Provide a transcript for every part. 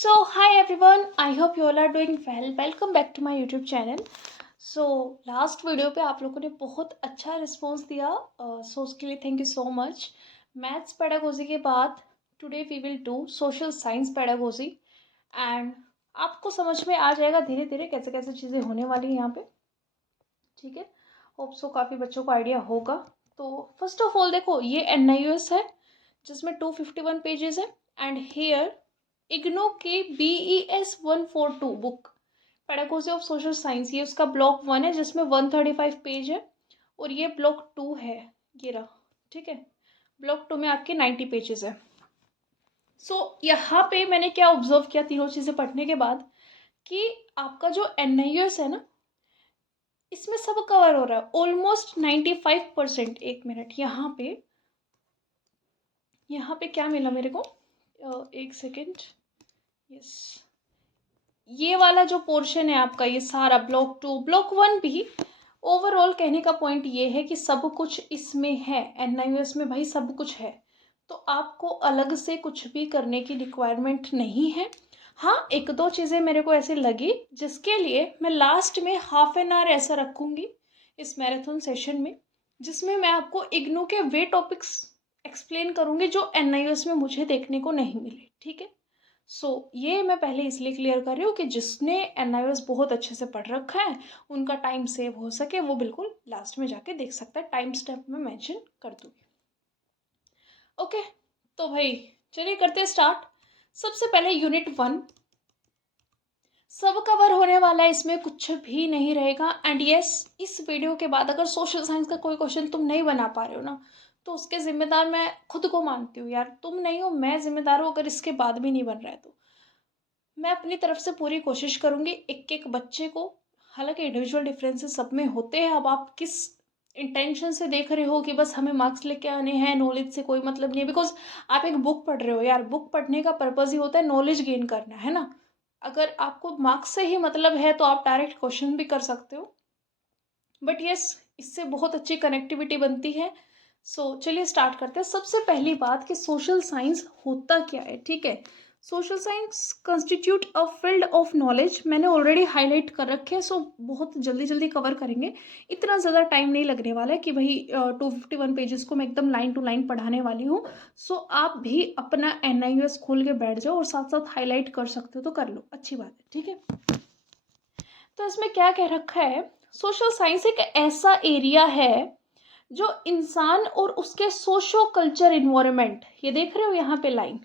So, hi everyone, I hope you all are doing well. Welcome back to my YouTube channel. So, last video पे आप लोगों ने बहुत अच्छा response दिया, सो उसके लिए thank you so much. Maths pedagogy के बाद today we will do social science pedagogy and आपको समझ में आ जाएगा धीरे धीरे कैसे कैसे चीज़ें होने वाली हैं यहाँ पे. ठीक है, होप सो काफ़ी बच्चों को आइडिया होगा. तो फर्स्ट ऑफ ऑल देखो, ये NIUS है जिसमें 251 पेजेस है एंड हेयर इग्नो के BES 142 book pedagogy of social science, ये उसका ब्लॉक 1 है जिसमें 135 पेज है और ये ब्लॉक 2 है, ये रहा. ठीक है, ब्लॉक 2 में आपके 90 पेजेस है. सो यहाँ पे मैंने क्या ऑब्जर्व किया तीनों चीज़ें पढ़ने के बाद कि आपका जो NIUS है ना, इसमें सब कवर हो रहा है ऑलमोस्ट 95%. एक मिनट, यहाँ पे क्या मिला मेरे को, एक सेकेंड. यस, ये वाला जो पोर्शन है आपका, ये सारा ब्लॉक 2 ब्लॉक 1 भी ओवरऑल कहने का पॉइंट ये है कि सब कुछ इसमें है. NIUS में भाई सब कुछ है, तो आपको अलग से कुछ भी करने की रिक्वायरमेंट नहीं है. हाँ, एक दो चीज़ें मेरे को ऐसे लगी जिसके लिए मैं लास्ट में हाफ एन आवर ऐसा रखूँगी इस मैराथन सेशन में, जिसमें मैं आपको इग्नू के वे टॉपिक्स एक्सप्लेन करूँगी जो NIUS में मुझे देखने को नहीं मिले. ठीक है, ये मैं पहले इसलिए क्लियर कर रही हूँ कि जिसने NIUS बहुत अच्छे से पढ़ रखा है उनका टाइम सेव हो सके, वो बिल्कुल लास्ट में जाके देख सकता है. टाइम स्टेप में मेंशन कर दूँगी. ओके, तो भाई चलिए करते हैं स्टार्ट. सबसे पहले यूनिट 1 सब कवर होने वाला है, इसमें कुछ भी नहीं रहेगा. एंड यस, इस वीडियो के बाद अगर सोशल साइंस का कोई क्वेश्चन तुम नहीं बना पा रहे हो ना, तो उसके जिम्मेदार मैं खुद को मानती हूँ यार. तुम नहीं हो, मैं जिम्मेदार हूँ अगर इसके बाद भी नहीं बन रहा है तो. मैं अपनी तरफ से पूरी कोशिश करूँगी एक एक बच्चे को. हालांकि इंडिविजुअल डिफरेंसेस सब में होते हैं. अब आप किस इंटेंशन से देख रहे हो कि बस हमें मार्क्स लेके आने हैं, नॉलेज से कोई मतलब नहीं है. बिकॉज आप एक बुक पढ़ रहे हो यार, बुक पढ़ने का पर्पज़ ही होता है नॉलेज गेन करना, है ना. अगर आपको मार्क्स से ही मतलब है तो आप डायरेक्ट क्वेश्चन भी कर सकते हो, बट यस, इससे बहुत अच्छी कनेक्टिविटी बनती है. चलिए स्टार्ट करते हैं. सबसे पहली बात कि सोशल साइंस होता क्या है. ठीक है, social science constitute a field of knowledge, मैंने ऑलरेडी हाईलाइट कर रखे हैं. बहुत जल्दी जल्दी कवर करेंगे, इतना ज़्यादा टाइम नहीं लगने वाला है कि भाई 251 पेजेस को मैं एकदम लाइन टू लाइन पढ़ाने वाली हूँ. आप भी अपना NIUS खोल के बैठ जाओ और साथ साथ हाईलाइट कर सकते हो तो कर लो, अच्छी बात है. ठीक है, तो इसमें क्या कह रखा है, सोशल साइंस एक ऐसा एरिया है जो इंसान और उसके सोशो कल्चर इन्वायरमेंट, ये देख रहे हो यहाँ पे line,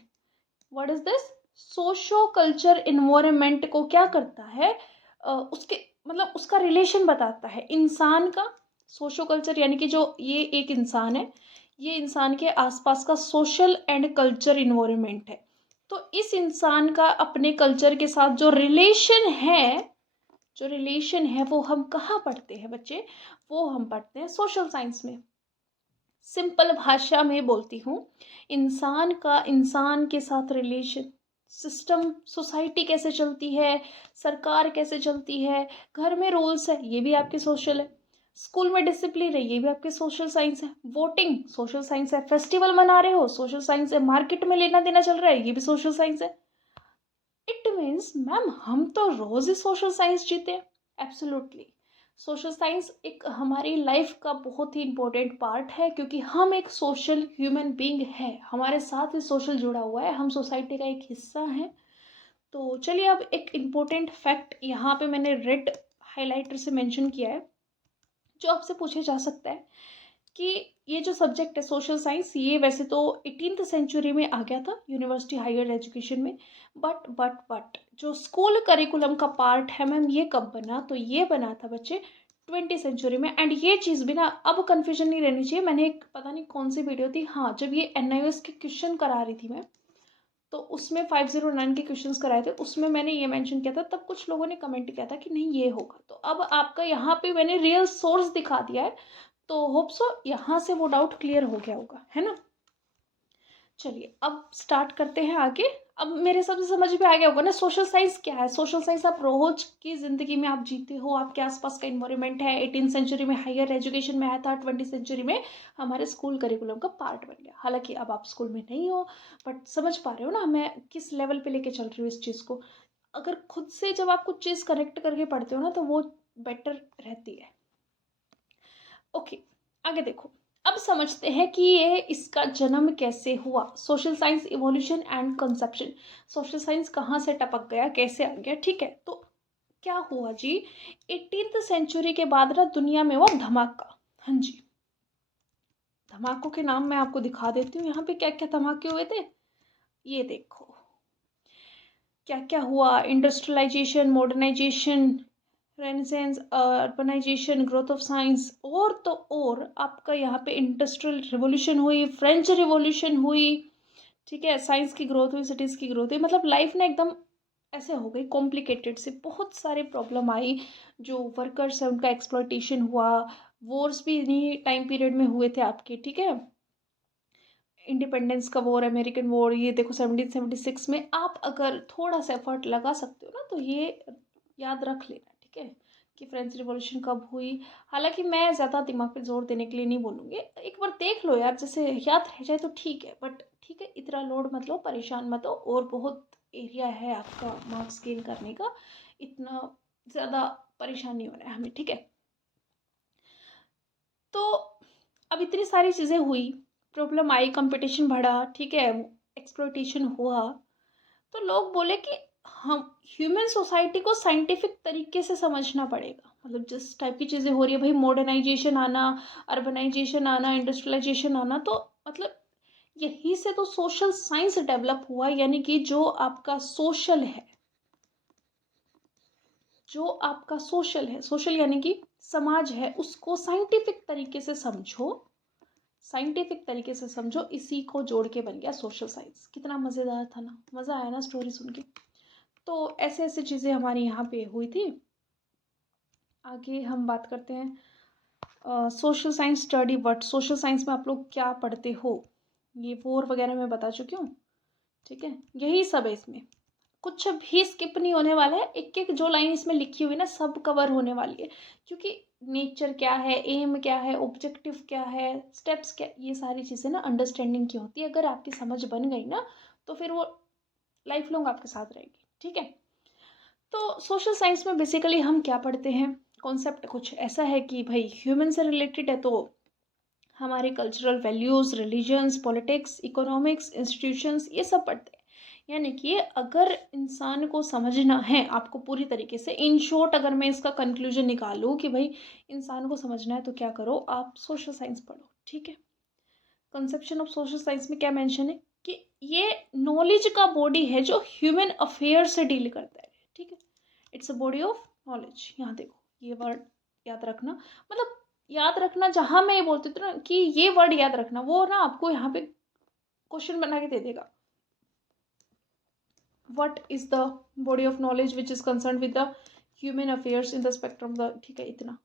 what is this, socio culture environment को क्या करता है, उसके मतलब उसका रिलेशन बताता है इंसान का. सोशो कल्चर यानी कि जो ये एक इंसान है, ये इंसान के आसपास का सोशल एंड कल्चर इन्वायरमेंट है. तो इस इंसान का अपने कल्चर के साथ जो रिलेशन है वो हम कहाँ पढ़ते हैं बच्चे, वो हम पढ़ते हैं सोशल साइंस में. सिंपल भाषा में बोलती हूँ, इंसान का इंसान के साथ रिलेशन, सिस्टम, सोसाइटी कैसे चलती है, सरकार कैसे चलती है, घर में रूल्स है, ये भी आपके सोशल है, स्कूल में डिसिप्लिन है, ये भी आपके सोशल साइंस है, वोटिंग सोशल साइंस है, फेस्टिवल मना रहे हो सोशल साइंस है, मार्केट में लेना देना चल रहा है, ये भी सोशल साइंस है. इट मीन्स मैम हम तो रोज ही सोशल साइंस जीते हैं. एब्सोल्युटली, सोशल साइंस एक हमारी लाइफ का बहुत ही इम्पोर्टेंट पार्ट है, क्योंकि हम एक सोशल ह्यूमन बीइंग है, हमारे साथ ही सोशल जुड़ा हुआ है, हम सोसाइटी का एक हिस्सा हैं. तो चलिए, अब एक इम्पोर्टेंट फैक्ट यहाँ पे मैंने रेड हाइलाइटर से मेंशन किया है जो आपसे पूछे जा सकता है कि ये जो सब्जेक्ट है सोशल साइंस, ये वैसे तो 18th सेंचुरी में आ गया था यूनिवर्सिटी हायर एजुकेशन में, बट जो स्कूल करिकुलम का पार्ट है मैम, ये कब बना, तो ये बना था बच्चे 20th सेंचुरी में. एंड ये चीज़ भी ना, अब कन्फ्यूजन नहीं रहनी चाहिए, मैंने एक पता नहीं कौन सी वीडियो थी, हाँ, जब ये NIUS के क्वेश्चन करा रही थी मैं, तो उसमें 509 के क्वेश्चंस कराए थे, उसमें मैंने ये मेंशन किया था, तब कुछ लोगों ने कमेंट किया था कि नहीं ये होगा. तो अब आपका यहाँ पे मैंने रियल सोर्स दिखा दिया है, तो होप सो यहाँ से वो डाउट क्लियर हो गया होगा, है ना. चलिए अब स्टार्ट करते हैं आगे. अब मेरे हिसाब से समझ में आ गया होगा ना सोशल साइंस क्या है। सोशल साइंस आप रोज की ज़िंदगी में आप जीते हो, आपके आसपास का इन्वायरमेंट है। 18th सेंचुरी में हायर एजुकेशन में आया था, 20th सेंचुरी में हमारे स्कूल करिकुलम का पार्ट बन गया। हालांकि अब आप स्कूल में नहीं हो, बट समझ पा रहे हो ना मैं किस लेवल पे लेके चल रही हूँ इस चीज़ को। अगर खुद से जब आप कुछ चीज़ कनेक्ट करके पढ़ते हो ना तो वो बेटर रहती है। ओके, आगे देखो। अब समझते हैं कि ये इसका जन्म कैसे हुआ। Social science evolution and conception. Social science कहाँ से टपक गया, कैसे आ गया, ठीक है। तो क्या हुआ जी, 18th सेंचुरी के बाद ना दुनिया में हुआ धमाका। हाँ जी, धमाकों के नाम मैं आपको दिखा देती हूँ यहाँ पे क्या क्या धमाके हुए थे। ये देखो क्या क्या हुआ। Industrialisation, modernisation, renaissance, urbanisation, growth of science, और तो और आपका यहाँ पे इंडस्ट्रियल रिवॉल्यूशन हुई, फ्रेंच रिवॉल्यूशन हुई, ठीक है। साइंस की ग्रोथ हुई, सिटीज़ की ग्रोथ हुई, मतलब लाइफ ना एकदम ऐसे हो गई कॉम्प्लिकेटेड से। बहुत सारे प्रॉब्लम आई, जो वर्कर्स है उनका एक्सप्लॉयटेशन हुआ। वॉर्स भी इन्हीं टाइम पीरियड में हुए थे आपके, ठीक है। इंडिपेंडेंस का वॉर, अमेरिकन वॉर, ये देखो 1776 में। आप अगर थोड़ा सा एफर्ट लगा सकते हो ना तो ये याद रख लेना, ठीक है, कि फ्रेंच रिवॉल्यूशन कब हुई। हालांकि मैं ज़्यादा दिमाग पे जोर देने के लिए नहीं बोलूँगी, एक बार देख लो यार, जैसे याद रह जाए तो ठीक है, बट ठीक है इतना लोड मत लो, परेशान मत हो, और बहुत एरिया है आपका मार्क्स गेन करने का, इतना ज़्यादा परेशान नहीं होना है हमें, ठीक है। तो अब इतनी सारी चीज़ें हुई, प्रॉब्लम आई, कंपटीशन बढ़ा, ठीक है, एक्सप्लॉयटेशन हुआ, तो लोग बोले कि हम ह्यूमन सोसाइटी को साइंटिफिक तरीके से समझना पड़ेगा। मतलब जिस टाइप की चीज़ें हो रही है भाई, मॉडर्नाइजेशन आना, अर्बनाइजेशन आना, इंडस्ट्रियलाइजेशन आना, तो मतलब यहीं से तो सोशल साइंस डेवलप हुआ। यानी कि जो आपका सोशल है, जो आपका सोशल है, सोशल यानी कि समाज है, उसको साइंटिफिक तरीके से समझो, साइंटिफिक तरीके से समझो, इसी को जोड़ के बन गया सोशल साइंस। कितना मज़ेदार था ना, मज़ा आया ना स्टोरी सुन के। तो ऐसे ऐसे चीज़ें हमारे यहाँ पे हुई थी। आगे हम बात करते हैं social science study what. Social science में आप लोग क्या पढ़ते हो, ये वॉर वगैरह मैं बता चुकी हूँ, ठीक है। यही सब है इसमें, कुछ भी स्किप नहीं होने वाला है। एक एक जो लाइन इसमें लिखी हुई ना सब कवर होने वाली है, क्योंकि नेचर क्या है, एम क्या है, ऑब्जेक्टिव क्या है, स्टेप्स क्या, ये सारी चीज़ें ना अंडरस्टैंडिंग की होती है। अगर आपकी समझ बन गई ना तो फिर वो लाइफ लॉन्ग आपके साथ रहेगी, ठीक है। तो सोशल साइंस में बेसिकली हम क्या पढ़ते हैं, कॉन्सेप्ट कुछ ऐसा है कि भाई ह्यूमन से रिलेटेड है, तो हमारे cultural values, religions, politics, economics, institutions, ये सब पढ़ते हैं। यानी कि अगर इंसान को समझना है आपको पूरी तरीके से, इन शॉर्ट अगर मैं इसका कंक्लूजन निकालूँ कि भाई इंसान को समझना है तो क्या करो, आप सोशल साइंस पढ़ो, ठीक है। कंसेप्शन ऑफ सोशल साइंस में क्या मेंशन है कि ये नॉलेज का बॉडी है जो ह्यूमन अफेयर से डील करता है, ठीक है। It's a body of knowledge. यहाँ देखो ये वर्ड याद रखना, मतलब याद रखना, जहाँ मैं ये बोलती थी ना कि ये वर्ड याद रखना, वो ना आपको यहाँ पे क्वेश्चन बना के दे देगा। What is the body of knowledge which is concern with the human affairs in the spectrum the, ठीक है। इतना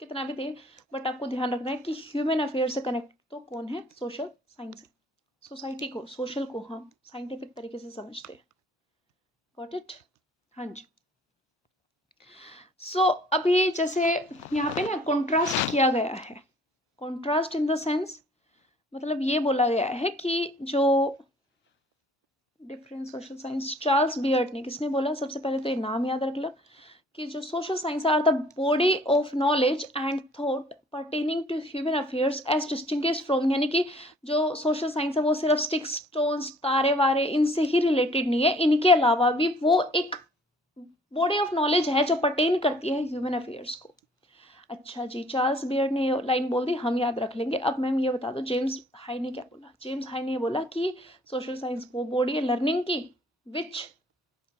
कितना भी दे, बट आपको ध्यान रखना है कि ह्यूमन अफेयर से कनेक्ट तो कौन है, सोशल साइंस है। सोसाइटी को, सोशल को हम साइंटिफिक तरीके से समझते हैं। गॉट इट, हाँ जी। अभी जैसे यहाँ पे ना कॉन्ट्रास्ट किया गया है, कॉन्ट्रास्ट इन द सेंस, मतलब ये बोला गया है कि जो different social science, Charles beard ने, किसने बोला, सबसे पहले तो ये नाम याद रख लो, कि जो social science are the body of knowledge and thought pertaining to human affairs as distinguish from, यानी कि जो सोशल साइंस है वो सिर्फ स्टिक्स, स्टोन्स, तारे वारे इनसे ही रिलेटेड नहीं है, इनके अलावा भी वो एक बॉडी ऑफ नॉलेज है जो पर्टेन करती है ह्यूमन अफेयर्स को। अच्छा जी, चार्ल्स बियर्ड ने ये लाइन बोल दी, हम याद रख लेंगे। अब मैम ये बता दो जेम्स हाई ने क्या बोला। जेम्स हाई ने बोला कि सोशल साइंस वो बॉडी है लर्निंग की विच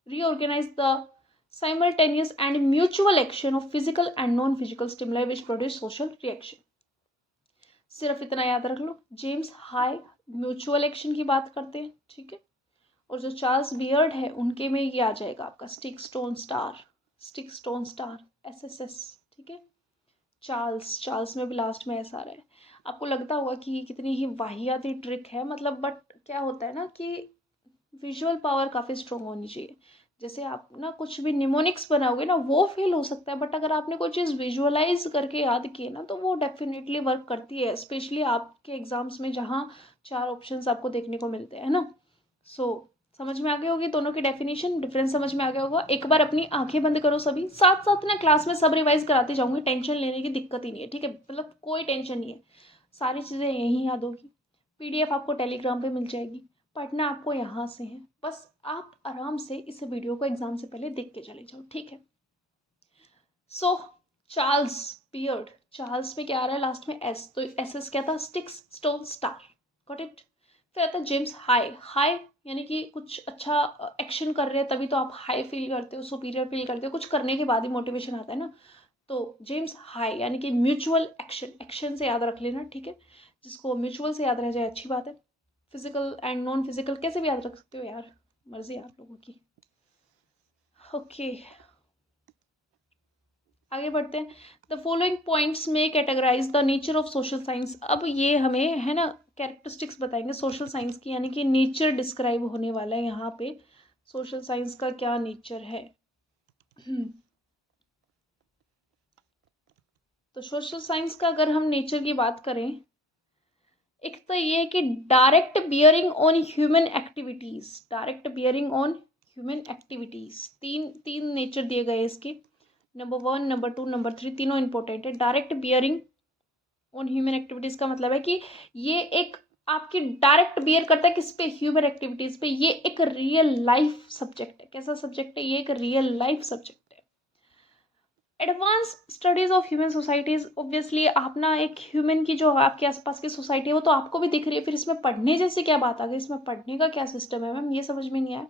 reorganize the simultaneous and mutual action of physical and non-physical stimuli which produce social reaction। सिर्फ इतना याद रख लो, जेम्स हाई म्यूचुअल एक्शन की बात करते हैं, ठीक है। और जो चार्ल्स बियर्ड है उनके में ये आ जाएगा आपका stick stone star, stick stone star, SSS, ठीक है। चार्ल्स, चार्ल्स में भी लास्ट में ऐसा आ रहा है। आपको लगता होगा कि कितनी ही वाहियात ट्रिक है, मतलब बट क्या होता है ना कि विजुअल पावर काफ़ी स्ट्रॉन्ग होनी चाहिए। जैसे आप ना कुछ भी निमोनिक्स बनाओगे ना वो फेल हो सकता है, बट अगर आपने कोई चीज़ विजुअलाइज करके याद की है ना तो वो डेफिनेटली वर्क करती है, स्पेशली आपके एग्जाम्स में जहाँ 4 ऑप्शंस आपको देखने को मिलते हैं ना। सो समझ में आ गई होगी दोनों की डेफिनेशन, डिफरेंस समझ में आ गया होगा। एक बार अपनी आंखें बंद करो सभी, साथ साथ ना क्लास में सब रिवाइज कराते जाऊंगी, टेंशन लेने की दिक्कत ही नहीं है, ठीक है, मतलब कोई टेंशन नहीं है, सारी चीज़ें यहीं याद होगी। पीडीएफ आपको टेलीग्राम पे मिल जाएगी, पढ़ना आपको यहाँ से है, बस आप आराम से इस वीडियो को एग्जाम से पहले देख के चले जाओ, ठीक है। सो चार्ल्स बियर्ड, चार्ल्स में क्या आ रहा है लास्ट में एस, तो एस क्या था, sticks stone star, got it. फिर आता है जेम्स हाई, हाई यानी कि कुछ अच्छा एक्शन कर रहे हैं तभी तो आप हाई फील करते हो, सुपीरियर फील करते हो, कुछ करने के बाद ही मोटिवेशन आता है ना। तो जेम्स हाई यानी कि म्यूचुअल एक्शन, एक्शन से याद रख लेना, ठीक है, जिसको म्यूचुअल से याद रह जाए अच्छी बात है। फिजिकल एंड नॉन फिजिकल कैसे भी याद रख सकते हो यार, मर्जी है आप लोगों की। ओके आगे बढ़ते हैं। द फॉलोइंग पॉइंट्स में categorise the nature of social science. अब ये हमें है ना कैरेक्टरिस्टिक्स बताएंगे सोशल साइंस की, यानी कि नेचर डिस्क्राइब होने वाला है यहाँ पे, सोशल साइंस का क्या नेचर है। तो सोशल साइंस का अगर हम नेचर की बात करें, एक तो ये है कि direct bearing on human activities, direct bearing on human activities, तीन तीन नेचर दिए गए इसके, नंबर 1, नंबर 2, नंबर 3, तीनों इंपॉर्टेंट है। Direct bearing on human activities का मतलब है कि ये एक आपकी डायरेक्ट बियर करता है किस पे, ह्यूमन एक्टिविटीज पे। ये एक रियल लाइफ सब्जेक्ट है। कैसा सब्जेक्ट है ये, एक रियल लाइफ सब्जेक्ट है। Advance studies of human societies, obviously आप ना एक ह्यूमन की जो आपके आसपास की सोसाइटी है वो तो आपको भी दिख रही है, फिर इसमें पढ़ने जैसे क्या बात आ गई, इसमें पढ़ने का क्या सिस्टम है मैम, ये समझ में नहीं आया।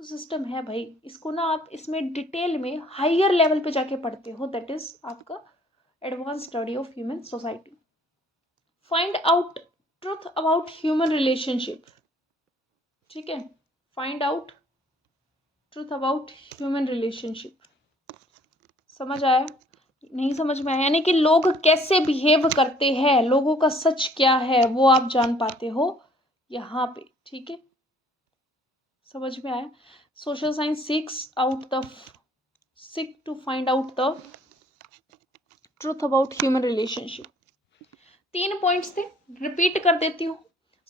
तो सिस्टम है भाई, इसको ना आप इसमें डिटेल में हायर लेवल पे जाके पढ़ते हो, दैट इज आपका advance study of human society. Find out truth about human relationship, ठीक है, find out truth about human relationship. समझ आया, नहीं समझ में आया, यानी कि लोग कैसे बिहेव करते हैं, लोगों का सच क्या है वो आप जान पाते हो यहाँ पे, ठीक है, समझ में आया। Social science seek to find out the truth about human relationship. 3 points थे, रिपीट कर देती हूँ।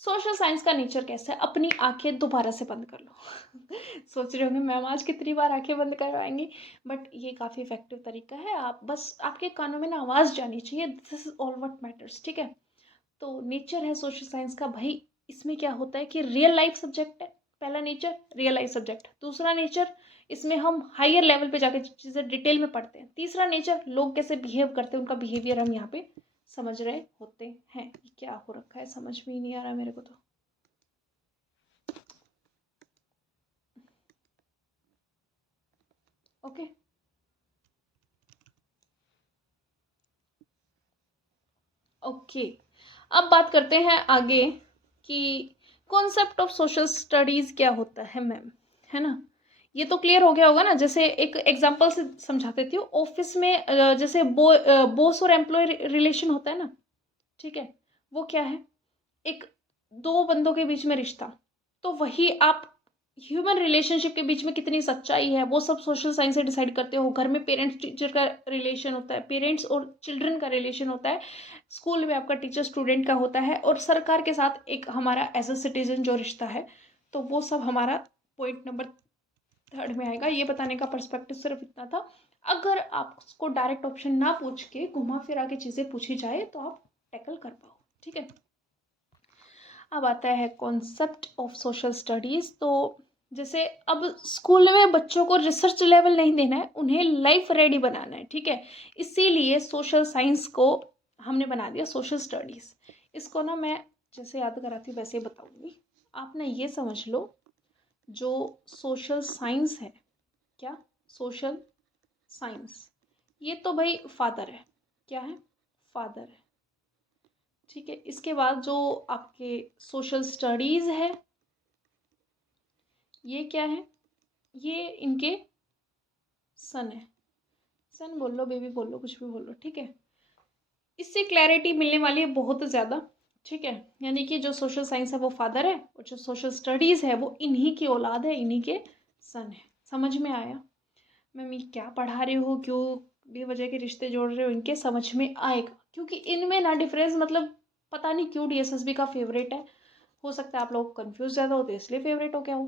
सोशल साइंस का नेचर कैसा है, अपनी आंखें दोबारा से बंद कर लो। सोच रहे होंगे मैम आज कितनी बार आंखें बंद करवाएंगी, बट ये काफ़ी इफेक्टिव तरीका है। आप बस आपके कानों में ना आवाज़ जानी चाहिए, this is all what matters, ठीक है। तो नेचर है सोशल साइंस का भाई, इसमें क्या होता है कि रियल लाइफ सब्जेक्ट है। पहला नेचर रियल लाइफ सब्जेक्ट, दूसरा नेचर इसमें हम हायर लेवल पे जाके चीज़ें डिटेल में पढ़ते हैं, तीसरा नेचर लोग कैसे बिहेव करते हैं, उनका बिहेवियर हम यहाँ पे समझ रहे होते हैं। ये क्या हो रखा है समझ में ही नहीं आ रहा मेरे को तो। ओके ओके अब बात करते हैं आगे कि कॉन्सेप्ट ऑफ सोशल स्टडीज क्या होता है मैम, है ना। ये तो क्लियर हो गया होगा ना, जैसे एक एग्जांपल से समझा देती हूँ। ऑफिस में जैसे बॉस और एम्प्लॉय रिलेशन होता है ना, ठीक है, वो क्या है, एक दो बंदों के बीच में रिश्ता। तो वही आप ह्यूमन रिलेशनशिप के बीच में कितनी सच्चाई है वो सब सोशल साइंस से डिसाइड करते हो। घर में पेरेंट्स टीचर का रिलेशन होता है, पेरेंट्स और चिल्ड्रन का रिलेशन होता है, स्कूल में आपका टीचर स्टूडेंट का होता है, और सरकार के साथ एक हमारा एज अ सिटीजन जो रिश्ता है, तो वो सब हमारा पॉइंट नंबर 3 में आएगा। ये बताने का पर्सपेक्टिव सिर्फ इतना था। अगर आपको डायरेक्ट ऑप्शन ना पूछ के घुमा फिरा के चीज़ें पूछी जाए तो आप टैकल कर पाओ, ठीक है। अब आता है कॉन्सेप्ट ऑफ सोशल स्टडीज़। तो जैसे अब स्कूल में बच्चों को रिसर्च लेवल नहीं देना है, उन्हें लाइफ रेडी बनाना है, ठीक है। इसीलिए सोशल साइंस को हमने बना दिया सोशल स्टडीज़। इसको ना मैं जैसे याद कराती हूँ वैसे ही बताऊँगी। आप ना ये समझ लो, जो सोशल साइंस है, क्या सोशल साइंस, ये तो भाई फादर है, क्या है, फादर है, ठीक है। इसके बाद जो आपके सोशल स्टडीज़ है, ये क्या है, ये इनके सन है, सन बोल लो, बेबी बोल लो, कुछ भी बोल लो, ठीक है। इससे क्लैरिटी मिलने वाली है बहुत ज़्यादा, ठीक है, यानी कि जो सोशल साइंस है वो फादर है और जो सोशल स्टडीज़ है वो इन्हीं की औलाद है, इन्हीं के सन है। समझ में आया? मैम ये क्या पढ़ा रहे हो, क्यों बेवजह के रिश्ते जोड़ रहे हो, इनके समझ में आएगा, क्योंकि इनमें ना डिफरेंस मतलब पता नहीं क्यों डीएसएसबी का फेवरेट है। हो सकता है आप लोग कंफ्यूज ज़्यादा होते इसलिए फेवरेट हो गया हो।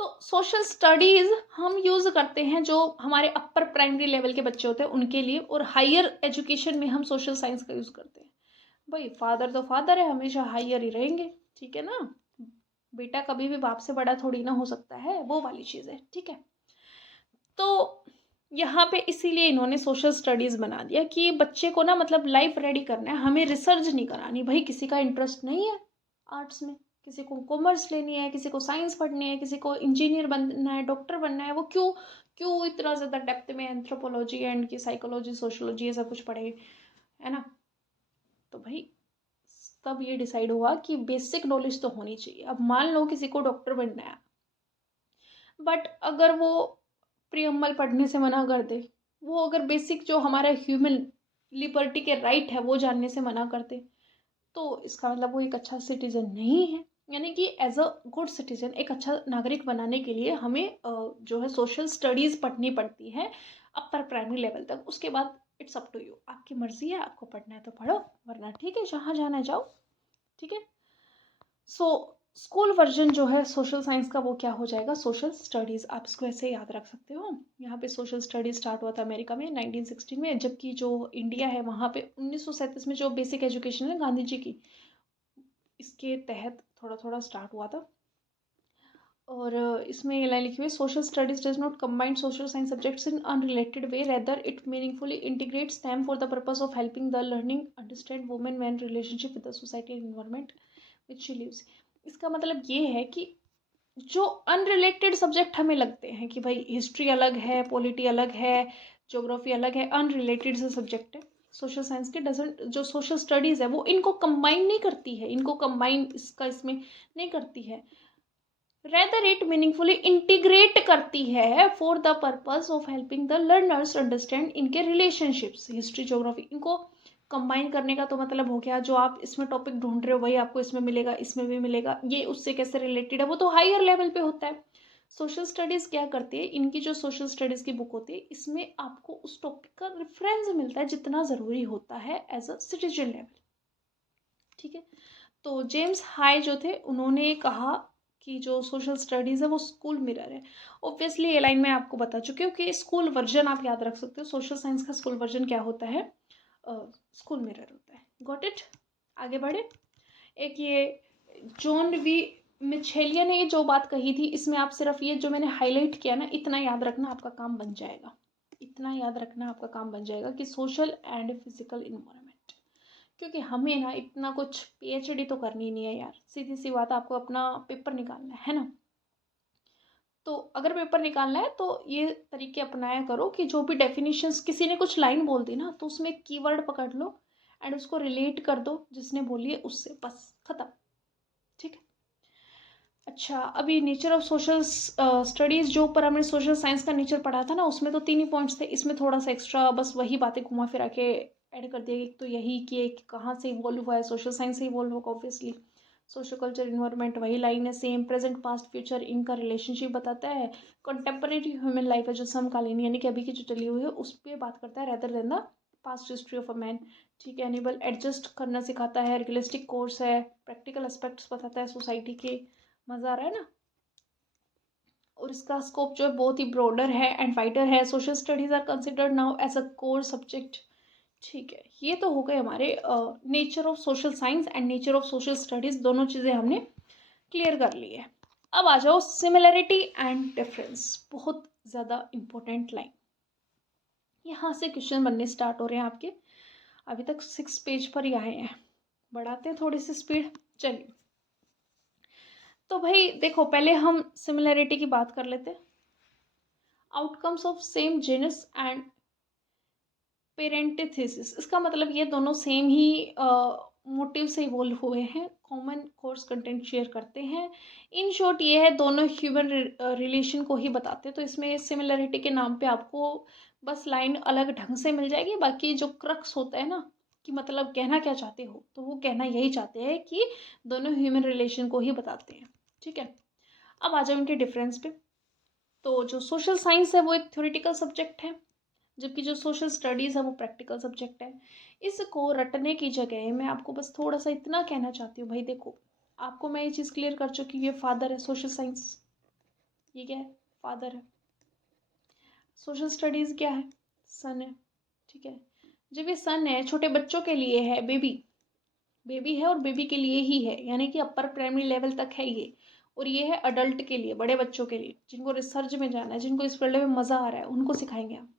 तो सोशल स्टडीज़ हम यूज़ करते हैं जो हमारे अपर प्राइमरी लेवल के बच्चे होते हैं उनके लिए, और हायर एजुकेशन में हम सोशल साइंस का यूज़ करते हैं। भाई फादर तो फादर है, हमेशा हायर ही रहेंगे, ठीक है ना। बेटा कभी भी बाप से बड़ा थोड़ी ना हो सकता है, वो वाली चीज़ है, ठीक है। तो यहाँ पे इसीलिए इन्होंने सोशल स्टडीज़ बना दिया कि बच्चे को ना मतलब लाइफ रेडी करना है, हमें रिसर्च नहीं करानी। भाई किसी का इंटरेस्ट नहीं है आर्ट्स में, किसी को कॉमर्स लेनी है, किसी को साइंस पढ़नी है, किसी को इंजीनियर बनना है, डॉक्टर बनना है, वो क्यों क्यों इतना ज़्यादा डेप्थ में एंथ्रोपोलॉजी एंड की साइकोलॉजी सोशोलॉजी ये सब कुछ पढ़े, है ना। तो भाई तब ये डिसाइड हुआ कि बेसिक नॉलेज तो होनी चाहिए। अब मान लो किसी को डॉक्टर बनना है, बट अगर वो प्रियम्बल पढ़ने से मना कर दे, वो अगर बेसिक जो हमारा ह्यूमन लिबर्टी के राइट है वो जानने से मना कर दे, तो इसका मतलब वो एक अच्छा सिटीजन नहीं है। यानी कि एज अ गुड सिटीजन, एक अच्छा नागरिक बनाने के लिए हमें जो है सोशल स्टडीज़ पढ़नी पड़ती है अपर प्राइमरी लेवल तक। उसके बाद इट्स अप टू यू, आपकी मर्जी है, आपको पढ़ना है तो पढ़ो, वरना ठीक है जहाँ जाना है जाओ, ठीक है। सो स्कूल वर्जन जो है सोशल साइंस का वो क्या हो जाएगा, सोशल स्टडीज़। आप इसको ऐसे याद रख सकते हो। यहाँ पे सोशल स्टडीज स्टार्ट हुआ था अमेरिका में 1916 में, जबकि जो इंडिया है वहाँ पे 1937 में जो बेसिक एजुकेशन है गांधी जी की, इसके तहत थोड़ा थोड़ा स्टार्ट हुआ था। और इसमें ये लाइन लिखी हुई है, social studies does not combine social science subjects in unrelated way, rather it meaningfully integrates them for the purpose of helping the learning understand women man relationship with the society and environment which she lives. इसका मतलब ये है कि जो unrelated subject हमें लगते हैं कि भाई हिस्ट्री अलग है, पॉलिटी अलग है, ज्योग्राफी अलग है, अनरिलेटेड से सब्जेक्ट है सोशल साइंस के, डजेंट जो सोशल स्टडीज़ है वो इनको कंबाइन नहीं करती है, इनको कंबाइन इसका इसमें नहीं करती है, रेदर इट मीनिंगफुली इंटीग्रेट करती है for the purpose of helping the learners understand इनके रिलेशनशिप्स। हिस्ट्री ज्योग्राफी इनको कंबाइन करने का तो मतलब हो गया, जो आप इसमें टॉपिक ढूंढ रहे हो वही आपको इसमें मिलेगा, इसमें भी मिलेगा, ये उससे कैसे रिलेटेड है वो तो हायर लेवल पे होता है। सोशल स्टडीज़ क्या करती है, इनकी जो सोशल स्टडीज़ की बुक होती है इसमें आपको उस टॉपिक का रेफरेंस मिलता है जितना ज़रूरी होता है एज अ सिटीजन लेवल, ठीक है। तो जेम्स हाई जो थे उन्होंने कहा कि जो सोशल स्टडीज़ है वो स्कूल मिरर है। ऑब्वियसली ये लाइन मैं आपको बता चुकी हूँ कि स्कूल वर्जन आप याद रख सकते हो, सोशल साइंस का स्कूल वर्जन क्या होता है, स्कूल मिरर होता है। Got it. आगे बढ़े। एक ये जॉन वी मिचेलिया ने ये जो बात कही थी, इसमें आप सिर्फ ये जो मैंने हाईलाइट किया ना, इतना याद रखना आपका काम बन जाएगा, इतना याद रखना आपका काम बन जाएगा कि सोशल एंड फिजिकल इन्वायरमेंट। क्योंकि हमें ना इतना कुछ पीएचडी तो करनी नहीं है यार, सीधी सी बात, आपको अपना पेपर निकालना है ना। तो अगर पेपर निकालना है तो ये तरीके अपनाया करो कि जो भी डेफिनेशंस किसी ने कुछ लाइन बोल दी ना तो उसमें कीवर्ड पकड़ लो एंड उसको रिलेट कर दो जिसने बोली है उससे, बस खत्म, ठीक है। अच्छा, अभी नेचर ऑफ सोशल स्टडीज़ जो ऊपर हमने सोशल साइंस का नेचर पढ़ा था ना, उसमें तो 3 ही पॉइंट्स थे, इसमें थोड़ा सा एक्स्ट्रा बस वही बातें घुमा फिरा के ऐड कर दिया। एक तो यही कि एक कहाँ से इवॉल्व हुआ है, सोशल साइंस से इवॉल्व होगा ऑब्वियसली। सोशल कल्चर इन्वायरमेंट वही लाइन है सेम, प्रेजेंट पास्ट फ्यूचर इनका रिलेशनशिप बताता है। कंटेम्परेरी ह्यूमन लाइफ है जो समकालीन यानी कि अभी की जो चली हुई है उस पर बात करता है rather than the past history of a man, ठीक है। एनिबल एडजस्ट करना सिखाता है, रियलिस्टिक कोर्स है, प्रैक्टिकल एस्पेक्ट्स बताता है सोसाइटी के। मज़ा आ रहा है ना। और इसका स्कोप जो है बहुत ही ब्रॉडर है एंड वाइडर है। Social studies are considered now as a core subject, ठीक है। ये तो हो गए हमारे nature of social science and nature of social studies, दोनों चीज़ें हमने क्लियर कर ली है। अब आ जाओ सिमिलैरिटी एंड डिफरेंस, बहुत ज़्यादा इम्पोर्टेंट लाइन। यहाँ से क्वेश्चन बनने स्टार्ट हो रहे हैं आपके, अभी तक 6 पेज पर ही आए हैं, बढ़ाते हैं थोड़ी सी स्पीड, चलिए। तो भाई देखो पहले हम सिमिलैरिटी की बात कर लेते हैं। Outcomes of same genus and parenthesis, इसका मतलब ये दोनों सेम ही मोटिव से इवॉल्व हुए हैं, कॉमन कोर्स कंटेंट शेयर करते हैं। इन शॉर्ट ये है दोनों ह्यूमन रिलेशन को ही बताते हैं। तो इसमें सिमिलरिटी के नाम पे आपको बस लाइन अलग ढंग से मिल जाएगी, बाकी जो क्रक्स होता है ना कि मतलब कहना क्या चाहते हो, तो वो कहना यही चाहते हैं कि दोनों ह्यूमन रिलेशन को ही बताते हैं, ठीक है। अब आ जाओ इनके डिफरेंस पे। तो जो सोशल साइंस है वो एक थ्योरेटिकल सब्जेक्ट है, जबकि जो सोशल स्टडीज़ है वो प्रैक्टिकल सब्जेक्ट है। इसको रटने की जगह मैं आपको बस थोड़ा सा इतना कहना चाहती हूँ, भाई देखो, आपको मैं ये चीज़ क्लियर कर चुकी हूँ, ये फादर है सोशल साइंस, ये क्या है, फादर है। सोशल स्टडीज़ क्या है, सन है, ठीक है। जब ये सन है, छोटे बच्चों के लिए है, बेबी बेबी है और बेबी के लिए ही है, यानी कि अपर प्राइमरी लेवल तक है ये। और ये है अडल्ट के लिए, बड़े बच्चों के लिए, जिनको रिसर्च में जाना है, जिनको इस फील्ड में मज़ा आ रहा है, उनको सिखाएंगे हम।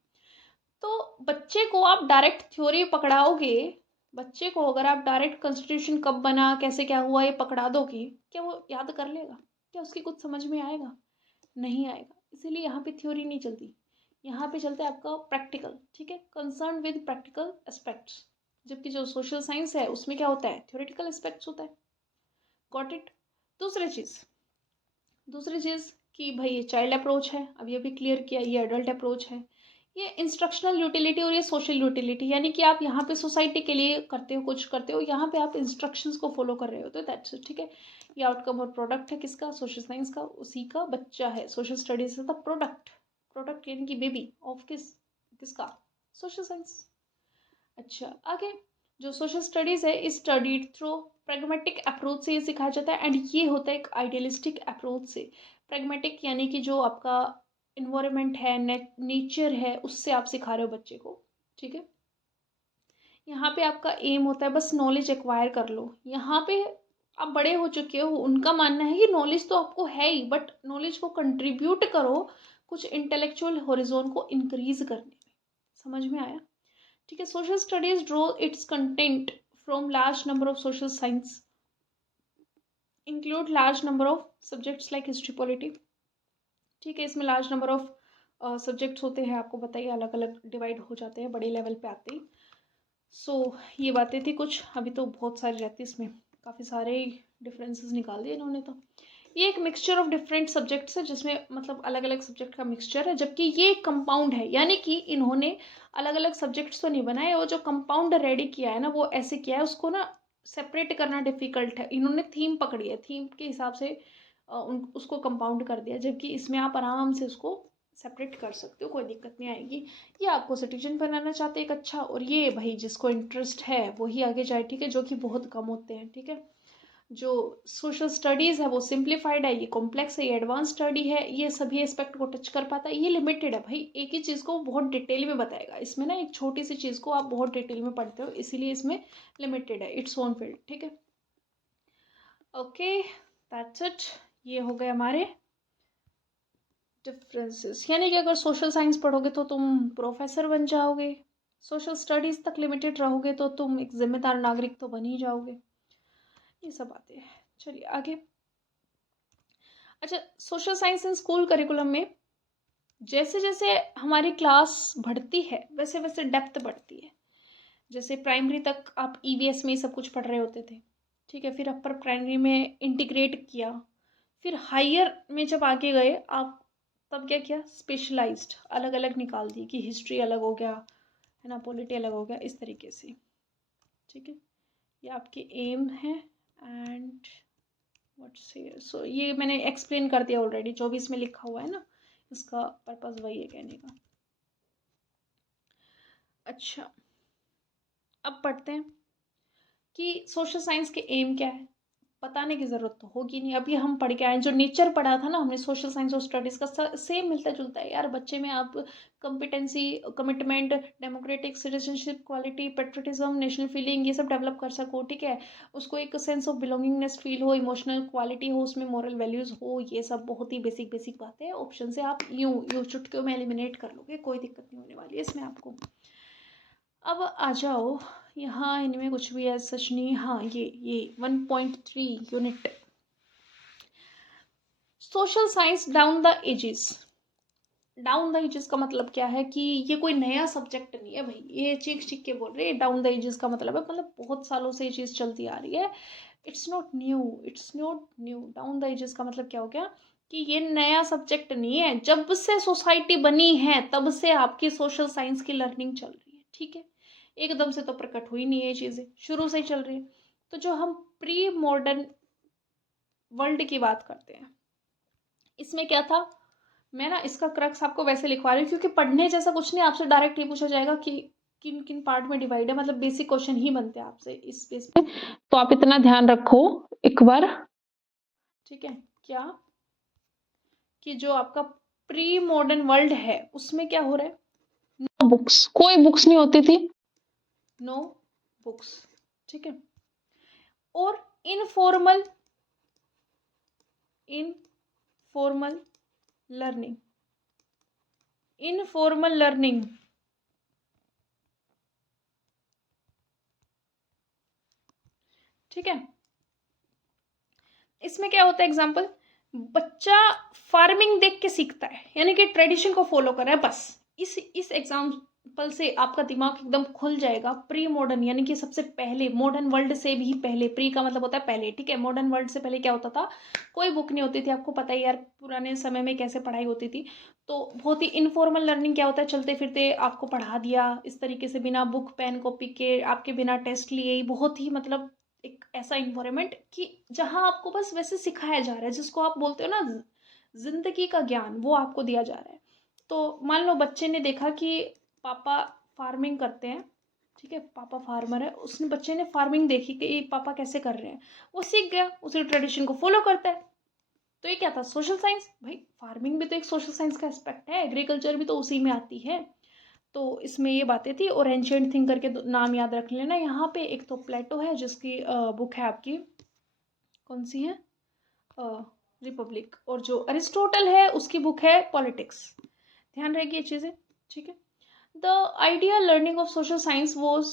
तो बच्चे को आप डायरेक्ट थ्योरी पकड़ाओगे, बच्चे को अगर आप डायरेक्ट कॉन्स्टिट्यूशन कब बना, कैसे क्या हुआ, ये पकड़ा दोगे, क्या वो याद कर लेगा? क्या उसकी कुछ समझ में आएगा? नहीं आएगा। इसीलिए यहाँ पे थ्योरी नहीं चलती, यहाँ पे चलता है आपका प्रैक्टिकल, ठीक है, कंसर्न विद प्रैक्टिकल एस्पेक्ट्स। जबकि जो सोशल साइंस है उसमें क्या होता है, थ्योरेटिकल एस्पेक्ट्स होता है। Got it. दूसरी चीज़ दूसरी चीज़ कि भाई ये चाइल्ड अप्रोच है, अब ये भी क्लियर किया, ये एडल्ट अप्रोच है। ये इंस्ट्रक्शनल यूटिलिटी और ये सोशल यूटिलिटी, यानी कि आप यहाँ पे सोसाइटी के लिए करते हो, कुछ करते हो, यहाँ पे आप इंस्ट्रक्शंस को फॉलो कर रहे हो, तो दैट्स इट, ठीक है। ये आउटकम और प्रोडक्ट है किसका, सोशल साइंस का, उसी का बच्चा है। सोशल स्टडीज है द प्रोडक्ट, प्रोडक्ट यानी कि बेबी ऑफ किसका, सोशल साइंस। अच्छा, आगे जो सोशल स्टडीज़ है इस स्टडीड थ्रू प्रैग्मेटिक अप्रोच से ये सिखाया जाता है, एंड ये होता है एक आइडियलिस्टिक अप्रोच से। प्रैग्मेटिक यानी कि जो आपका इन्वायरमेंट है, नेचर है, उससे आप सिखा रहे हो बच्चे को, ठीक है। यहाँ पे आपका एम होता है बस नॉलेज एक्वायर कर लो। यहाँ पे आप बड़े हो चुके हो, उनका मानना है कि नॉलेज तो आपको है ही, बट नॉलेज को कंट्रीब्यूट करो कुछ इंटेलेक्चुअल होरिजोन को इंक्रीज करने में। समझ में आया? ठीक है। Social studies draw it's content from large number of social science, include large number of subjects like history polity, ठीक है। इसमें लार्ज नंबर ऑफ सब्जेक्ट्स होते हैं, आपको बताइए, अलग अलग डिवाइड हो जाते हैं बड़े लेवल पे आते ही। सो ये बातें थी कुछ, अभी तो बहुत सारी रहती है इसमें, काफ़ी सारे डिफरेंसेस निकाल दिए इन्होंने। तो ये एक मिक्सचर ऑफ डिफरेंट सब्जेक्ट्स है, जिसमें मतलब अलग अलग सब्जेक्ट का मिक्सचर है, जबकि ये एक कंपाउंड है, यानी कि इन्होंने अलग अलग सब्जेक्ट्स तो नहीं बनाए, वो जो कंपाउंड रेडी किया है ना, वो ऐसे किया है, उसको ना सेपरेट करना डिफिकल्ट है। इन्होंने थीम पकड़ी है, थीम के हिसाब से उसको कंपाउंड कर दिया, जबकि इसमें आप आराम से उसको सेपरेट कर सकते हो, कोई दिक्कत नहीं आएगी। ये आपको सिटीजन बनाना चाहते हैं एक अच्छा, और ये भाई जिसको इंटरेस्ट है वही आगे जाए, ठीक है, जो कि बहुत कम होते हैं, ठीक है। जो सोशल स्टडीज़ है वो सिंप्लीफाइड है, ये कॉम्प्लेक्स है, ये एडवांस स्टडी है, ये सभी एस्पेक्ट को टच कर पाता है। ये लिमिटेड है भाई, एक ही चीज़ को बहुत डिटेल में बताएगा, इसमें ना एक छोटी सी चीज़ को आप बहुत डिटेल में पढ़ते हो, इसीलिए इसमें लिमिटेड है, इट्स ओन फील्ड, ठीक है। Okay, that's it. ये हो गए हमारे डिफरेंसेस, यानी कि अगर सोशल साइंस पढ़ोगे तो तुम प्रोफेसर बन जाओगे, सोशल स्टडीज़ तक लिमिटेड रहोगे तो तुम एक जिम्मेदार नागरिक तो बन ही जाओगे। ये सब बातें हैं, चलिए आगे। अच्छा, social science in school curriculum में जैसे जैसे हमारी क्लास बढ़ती है वैसे वैसे डेप्थ बढ़ती है। जैसे प्राइमरी तक आप ईवीएस में ही सब कुछ पढ़ रहे होते थे, ठीक है, फिर अपर प्राइमरी में इंटीग्रेट किया, फिर हायर में जब आगे गए आप, तब क्या किया, स्पेशलाइज्ड, अलग अलग निकाल दी कि हिस्ट्री अलग हो गया, है ना, पॉलिटी अलग हो गया, इस तरीके से, ठीक है। ये आपके एम है, एंड व्हाट्स हियर, सो ये मैंने एक्सप्लेन कर दिया ऑलरेडी, जो भी इसमें लिखा हुआ है ना, इसका पर्पस वही है कहने का। अच्छा, अब पढ़ते हैं कि सोशल साइंस के एम क्या है। बताने की ज़रूरत तो होगी नहीं, अभी हम पढ़ के आए, जो नेचर पढ़ा था ना हमने सोशल साइंस और स्टडीज़ का, सेम मिलता जुलता है यार। बच्चे में आप competency, commitment, democratic, citizenship quality, patriotism, national feeling, ये सब डेवलप कर सको, ठीक है। उसको एक सेंस ऑफ बिलोंगिंगनेस फील हो, इमोशनल क्वालिटी हो, उसमें मॉरल वैल्यूज़ हो, ये सब बहुत ही बेसिक बेसिक बातें हैं। ऑप्शन से आप यूँ चुटकियों में एलिमिनेट कर लोगे, कोई दिक्कत नहीं होने वाली है इसमें आपको। अब आ जाओ यहाँ, इनमें कुछ भी है सच नहीं, हाँ ये 1.3 unit social science down the ages. Down the ages का मतलब क्या है कि ये कोई नया सब्जेक्ट नहीं है भाई, ये चीख चीख के बोल रहे हैं। डाउन द एजेस का मतलब है, मतलब बहुत सालों से ये चीज़ चलती आ रही है। It's not new, it's not new. Down the ages का मतलब क्या हो गया कि ये नया सब्जेक्ट नहीं है, जब से सोसाइटी बनी है तब से आपकी सोशल साइंस की लर्निंग चल रही है, ठीक है। एकदम से तो प्रकट हुई नहीं है ये चीज़ें, शुरू से ही चल रही है। तो जो हम प्री मॉडर्न वर्ल्ड की बात करते हैं, इसमें क्या था, मैं ना इसका क्रक्स आपको वैसे लिखवा रही हूँ क्योंकि पढ़ने जैसा कुछ नहीं, आपसे डायरेक्ट ये पूछा जाएगा कि किन किन पार्ट में डिवाइड है, मतलब बेसिक क्वेश्चन ही बनते हैं आपसे इस बेस पे, तो आप इतना ध्यान रखो एक बार, ठीक है। क्या कि जो आपका प्री मॉडर्न वर्ल्ड है उसमें क्या हो रहा है, नो बुक्स, कोई बुक्स नहीं होती थी, नो बुक्स, ठीक है। और informal informal learning, informal learning, ठीक है। इसमें क्या होता है, एग्जाम्पल, बच्चा फार्मिंग देख के सीखता है, यानी कि ट्रेडिशन को फॉलो कर रहा है, बस इस एग्जाम्पल से आपका दिमाग एकदम खुल जाएगा। प्री मॉडर्न यानी कि सबसे पहले, मॉडर्न वर्ल्ड से भी पहले, प्री का मतलब होता है पहले, ठीक है। मॉडर्न वर्ल्ड से पहले क्या होता था, कोई बुक नहीं होती थी, आपको पता ही यार पुराने समय में कैसे पढ़ाई होती थी। तो बहुत ही इनफॉर्मल लर्निंग क्या होता है, चलते फिरते आपको पढ़ा दिया इस तरीके से, बिना बुक पेन कॉपी के, आपके बिना टेस्ट लिए ही, बहुत ही मतलब एक ऐसा इन्वायरमेंट कि जहाँ आपको बस वैसे सिखाया जा रहा है, जिसको आप बोलते हो ना जिंदगी का ज्ञान, वो आपको दिया जा रहा है। तो मान लो बच्चे ने देखा कि पापा फार्मिंग करते हैं, ठीक है, पापा फार्मर है, उसने बच्चे ने फार्मिंग देखी कि ये पापा कैसे कर रहे हैं, वो सीख गया, उसी ट्रेडिशन को फॉलो करता है। तो ये क्या था, सोशल साइंस, भाई फार्मिंग भी तो एक सोशल साइंस का एस्पेक्ट है, एग्रीकल्चर भी तो उसी में आती है। तो इसमें ये बातें थी। और एंशियंट थिंकर के नाम याद रख लेना यहाँ पे, एक तो प्लेटो है जिसकी बुक है आपकी, कौन सी है, रिपब्लिक, और जो अरिस्टोटल है उसकी बुक है पॉलिटिक्स, ध्यान रहेगी ये चीज़ें, ठीक है। The idea learning of social science was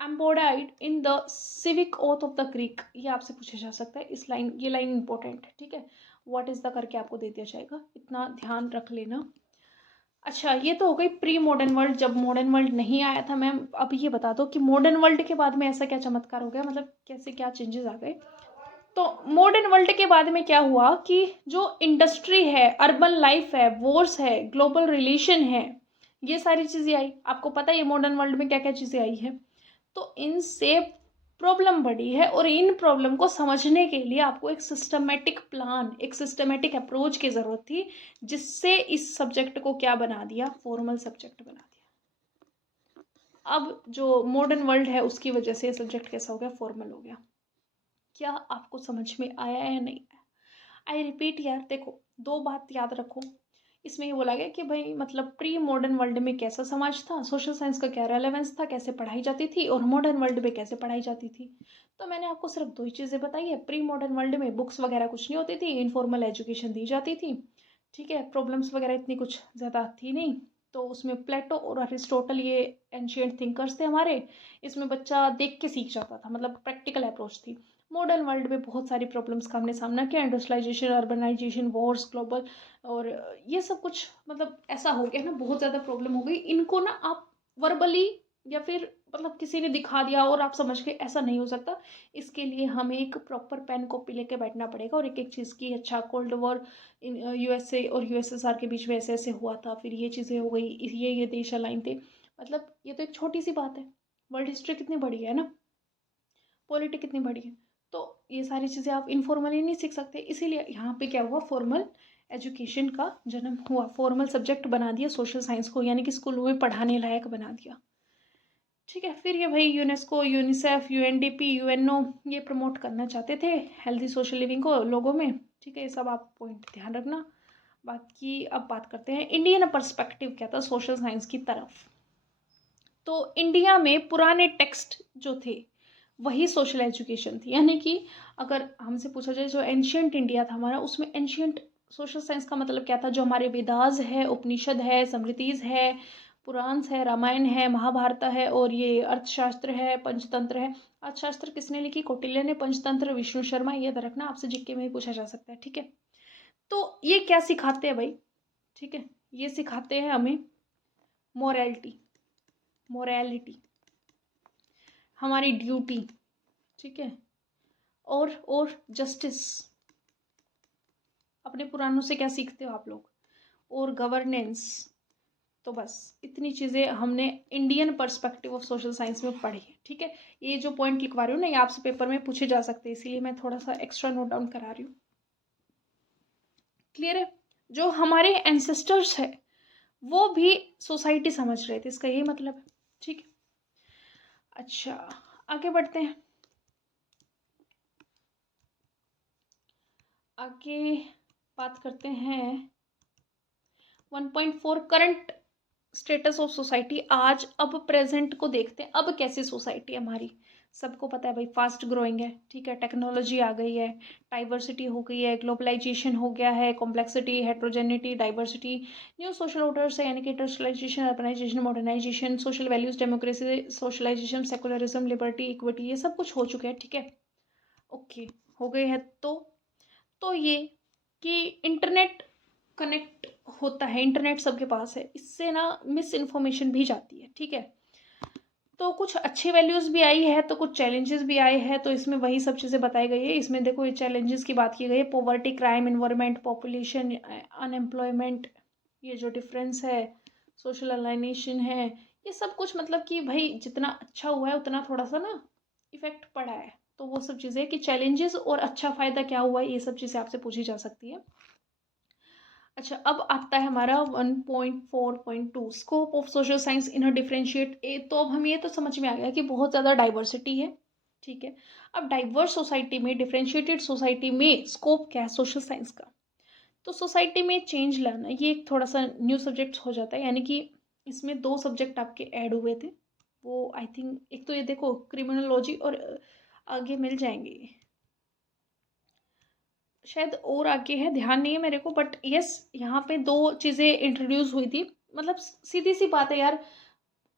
embodied in the civic oath of the Greek, ये आपसे पूछा जा सकता है, इस लाइन, ये लाइन इंपॉर्टेंट है, ठीक है। व्हाट इज द करके आपको दे दिया जाएगा, इतना ध्यान रख लेना। अच्छा, ये तो हो गई प्री मॉडर्न वर्ल्ड, जब मॉडर्न वर्ल्ड नहीं आया था। मैम अब ये बता दो कि मॉडर्न वर्ल्ड के बाद में ऐसा क्या चमत्कार हो गया, मतलब कैसे क्या चेंजेस आ गए। तो मॉडर्न वर्ल्ड के बाद में क्या हुआ कि जो इंडस्ट्री है, अर्बन लाइफ है, वॉर्स है, ग्लोबल रिलेशन है, ये सारी चीज़ें आई। आपको पता है ये मॉडर्न वर्ल्ड में क्या क्या चीज़ें आई है। तो इनसे प्रॉब्लम बढ़ी है, और इन प्रॉब्लम को समझने के लिए आपको एक सिस्टमेटिक प्लान, एक सिस्टमेटिक अप्रोच की ज़रूरत थी, जिससे इस सब्जेक्ट को क्या बना दिया, फॉर्मल सब्जेक्ट बना दिया। अब जो मॉडर्न वर्ल्ड है उसकी वजह से सब्जेक्ट कैसा हो गया, फॉर्मल हो गया। क्या आपको समझ में आया या नहीं आया। आई रिपीट यार, देखो दो बात याद रखो, इसमें ये बोला गया कि भाई मतलब प्री मॉडर्न वर्ल्ड में कैसा समाज था, सोशल साइंस का क्या रेलेवेंस था, कैसे पढ़ाई जाती थी, और मॉडर्न वर्ल्ड में कैसे पढ़ाई जाती थी। तो मैंने आपको सिर्फ दो ही चीज़ें बताई है। प्री मॉडर्न वर्ल्ड में बुक्स वगैरह कुछ नहीं होती थी, इनफॉर्मल एजुकेशन दी जाती थी, ठीक है, प्रॉब्लम्स वगैरह इतनी कुछ ज़्यादा थी नहीं। तो उसमें प्लेटो और अरिस्टोटल ये एंशियंट थिंकर्स थे हमारे, इसमें बच्चा देख के सीख जाता था, मतलब प्रैक्टिकल अप्रोच थी। मॉडर्न वर्ल्ड में बहुत सारी प्रॉब्लम्स का हमने सामना किया, इंडस्ट्रियलाइजेशन, अर्बनाइजेशन, वॉर्स, ग्लोबल, और ये सब कुछ मतलब ऐसा हो गया ना, बहुत ज़्यादा प्रॉब्लम हो गई। इनको ना आप वर्बली या फिर मतलब किसी ने दिखा दिया और आप समझ के, ऐसा नहीं हो सकता। इसके लिए हमें एक प्रॉपर पेन कॉपी लेके बैठना पड़ेगा, और एक एक चीज़ की, अच्छा कोल्ड वॉर इन यूएसए और यूएसएसआर के बीच में ऐसे ऐसे हुआ था, फिर ये चीज़ें हो गई, ये देश अलाइन थे, मतलब ये तो एक छोटी सी बात है। वर्ल्ड हिस्ट्री कितनी बड़ी है ना, पॉलिटी कितनी बड़ी है। तो ये सारी चीज़ें आप इनफॉर्मली नहीं सीख सकते, इसीलिए यहाँ पे क्या हुआ, फॉर्मल एजुकेशन का जन्म हुआ, फॉर्मल सब्जेक्ट बना दिया सोशल साइंस को, यानी कि स्कूलों में पढ़ाने लायक बना दिया, ठीक है। फिर ये भाई यूनेस्को, यूनिसेफ, यूएनडीपी, यूएनओ, ये प्रमोट करना चाहते थे हेल्दी सोशल लिविंग को लोगों में, ठीक है। ये सब आप पॉइंट ध्यान रखना। बाकी अब बात करते हैं इंडियन पर्सपेक्टिव क्या था सोशल साइंस की तरफ। तो इंडिया में पुराने टेक्स्ट जो थे वही सोशल एजुकेशन थी, यानी कि अगर हमसे पूछा जाए जो एंशियंट इंडिया था हमारा, उसमें एंशियंट सोशल साइंस का मतलब क्या था, जो हमारे वेदास है, उपनिषद है, स्मृतिज है, पुराण है, रामायण है, महाभारत है, और ये अर्थशास्त्र है, पंचतंत्र है। अर्थशास्त्र किसने लिखी, कौटिल्य ने, पंचतंत्र विष्णु शर्मा, ये रखना, आपसे जीके में ही पूछा जा सकता है, ठीक है। तो ये क्या सिखाते हैं भाई, ठीक है, ये सिखाते हैं हमें मोरालिटी, मोरालिटी, हमारी ड्यूटी, ठीक है, और जस्टिस। अपने पुराणों से क्या सीखते हो आप लोग, और गवर्नेंस, तो बस इतनी चीज़ें हमने Indian perspective of social science में पढ़ी है, ठीक है। ये जो पॉइंट लिखवा रही हूँ ना, ये आपसे पेपर में पूछे जा सकते हैं, इसीलिए मैं थोड़ा सा एक्स्ट्रा नोट डाउन करा रही हूँ। क्लियर है? जो हमारे एंसेस्टर्स है वो भी सोसाइटी समझ रहे थे, इसका यही मतलब है, ठीक है। अच्छा, आगे बढ़ते हैं। आगे बात करते हैं 1.4 करंट स्टेटस ऑफ सोसाइटी। आज अब प्रेजेंट को देखते हैं, अब कैसी सोसाइटी है हमारी। सबको पता है भाई, फास्ट ग्रोइंग है, ठीक है, टेक्नोलॉजी आ गई है, डाइवर्सिटी हो गई है, ग्लोबलाइजेशन हो गया है, complexity, heterogeneity, diversity, new social orders है, यानी कि industrialisation, urbanisation, modernisation, social values, democracy, socialisation, secularism, liberty, equity, ये सब कुछ हो चुके हैं, ठीक है। ओके, हो गए हैं। तो ये कि इंटरनेट कनेक्ट होता है, इंटरनेट सबके पास है, इससे ना मिस इन्फॉर्मेशन भी जाती है, ठीक है। तो कुछ अच्छी वैल्यूज़ भी आई है, तो कुछ चैलेंजेस भी आए हैं, तो इसमें वही सब चीज़ें बताई गई है। इसमें देखो, ये चैलेंजेस की बात की गई है, poverty, crime, environment, population, unemployment, ये जो डिफरेंस है, सोशल अलाइनेशन है, ये सब कुछ मतलब कि भाई जितना अच्छा हुआ है उतना थोड़ा सा ना इफेक्ट पड़ा है। तो वो सब चीज़ें कि चैलेंजेस और अच्छा फ़ायदा क्या हुआ है, ये सब चीज़ें आपसे पूछी जा सकती है। अच्छा, अब आता है हमारा 1.4.2 scope of social science in a differentiate a. तो अब हम ये तो समझ में आ गया कि बहुत ज़्यादा डाइवर्सिटी है, ठीक है। अब डाइवर्स सोसाइटी में, डिफरेंशिएटेड सोसाइटी में स्कोप क्या है सोशल साइंस का। तो सोसाइटी में चेंज लाना, ये एक थोड़ा सा न्यू सब्जेक्ट हो जाता है, यानी कि इसमें 2 सब्जेक्ट आपके ऐड हुए थे। वो आई थिंक, एक तो ये देखो क्रिमिनोलॉजी, और आगे मिल जाएंगे शायद, और आगे है, ध्यान नहीं है मेरे को, बट यस, यहाँ पे 2 चीज़ें इंट्रोड्यूस हुई थी। मतलब सीधी सी बात है यार,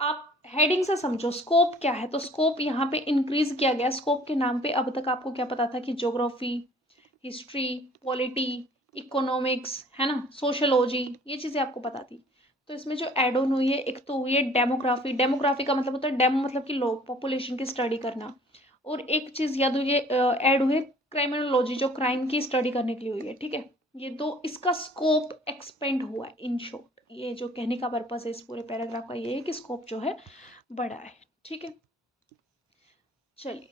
आप हेडिंग से समझो स्कोप क्या है। तो स्कोप यहाँ पे इंक्रीज किया गया। स्कोप के नाम पे अब तक आपको क्या पता था कि ज्योग्राफी, हिस्ट्री, पॉलिटी, इकोनॉमिक्स, है ना, सोशोलॉजी, ये चीज़ें आपको पता थी। तो इसमें जो एड ऑन हुई है, एक तो हुई है डेमोग्राफी। डेमोग्राफी का मतलब होता है डेमो मतलब कि लोग, पॉपुलेशन की स्टडी करना। और एक चीज़ याद हुई है, ऐड हुई है क्राइमिनोलॉजी, जो क्राइम की स्टडी करने के लिए हुई है, ठीक है। ये 2, इसका स्कोप एक्सपेंड हुआ है इन शॉर्ट। ये जो कहने का पर्पस है इस पूरे पैराग्राफ का, ये है कि स्कोप जो है बड़ा है, ठीक है। चलिए,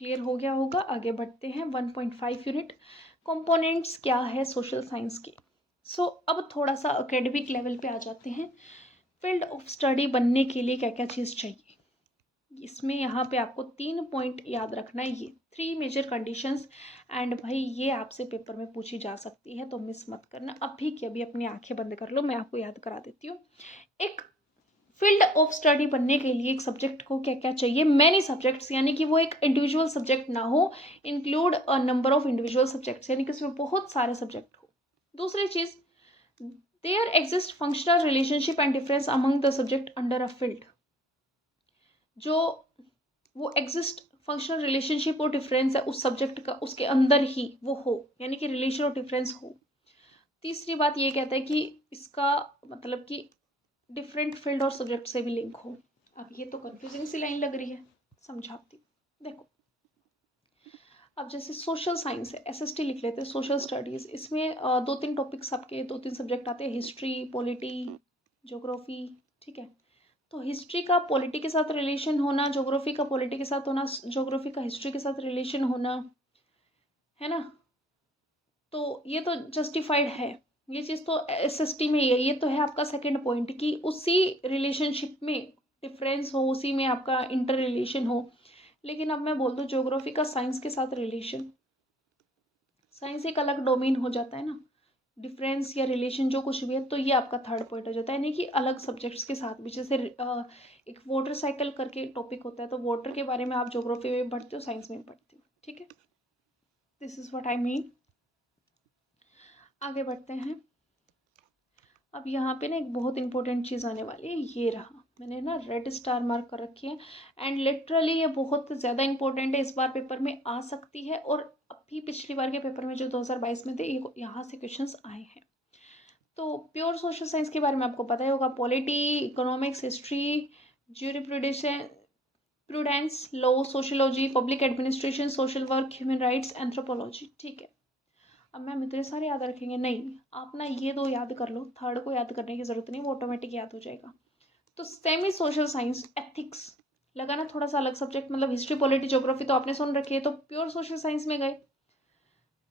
क्लियर हो गया होगा। आगे बढ़ते हैं 1.5 यूनिट, कंपोनेंट्स क्या है सोशल साइंस के। अब थोड़ा सा एकेडमिक लेवल पे आ जाते हैं। फील्ड ऑफ स्टडी बनने के लिए क्या क्या चीज़ चाहिए, इसमें यहाँ पे आपको 3 पॉइंट याद रखना है, ये 3 मेजर कंडीशंस। एंड भाई ये आपसे पेपर में पूछी जा सकती है, तो मिस मत करना। अभी की अभी अपनी आंखें बंद कर लो, मैं आपको याद करा देती हूँ। एक फील्ड ऑफ स्टडी बनने के लिए एक सब्जेक्ट को क्या क्या चाहिए, मैनी सब्जेक्ट्स, यानी कि वो एक इंडिविजुअल सब्जेक्ट ना हो, include a number of individual subjects, यानी कि उसमें बहुत सारे सब्जेक्ट हो। दूसरी चीज, there exist functional relationship and difference among the subject under a field. जो वो एग्जिस्ट फंक्शनल रिलेशनशिप और डिफरेंस है उस सब्जेक्ट का, उसके अंदर ही वो हो, यानी कि रिलेशन और डिफरेंस हो। तीसरी बात ये कहता है कि इसका मतलब कि डिफरेंट फील्ड और सब्जेक्ट से भी लिंक हो। अब ये तो कंफ्यूजिंग सी लाइन लग रही है, समझाती हूँ। देखो, अब जैसे सोशल साइंस है, एसएसटी लिख लेते हैं, सोशल स्टडीज। इसमें 2-3 टॉपिक्स आपके, 2-3 सब्जेक्ट आते हैं, हिस्ट्री, पॉलिटी, ज्योग्राफी, ठीक है। तो हिस्ट्री का पॉलिटी के साथ रिलेशन होना, ज्योग्राफी का पॉलिटी के साथ होना, ज्योग्राफी का हिस्ट्री के साथ रिलेशन होना, है ना। तो ये तो जस्टिफाइड है, ये चीज़ तो एसएसटी में ही है। ये तो है आपका सेकंड पॉइंट कि उसी रिलेशनशिप में डिफरेंस हो, उसी में आपका इंटर रिलेशन हो। लेकिन अब मैं बोल दूँ ज्योग्राफी का साइंस के साथ रिलेशन, साइंस एक अलग डोमेन हो जाता है ना, डिफरेंस या रिलेशन जो कुछ भी है, तो ये आपका थर्ड पॉइंट हो जाता है। यानी कि अलग सब्जेक्ट्स के साथ भी, जैसे एक वाटर साइकिल करके टॉपिक होता है, तो वाटर के बारे में आप ज्योग्राफी में पढ़ते हो, साइंस में पढ़ते हो, ठीक है। This is what I mean. आगे बढ़ते हैं। अब यहाँ पे ना एक बहुत इंपॉर्टेंट चीज़ आने वाली है, ये रहा, मैंने ना रेड स्टार मार्क कर रखी है। एंड लिटरली ये बहुत ज़्यादा इंपॉर्टेंट है, इस बार पेपर में आ सकती है, और अभी पिछली बार के पेपर में जो 2022 में थे, ये यहाँ से क्वेश्चंस आए हैं। तो प्योर सोशल साइंस के बारे में आपको पता ही होगा, polity, economics, history, jurisprudence, prudence, law, sociology, public administration, social work, human rights, anthropology, ठीक है। अब मैम इतने सारे याद रखेंगे नहीं, आप ना ये 2 याद कर लो, थर्ड को याद करने की ज़रूरत नहीं, वो ऑटोमेटिक याद हो जाएगा। तो सेमी सोशल साइंस, एथिक्स लगा ना थोड़ा सा अलग सब्जेक्ट, मतलब हिस्ट्री पॉलिटी ज्योग्राफी तो आपने सुन रखी है, तो प्योर सोशल साइंस में गए।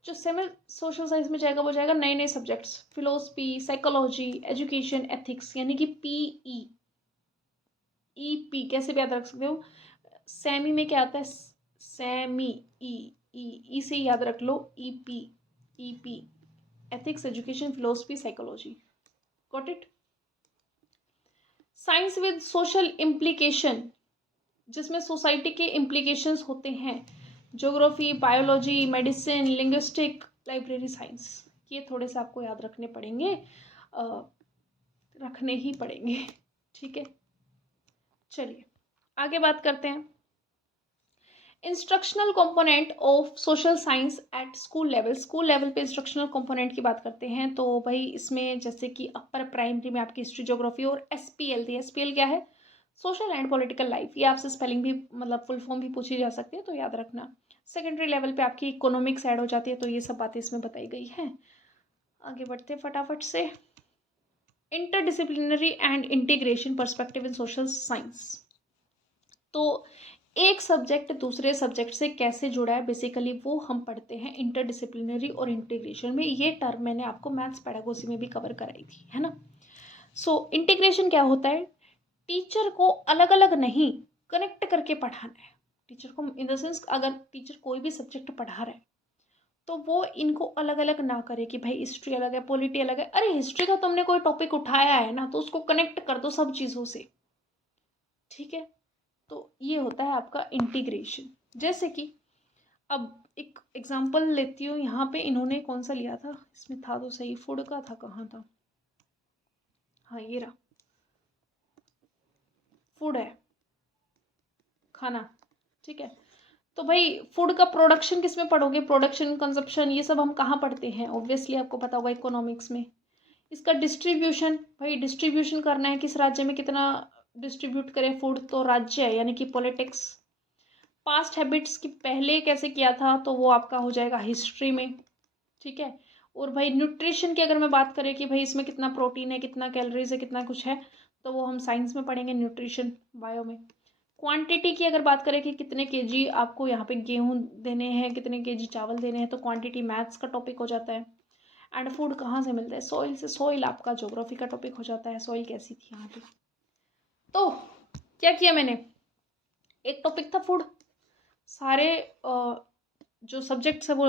जो सेमी सोशल साइंस में जाएगा वो जाएगा नए नए subjects, philosophy, psychology, education, ethics, यानी कि पीई, ईपी कैसे भी याद रख सकते हो। सेमी में क्या आता है, सेमी, ई से याद रख लो, EP, EP, ethics, education, philosophy, psychology. Got it. Science with social implication, जिसमें सोसाइटी के इम्प्लीकेशंस होते हैं, geography, biology, medicine, linguistic, library science. ये थोड़े से आपको याद रखने पड़ेंगे, रखने ही पड़ेंगे। ठीक है, चलिए आगे बात करते हैं। Instructional component of social science at school level, school level पे इंस्ट्रक्शनल कंपोनेंट की बात करते हैं। तो भाई इसमें जैसे कि अपर प्राइमरी में आपकी हिस्ट्री, ज्योग्राफी और एसपीएल थी। एसपीएल क्या है, सोशल एंड पॉलिटिकल लाइफ। ये आपसे स्पेलिंग भी मतलब फुल फॉर्म भी पूछी जा सकती है, तो याद रखना। सेकेंडरी लेवल पे आपकी इकोनॉमिक्स ऐड हो जाती है, तो ये सब बातें इसमें बताई गई हैं। आगे बढ़ते हैं फटाफट से। Interdisciplinary and integration perspective in social science. तो एक सब्जेक्ट दूसरे सब्जेक्ट से कैसे जुड़ा है, बेसिकली वो हम पढ़ते हैं इंटरडिसिप्लिनरी और इंटीग्रेशन में। ये टर्म मैंने आपको मैथ्स पेडागोजी में भी कवर कराई थी, है ना। सो इंटीग्रेशन क्या होता है, टीचर को अलग अलग नहीं, कनेक्ट करके पढ़ाना है। टीचर को इन द सेंस, अगर टीचर कोई भी सब्जेक्ट पढ़ा रहा है तो वो इनको अलग अलग ना करे कि भाई हिस्ट्री अलग है, पॉलिटी अलग है। अरे हिस्ट्री का तुमने कोई टॉपिक उठाया है ना, तो उसको कनेक्ट कर दो सब चीज़ों से। ठीक है, तो ये होता है आपका इंटीग्रेशन। जैसे कि अब एक एग्जांपल लेती हूँ, यहाँ पे इन्होंने कौन सा लिया था, इसमें था तो सही, फूड का था, कहाँ था, हाँ ये रहा, फूड है, खाना। ठीक है, तो भाई फूड का प्रोडक्शन किस में पढ़ोगे, प्रोडक्शन, कंजप्शन, ये सब हम कहाँ पढ़ते हैं, ऑब्वियसली आपको पता होगा इकोनॉमिक्स में। इसका डिस्ट्रीब्यूशन, भाई डिस्ट्रीब्यूशन करना है, किस राज्य में कितना डिस्ट्रीब्यूट करें फूड, तो राज्य है, यानी कि पॉलिटिक्स। पास्ट हैबिट्स की पहले कैसे किया था, तो वो आपका हो जाएगा हिस्ट्री में। ठीक है, और भाई न्यूट्रिशन की अगर मैं बात करें कि भाई इसमें कितना प्रोटीन है, कितना कैलोरीज है, कितना कुछ है, तो वो हम साइंस में पढ़ेंगे, न्यूट्रिशन, बायो में। क्वांटिटी की अगर बात करें कि कितने केजी आपको यहाँ पे गेहूँ देने हैं, कितने केजी चावल देने हैं, तो क्वांटिटी मैथ्स का टॉपिक हो जाता है। एंड फूड कहाँ से मिलता है, सॉइल से, सॉइल आपका ज्योग्राफी का टॉपिक हो जाता है, सॉइल कैसी थी यहाँ पे। तो क्या किया मैंने, एक टॉपिक था फूड, सारे जो सब्जेक्ट्स है वो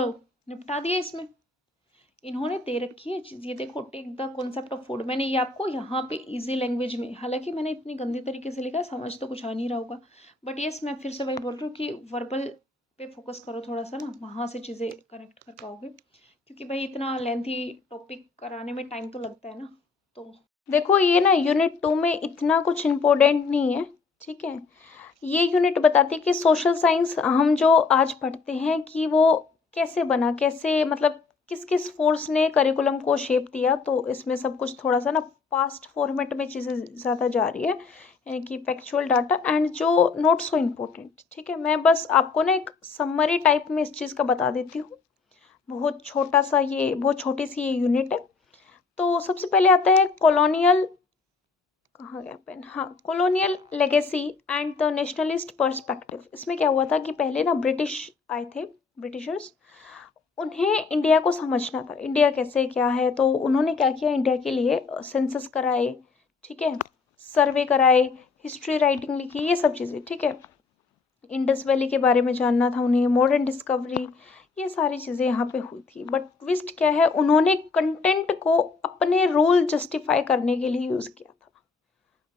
निपटा दिए इसमें। इन्होंने दे रखी है चीज़, ये देखो, take the concept of food. मैंने ये आपको यहाँ पे इजी लैंग्वेज में, हालांकि मैंने इतनी गंदी तरीके से लिखा है, समझ तो कुछ आ नहीं रहा होगा, बट यस मैं फिर से वही बोल रही हूँ कि वर्बल पे फोकस करो थोड़ा सा ना, वहाँ से चीज़ें कनेक्ट कर पाओगे, क्योंकि भाई इतना लेंथी टॉपिक कराने में टाइम तो लगता है ना। तो देखो ये ना यूनिट 2 में इतना कुछ इम्पोर्टेंट नहीं है। ठीक है, ये यूनिट बताती है कि सोशल साइंस हम जो आज पढ़ते हैं कि वो कैसे बना, कैसे मतलब किस किस फोर्स ने करिकुलम को शेप दिया। तो इसमें सब कुछ थोड़ा सा ना पास्ट फॉर्मेट में चीज़ें ज़्यादा जा रही है, यानी कि फैक्चुअल डाटा एंड जो नॉट सो इम्पोर्टेंट। ठीक है, मैं बस आपको ना एक समरी टाइप में इस चीज़ का बता देती हूँ। बहुत छोटा सा ये, बहुत छोटी सी ये यूनिट है। तो सबसे पहले आता है कॉलोनियल, कहाँ गया पेन, हाँ, colonial legacy and the nationalist perspective. इसमें क्या हुआ था कि पहले ना ब्रिटिश आए थे, ब्रिटिशर्स, उन्हें इंडिया को समझना था, इंडिया कैसे क्या है। तो उन्होंने क्या किया, इंडिया के लिए सेंसस कराए, ठीक है, सर्वे कराए, हिस्ट्री राइटिंग लिखी, ये सब चीज़ें। ठीक है, इंडस वैली के बारे में जानना था उन्हें, मॉडर्न डिस्कवरी, ये सारी चीज़ें यहाँ पे हुई थी। बट ट्विस्ट क्या है, उन्होंने कंटेंट को अपने रोल जस्टिफाई करने के लिए यूज़ किया था।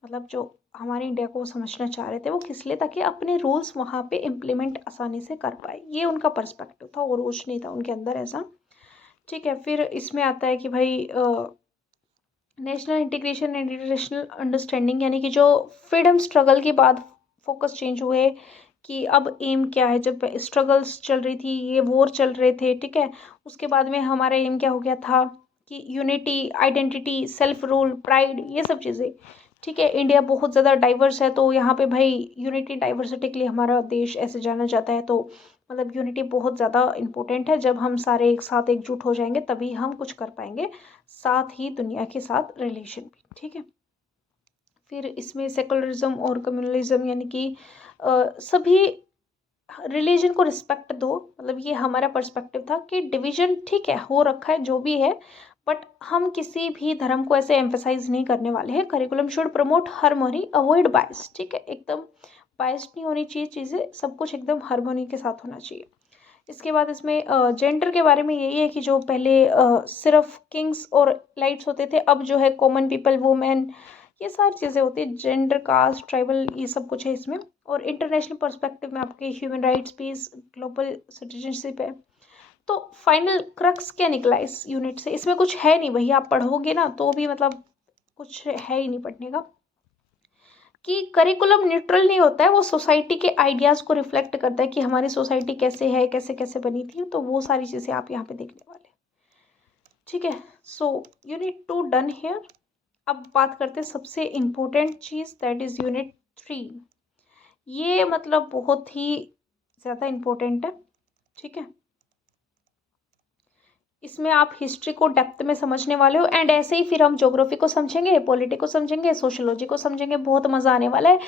मतलब जो हमारे इंडिया को समझना चाह रहे थे वो किस लिए, ताकि अपने रूल्स वहाँ पे इम्प्लीमेंट आसानी से कर पाए। ये उनका पर्सपेक्टिव था और कुछ नहीं था उनके अंदर ऐसा। ठीक है, फिर इसमें आता है कि भाई national integration and international understanding, यानी कि जो फ्रीडम स्ट्रगल के बाद फोकस चेंज हुए कि अब एम क्या है। जब स्ट्रगल्स चल रही थी, ये वॉर चल रहे थे, ठीक है, उसके बाद में हमारा एम क्या हो गया था कि unity, identity, self rule, pride, ये सब चीज़ें। ठीक है, इंडिया बहुत ज़्यादा डाइवर्स है, तो यहाँ पे भाई यूनिटी डाइवर्सिटी के लिए हमारा देश ऐसे जाना जाता है। तो मतलब यूनिटी बहुत ज़्यादा इम्पोर्टेंट है। जब हम सारे एक साथ एकजुट हो जाएंगे तभी हम कुछ कर पाएंगे, साथ ही दुनिया के साथ रिलेशन भी, ठीक है। फिर इसमें सेकुलरिज्म और कम्युनलिज्म, यानी कि सभी रिलीजन को रिस्पेक्ट दो। मतलब ये हमारा पर्सपेक्टिव था कि डिवीजन ठीक है, हो रखा है जो भी है, बट हम किसी भी धर्म को ऐसे एम्फेसाइज नहीं करने वाले हैं। Curriculum should promote harmony, avoid bias, ठीक है, एकदम बायस्ड नहीं होनी चाहिए चीज़ें, सब कुछ एकदम हार्मोनी के साथ होना चाहिए। इसके बाद इसमें जेंडर के बारे में यही है कि जो पहले सिर्फ किंग्स और लाइट्स होते थे, अब जो है कॉमन पीपल, वुमेन, ये सारी चीज़ें होती है। जेंडर, कास्ट, ट्राइबल, ये सब कुछ है इसमें। और इंटरनेशनल पर्सपेक्टिव में आपके human rights, peace, global citizenship है। तो फाइनल क्रक्स क्या निकला इस यूनिट से? इसमें कुछ है नहीं भैया, आप पढ़ोगे ना तो भी मतलब कुछ है ही नहीं पढ़ने का। कि करिकुलम न्यूट्रल नहीं होता है, वो सोसाइटी के आइडियाज़ को रिफ्लेक्ट करता है कि हमारी सोसाइटी कैसे है, कैसे कैसे बनी थी, तो वो सारी चीज़ें आप यहाँ पे देखने वाले हैं, ठीक है। So unit 2 done here. अब बात करते हैं सबसे important cheese, that is unit 3। ये मतलब बहुत ही ज़्यादा इम्पोर्टेंट है, ठीक है। इसमें आप हिस्ट्री को डेप्थ में समझने वाले हो, एंड ऐसे ही फिर हम ज्योग्राफी को समझेंगे, पॉलिटी को समझेंगे, सोशोलॉजी को समझेंगे। बहुत मज़ा आने वाला है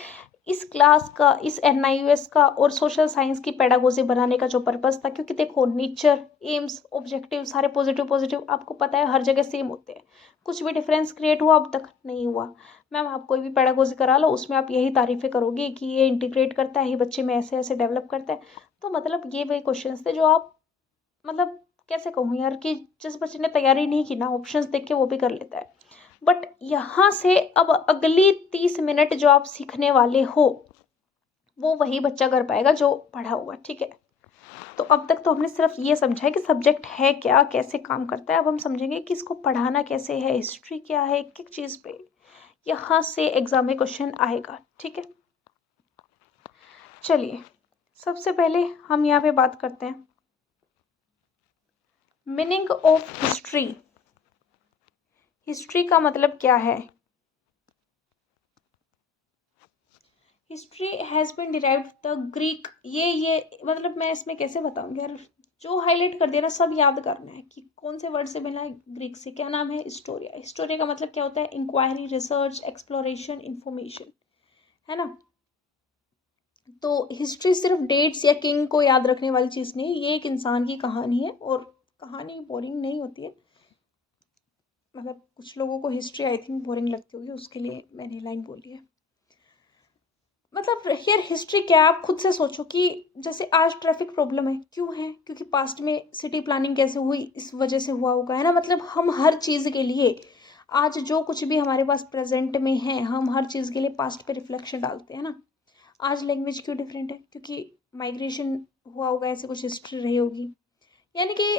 इस क्लास का, इस NIUS का और सोशल साइंस की पेडागोजी बनाने का जो पर्पस था। क्योंकि देखो, नेचर, एम्स, ऑब्जेक्टिव सारे पॉजिटिव पॉजिटिव, आपको पता है हर जगह सेम होते हैं। कुछ भी डिफरेंस क्रिएट हुआ अब तक नहीं हुआ। मैम आप कोई भी पेडागोजी करा लो, उसमें आप यही तारीफ़ें करोगे कि ये इंटीग्रेट करता है, ये बच्चे में ऐसे ऐसे डेवलप करता है। तो मतलब ये वही क्वेश्चन थे जो आप, मतलब कैसे कहूँ यार, कि जिस बच्चे ने तैयारी नहीं की ना, ऑप्शंस देख के वो भी कर लेता है। बट यहाँ से अब अगली 30 मिनट जो आप सीखने वाले हो, वो वही बच्चा कर पाएगा जो पढ़ा हुआ, ठीक है। तो अब तक तो हमने सिर्फ ये समझा है कि सब्जेक्ट है क्या, कैसे काम करता है। अब हम समझेंगे कि इसको पढ़ाना कैसे है, हिस्ट्री क्या है, किस चीज़ पे यहाँ से एग्जाम में क्वेश्चन आएगा, ठीक है। चलिए, सबसे पहले हम यहाँ पे बात करते हैं मीनिंग ऑफ हिस्ट्री। हिस्ट्री का मतलब क्या है? History has been derived the Greek. ये मतलब मैं इसमें कैसे बताऊँ यार, जो हाईलाइट कर दिया ना सब याद करना है कि कौन से वर्ड से मिला है। ग्रीक से क्या नाम है? हिस्टोरिया। हिस्टोरिया का मतलब क्या होता है? इंक्वायरी, रिसर्च, एक्सप्लोरेशन, इंफॉर्मेशन, है ना। तो हिस्ट्री सिर्फ डेट्स या किंग को याद रखने वाली चीज़ नहीं, ये एक इंसान की कहानी है। और कहानी बोरिंग नहीं होती है। मतलब कुछ लोगों को हिस्ट्री आई थिंक बोरिंग लगती होगी, उसके लिए मैंने लाइन बोली है। मतलब यार हिस्ट्री क्या है, आप खुद से सोचो कि जैसे आज ट्रैफिक प्रॉब्लम है, क्यों है? क्योंकि पास्ट में सिटी प्लानिंग कैसे हुई, इस वजह से हुआ होगा, है ना। मतलब हम हर चीज़ के लिए, आज जो कुछ भी हमारे पास प्रेजेंट में है, हम हर चीज़ के लिए पास्ट पे रिफ्लेक्शन डालते हैं ना। आज लैंग्वेज क्यों डिफरेंट है? क्योंकि माइग्रेशन हुआ होगा, ऐसे कुछ हिस्ट्री रही होगी। यानी कि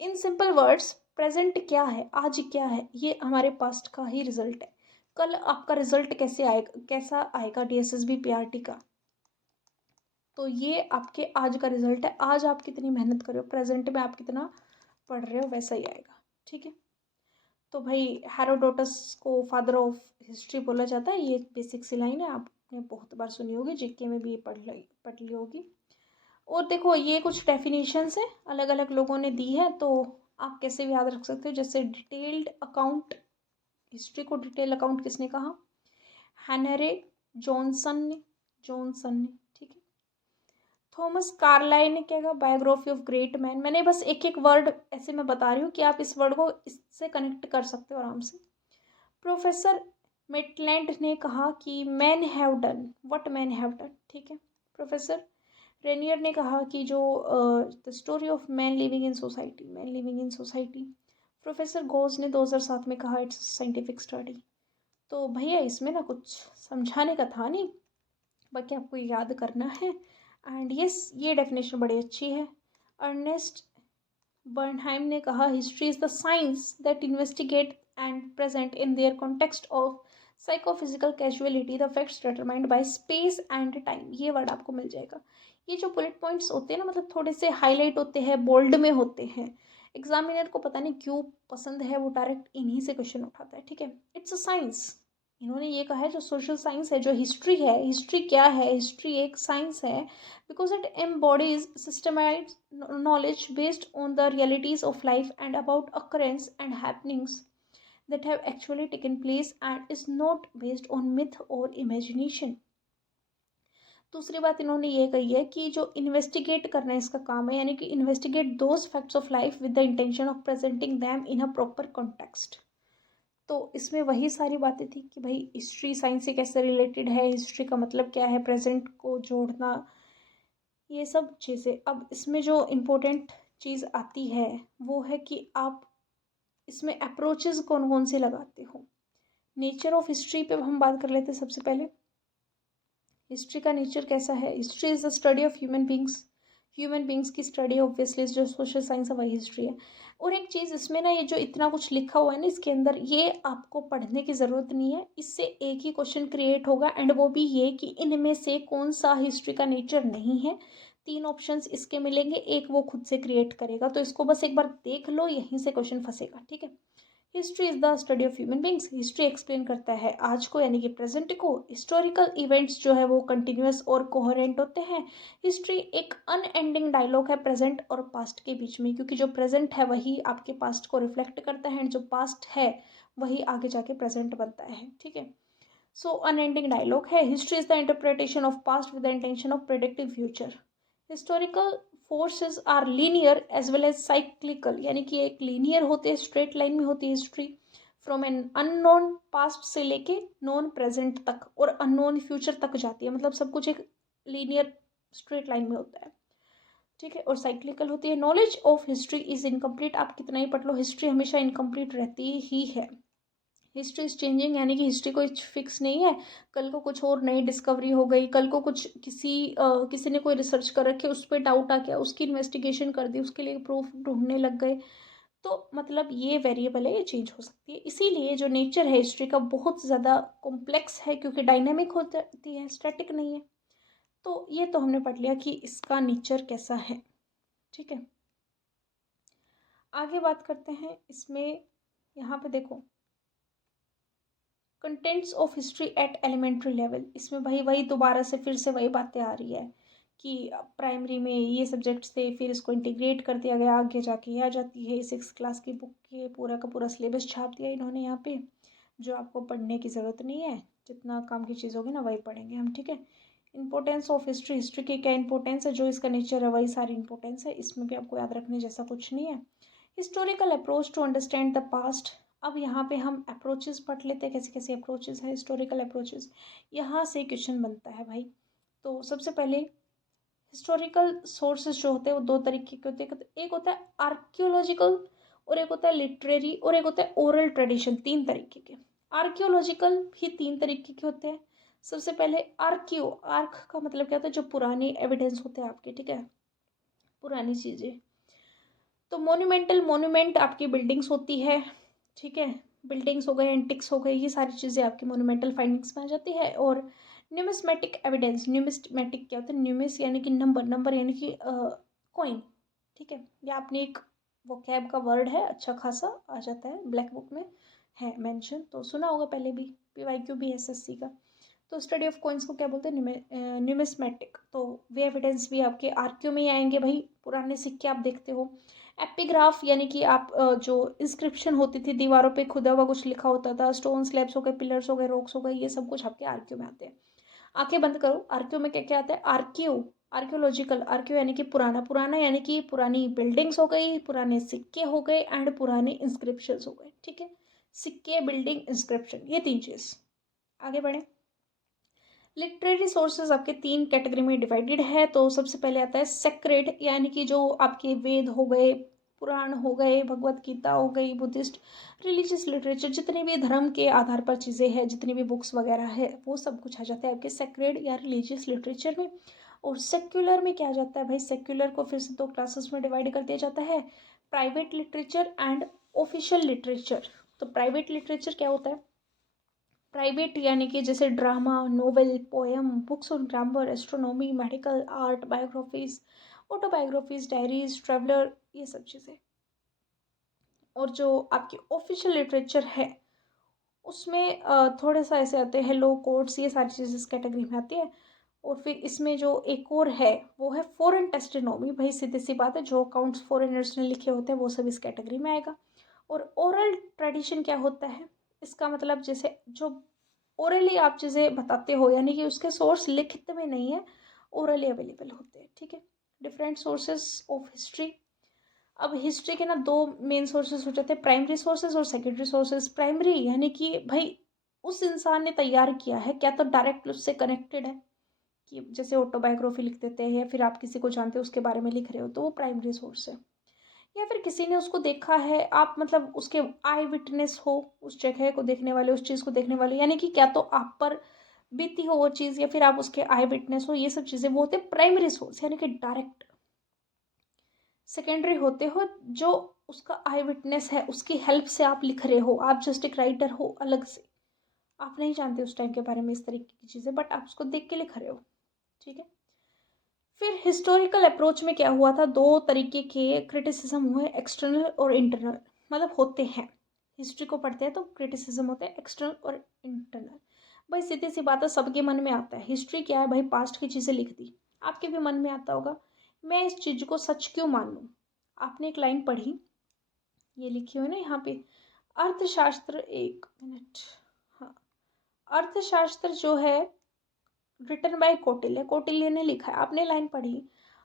इन सिंपल वर्ड्स, प्रेजेंट क्या है, आज क्या है, ये हमारे पास्ट का ही रिजल्ट है। कल आपका रिजल्ट कैसे आएगा, कैसा आएगा DSSB PRT का, तो ये आपके आज का रिजल्ट है। आज आप कितनी मेहनत कर रहे हो, प्रेजेंट में आप कितना पढ़ रहे हो, वैसा ही आएगा, ठीक है। तो भाई हेरोडोटस को फादर ऑफ हिस्ट्री बोला जाता है। ये बेसिक सी लाइन है, आपने बहुत बार सुनी होगी, GK में भी ये पढ़ ली होगी। और देखो ये कुछ डेफिनेशंस है, अलग अलग लोगों ने दी है, तो आप कैसे भी याद रख सकते हो। जैसे डिटेल्ड अकाउंट, हिस्ट्री को डिटेल अकाउंट किसने कहा? हेनरे जॉनसन ने, ठीक है। थॉमस कार्लाइल ने क्या कहा? Biography of great man. मैंने बस एक एक वर्ड ऐसे मैं बता रही हूँ कि आप इस वर्ड को इससे कनेक्ट कर सकते हो आराम से। प्रोफेसर मेटलैंड ने कहा कि man have done what man have done, ठीक है। प्रोफेसर रेनियर ने कहा कि जो the story of man living in society. Professor Ghosh ने 2007 में कहा इट्स साइंटिफिक स्टडी। तो भैया इसमें ना कुछ समझाने का था नहीं, बाकी आपको याद करना है। एंड यस, ये डेफिनेशन बड़ी अच्छी है। अर्नेस्ट बर्नहाइम ने कहा history is the science that investigate and present in their context of psychophysical casualty the facts determined by space and time. ये वर्ड आपको मिल जाएगा। ये जो बुलेट पॉइंट्स होते हैं ना, मतलब थोड़े से हाईलाइट होते हैं, बोल्ड में होते हैं। एग्जामिनर को पता नहीं क्यों पसंद है, वो डायरेक्ट इन्हीं से क्वेश्चन उठाता है, ठीक है। इट्स अ साइंस, इन्होंने ये कहा है जो सोशल साइंस है, जो हिस्ट्री है, हिस्ट्री क्या है, हिस्ट्री एक साइंस है because it embodies systemise knowledge based on the realities of life and about occurrence and happenings that have actually taken place and is not based on myth or imagination. दूसरी बात इन्होंने ये कही है कि जो इन्वेस्टिगेट करना है इसका काम है, यानी कि investigate those facts of life with the intention of presenting them in a proper context. तो इसमें वही सारी बातें थी कि भाई हिस्ट्री साइंस से कैसे रिलेटेड है, हिस्ट्री का मतलब क्या है, प्रेजेंट को जोड़ना, ये सब चीज़ें। अब इसमें जो इम्पोर्टेंट चीज़ आती है वो है कि आप इसमें अप्रोचेस कौन कौन से लगाते हो। नेचर ऑफ हिस्ट्री पे हम बात कर लेते हैं। सबसे पहले हिस्ट्री का नेचर कैसा है। History is the study of human beings की स्टडी। ऑब्वियसली जो सोशल साइंस है वही हिस्ट्री है। और एक चीज़ इसमें ना, ये जो इतना कुछ लिखा हुआ है ना इसके अंदर, ये आपको पढ़ने की ज़रूरत नहीं है। इससे एक ही क्वेश्चन क्रिएट होगा एंड वो भी ये कि इनमें से कौन सा हिस्ट्री का नेचर नहीं है। 3 ऑप्शंस इसके मिलेंगे, एक वो खुद से क्रिएट करेगा। तो इसको बस एक बार देख लो, यहीं से क्वेश्चन फंसेगा, ठीक है। History is the study of human beings. History explain करता है आज को यानी कि प्रेजेंट को। हिस्टोरिकल इवेंट्स जो है वो कंटिन्यूस और कोहेरेंट होते हैं। हिस्ट्री एक अनएंडिंग डायलॉग है प्रेजेंट और पास्ट के बीच में, क्योंकि जो प्रेजेंट है वही आपके पास्ट को रिफ्लेक्ट करता है एंड जो पास्ट है वही आगे जाके प्रेजेंट बनता है, ठीक है। सो अनएंडिंग डायलॉग है। History is the interpretation of past with the intention of predictive future. Historical forces are linear as well as cyclical, यानी कि एक लीनियर होते हैं, स्ट्रेट लाइन में होती है history, from an unknown past से लेके नोन प्रेजेंट तक और अननोन फ्यूचर तक जाती है। मतलब सब कुछ एक लीनियर स्ट्रेट लाइन में होता है, ठीक है। और साइक्लिकल होती है। Knowledge of history is incomplete. आप कितना ही पढ़ लो, हिस्ट्री हमेशा इनकम्प्लीट रहती ही है। हिस्ट्री इज चेंजिंग, यानी कि हिस्ट्री कोई फिक्स नहीं है। कल को कुछ और नई डिस्कवरी हो गई, कल को कुछ किसी ने कोई रिसर्च कर रखी, उस पर डाउट आ गया, उसकी इन्वेस्टिगेशन कर दी, उसके लिए प्रूफ ढूंढने लग गए। तो मतलब ये वेरिएबल है, ये चेंज हो सकती है। इसीलिए जो नेचर है हिस्ट्री का बहुत ज़्यादा कॉम्प्लेक्स है, क्योंकि डायनेमिक होती है, स्टैटिक नहीं है। तो ये तो हमने पढ़ लिया कि इसका नेचर कैसा है, ठीक है। आगे बात करते हैं इसमें। यहाँ पे देखो contents of history at elementary level. इसमें भाई वही दोबारा से फिर से वही बातें आ रही है कि प्राइमरी में ये सब्जेक्ट्स थे, फिर इसको इंटीग्रेट कर दिया गया, आगे जाके आ जाती है। 6 क्लास की बुक के पूरा का पूरा सिलेबस छाप दिया इन्होंने यहाँ पे, जो आपको पढ़ने की ज़रूरत नहीं है। जितना काम की चीज़ होगी ना वही पढ़ेंगे हम, ठीक है। Importance of history. हिस्ट्री की क्या इंपॉर्टेंस है, जो इसका नेचर है वही सारी इंपॉर्टेंस है। इसमें भी आपको याद रखने जैसा कुछ नहीं है। Historical approach to understand the past. अब यहाँ पे हम अप्रोचेस पढ़ लेते हैं, कैसे कैसे अप्रोचेस है हिस्टोरिकल अप्रोचेस। यहाँ से क्वेश्चन बनता है भाई। तो सबसे पहले हिस्टोरिकल सोर्सेज जो होते हैं वो 2 तरीके के होते हैं। एक होता है आर्कियोलॉजिकल और एक होता है लिटरेरी और एक होता है ओरल ट्रेडिशन। 3 तरीके के। आर्कियोलॉजिकल भी 3 तरीके के होते हैं। सबसे पहले आर्कियो, आर्क का मतलब क्या होता है, जो पुराने एविडेंस होते हैं आपके, ठीक है, पुरानी चीज़ें। तो मोन्यूमेंट आपकी बिल्डिंग्स होती है, ठीक है। बिल्डिंग्स हो गए, एंटिक्स हो गए, ये सारी चीज़ें आपकी मोन्यूमेंटल फाइंडिंग्स में आ जाती है। और न्यूमिस्मेटिक एविडेंस। न्यूमिस्मेटिक क्या होता है, न्यूमिस यानी कि नंबर, नंबर यानी कि कॉइन, ठीक है। या आपने एक वोकैब का वर्ड है, अच्छा खासा आ जाता है, ब्लैक बुक में है मेंशन, तो सुना होगा पहले भी, PYQ भी SSC का। तो स्टडी ऑफ कॉइन्स को क्या बोलते हैं, न्यूमिस्मेटिक। तो वे एविडेंस भी आपके आर्क्यू में ही आएंगे भाई, पुराने सिक्के आप देखते हो। एपिग्राफ यानी कि आप जो इंस्क्रिप्शन होती थी दीवारों पे, खुदा हुआ कुछ लिखा होता था, स्टोन स्लैब्स हो गए, पिलर्स हो गए, रॉक्स हो गए, ये सब कुछ आपके आर्क्यू में आते हैं। आंखें बंद करो, आर्क्यू में क्या क्या आता है। आर्क्योलॉजिकल, आर्क्यू यानी कि पुराना, पुराना यानी कि पुरानी बिल्डिंग्स हो गई, पुराने सिक्के हो गए एंड पुराने इंस्क्रिप्शन हो गए, ठीक है। सिक्के, बिल्डिंग, इंस्क्रिप्शन, ये 3 चीज। आगे बढ़े। लिटरेरी सोर्सेज आपके 3 कैटेगरी में डिवाइडेड है। तो सबसे पहले आता है सेक्रेड, यानी कि जो आपके वेद हो गए, पुराण हो गए, भगवत गीता हो गई, बुद्धिस्ट रिलीजियस लिटरेचर, जितने भी धर्म के आधार पर चीज़ें हैं, जितनी भी बुक्स वगैरह है, वो सब कुछ आ जाता है आपके सेक्रेड या रिलीजियस लिटरेचर में। और सेक्युलर में क्या आ जाता है भाई, सेक्युलर को फिर से 2 क्लासेस में डिवाइड कर दिया जाता है, private literature and official literature. तो प्राइवेट लिटरेचर क्या होता है, प्राइवेट यानी कि जैसे drama, novel, poem, books on grammar, astronomy, medical, art, biographies, autobiographies, diaries, traveller, ये सब चीज़ें। और जो आपकी ऑफिशियल लिटरेचर है उसमें थोड़ा सा ऐसे आते हैं लो कोड्स, ये सारी चीज़ें इस कैटेगरी में आती है। और फिर इसमें जो एक और है वो है फॉरेन टेस्टिनोमी। भाई सीधी सी बात है, जो अकाउंट्स फॉरेनर्स ने लिखे होते हैं वो सब इस कैटेगरी में आएगा। और ओरल ट्रेडिशन क्या होता है, इसका मतलब जैसे जो ओरली आप चीज़ें बताते हो, यानी कि उसके सोर्स लिखित में नहीं है, ओरली अवेलेबल होते हैं, ठीक है। Different sources of history. अब हिस्ट्री के ना दो मेन सोर्सेस हो जाते हैं, प्राइमरी सोर्सेज और सेकेंडरी सोर्सेज। प्राइमरी यानी कि भाई उस इंसान ने तैयार किया है, क्या तो डायरेक्ट उससे कनेक्टेड है, कि जैसे ऑटोबायोग्राफी लिख देते हैं या फिर आप किसी को जानते हो उसके बारे में लिख रहे हो, तो वो प्राइमरी सोर्स है। या फिर किसी ने उसको देखा है, आप मतलब उसके आई विटनेस हो, उस जगह को देखने वाले, उस चीज़ को देखने वाले, यानी कि क्या तो आप पर बीती हो वो चीज़ या फिर आप उसके आई विटनेस हो, ये सब चीज़ें वो होते हैं प्राइमरी सोर्स, यानी कि डायरेक्ट। सेकेंडरी होते हो जो उसका आई विटनेस है, उसकी हेल्प से आप लिख रहे हो, आप जस्ट एक राइटर हो अलग से, आप नहीं जानते उस टाइम के बारे में इस तरीके की चीज़ें, बट आप उसको देख के लिख रहे हो, ठीक है। फिर हिस्टोरिकल अप्रोच में क्या हुआ था, दो तरीके के क्रिटिसिज्म हुए, एक्सटर्नल और इंटरनल, मतलब होते हैं। हिस्ट्री को पढ़ते हैं तो क्रिटिसिज्म होते हैं एक्सटर्नल और इंटरनल। भाई सीधी सी बात है, सबके मन में आता है हिस्ट्री क्या है, भाई पास्ट की चीज़ें लिख दी, आपके भी मन में आता होगा मैं इस चीज़ को सच क्यों मान लूँ। आपने एक लाइन पढ़ी, ये लिखी हुई ना यहाँ पे, अर्थशास्त्र, एक मिनट, हाँ, अर्थशास्त्र जो है रिटन बाय कौटिल्य, कौटिल्य ने लिखा है, आपने लाइन पढ़ी,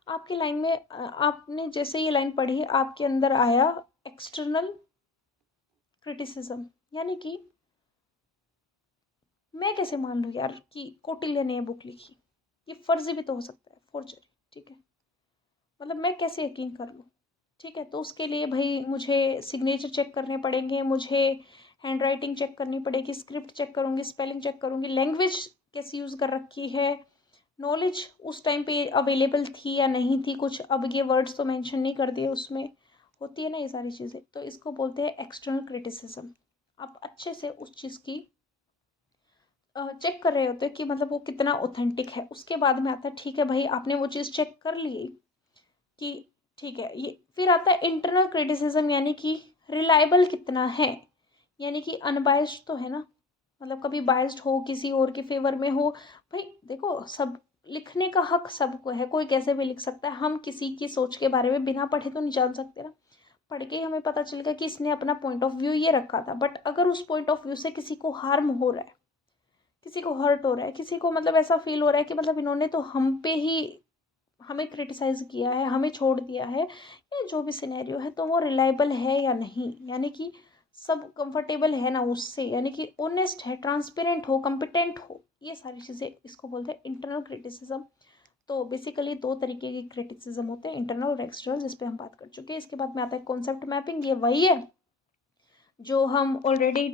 आपकी लाइन में आपने जैसे ये लाइन पढ़ी आपके अंदर आया एक्सटर्नल क्रिटिसिज्म, यानी कि मैं कैसे मान लूँ यार कि कौटिल्य ने ये बुक लिखी, ये फर्जी भी तो हो सकता है, फोर्जरी, ठीक है, मतलब मैं कैसे यकीन कर लूँ, ठीक है। तो उसके लिए भाई मुझे सिग्नेचर चेक करने पड़ेंगे, मुझे हैंड राइटिंग चेक करनी पड़ेगी, स्क्रिप्ट चेक करूँगी, स्पेलिंग चेक करूँगी, लैंग्वेज कैसी यूज़ कर रखी है, नॉलेज उस टाइम पे अवेलेबल थी या नहीं थी, कुछ अब ये वर्ड्स तो मेंशन नहीं कर दिए उसमें, होती है ना ये सारी चीज़ें, तो इसको बोलते हैं एक्सटर्नल क्रिटिसिज्म। आप अच्छे से उस चीज़ की चेक कर रहे होते हैं कि मतलब वो कितना ऑथेंटिक है। उसके बाद में आता है ठीक है भाई आपने वो चीज़ चेक कर ली कि ठीक है, ये फिर आता है इंटरनल क्रिटिसिज्म, यानी कि रिलायबल कितना है, यानी कि अनबायस्ड तो है ना, मतलब कभी बायस्ड हो किसी और के फेवर में हो। भाई देखो, सब लिखने का हक सबको है, कोई कैसे भी लिख सकता है, हम किसी की सोच के बारे में बिना पढ़े तो नहीं जान सकते ना। पढ़ के ही हमें पता चलेगा कि इसने अपना पॉइंट ऑफ व्यू ये रखा था, बट अगर उस पॉइंट ऑफ व्यू से किसी को हार्म हो रहा है, किसी को हर्ट हो रहा है, किसी को मतलब ऐसा फील हो रहा है कि मतलब इन्होंने तो हम पे ही हमें क्रिटिसाइज किया है, हमें छोड़ दिया है, या जो भी सिनेरियो है, तो वो रिलायबल है या नहीं, यानी कि सब कंफर्टेबल है ना उससे, यानी कि ऑनेस्ट है, ट्रांसपेरेंट हो, कम्पिटेंट हो, ये सारी चीज़ें इसको बोलते हैं इंटरनल क्रिटिसिज्म। तो बेसिकली दो तरीके के क्रिटिसिज्म होते हैं, इंटरनल और एक्सटर्नल, जिस पे हम बात कर चुके हैं। इसके बाद में आता है कॉन्सेप्ट मैपिंग, ये वही है जो हम ऑलरेडी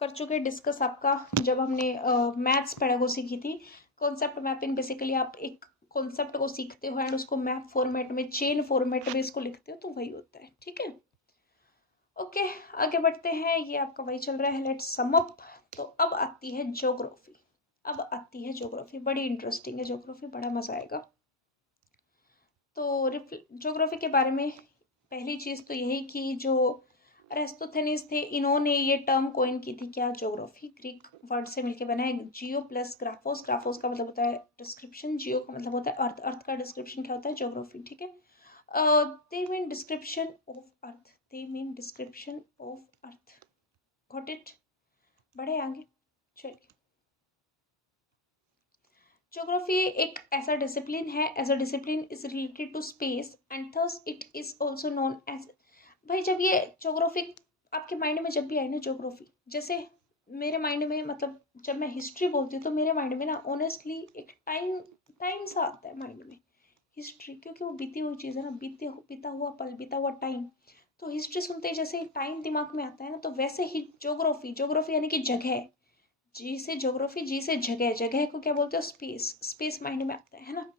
कर चुके डिस्कस आपका, जब हमने मैथ्स पेडागोजी की थी। कॉन्सेप्ट मैपिंग बेसिकली आप एक कॉन्सेप्ट को सीखते हो एंड उसको मैप फॉर्मेट में, चेन फॉर्मेट में इसको लिखते हो, तो वही होता है, ठीक है। ओके, आगे बढ़ते हैं, ये आपका वही चल रहा है, लेट्स सम अप। तो अब आती है ज्योग्राफी, अब आती है ज्योग्राफी, बड़ी इंटरेस्टिंग है ज्योग्राफी, बड़ा मजा आएगा। तो ज्योग्राफी के बारे में पहली चीज़ तो यही कि जो अरिस्टोथेनिस थे, इन्होंने ये टर्म कोइन की थी, क्या, ज्योग्राफी, ग्रीक वर्ड से मिलके बना है, जियो प्लस ग्राफोस, ग्राफोस का मतलब होता है डिस्क्रिप्शन, जियो का मतलब होता है अर्थ, अर्थ का डिस्क्रिप्शन क्या होता है, ज्योग्राफी, ठीक है। They mean description of earth, they mean description of earth, got it. बढ़े आगे, चलिए। ज्योग्राफी एक ऐसा डिसिप्लिन है, as a discipline is related to space and thus it is also known as. भाई जब ये ज्योग्राफी आपके माइंड में जब भी आए ना ज्योग्राफी, जैसे मेरे माइंड में, मतलब जब मैं हिस्ट्री बोलती हूँ तो मेरे माइंड में ना ऑनेस्टली एक टाइम, टाइम सा आता है माइंड में, हिस्ट्री, क्योंकि वो बीती हुई चीज़ है ना, बीता हुआ पल, बीता हुआ टाइम। तो हिस्ट्री सुनते ही जैसे टाइम दिमाग में आता है ना, तो वैसे ही ज्योग्राफी, ज्योग्राफी यानी कि जगह, जी से ज्योग्राफी, जी से जगह, जगह को क्या बोलते हो, स्पेस, स्पेस माइंड में आता है ना।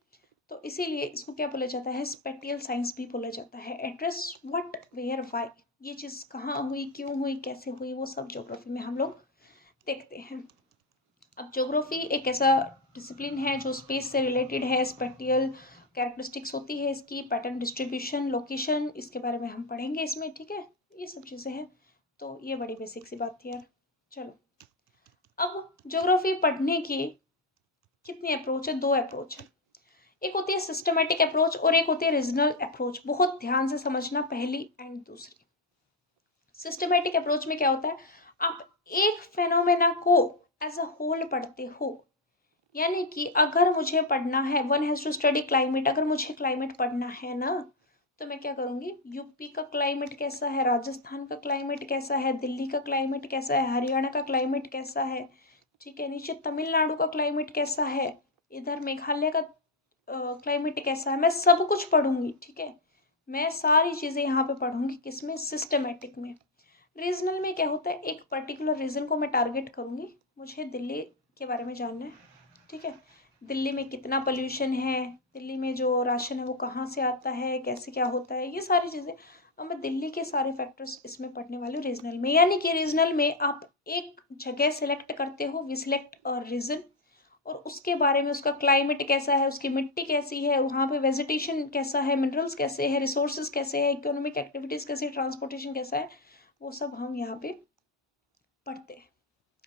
तो इसीलिए इसको क्या बोला जाता है, स्पेटियल साइंस भी बोला जाता है। एड्रेस व्हाट वेयर वाई, ये चीज़ कहाँ हुई, क्यों हुई, कैसे हुई, वो सब ज्योग्राफी में हम लोग देखते हैं। अब ज्योग्राफी एक ऐसा डिसिप्लिन है जो स्पेस से रिलेटेड है, स्पेटियल कैरेक्टरिस्टिक्स होती है इसकी, पैटर्न डिस्ट्रीब्यूशन, लोकेशन, इसके बारे में हम पढ़ेंगे इसमें, ठीक है, ये सब चीज़ें हैं। तो ये बड़ी बेसिक सी बात थी यार। चलो, अब ज्योग्राफी पढ़ने की कितनी अप्रोच है? 2 अप्रोच है। एक होती है सिस्टमेटिक अप्रोच और एक होती है रीजनल अप्रोच। बहुत ध्यान से समझना पहली एंड दूसरी। सिस्टमेटिक अप्रोच में क्या होता है, आप एक फेनोमेना को एज अ होल पढ़ते हो। यानी कि अगर मुझे पढ़ना है, one has to study climate, अगर मुझे क्लाइमेट पढ़ना है ना, तो मैं क्या करूँगी, यूपी का क्लाइमेट कैसा है, राजस्थान का क्लाइमेट कैसा है, दिल्ली का क्लाइमेट कैसा है, हरियाणा का क्लाइमेट कैसा है, ठीक है, नीचे तमिलनाडु का क्लाइमेट कैसा है, इधर मेघालय का क्लाइमेट कैसा है, मैं सब कुछ पढ़ूंगी। ठीक है, मैं सारी चीज़ें यहाँ पे पढ़ूंगी, किसमें, सिस्टमेटिक में। रीजनल में क्या होता है, एक पर्टिकुलर रीजन को मैं टारगेट करूँगी, मुझे दिल्ली के बारे में जानना है। ठीक है, दिल्ली में कितना पोल्यूशन है, दिल्ली में जो राशन है वो कहाँ से आता है, कैसे क्या होता है, ये सारी चीज़ें। अब मैं दिल्ली के सारे फैक्टर्स इसमें पढ़ने वाली हूँ रीजनल में। यानी कि रीजनल में आप एक जगह सेलेक्ट करते हो, वी सिलेक्ट और रीजन, और उसके बारे में, उसका क्लाइमेट कैसा है, उसकी मिट्टी कैसी है, वहाँ पे वेजिटेशन कैसा है, मिनरल्स कैसे है, रिसोर्सेज कैसे है, इकोनॉमिक एक्टिविटीज़ कैसे, ट्रांसपोर्टेशन कैसा है, वो सब हम यहाँ पे पढ़ते हैं।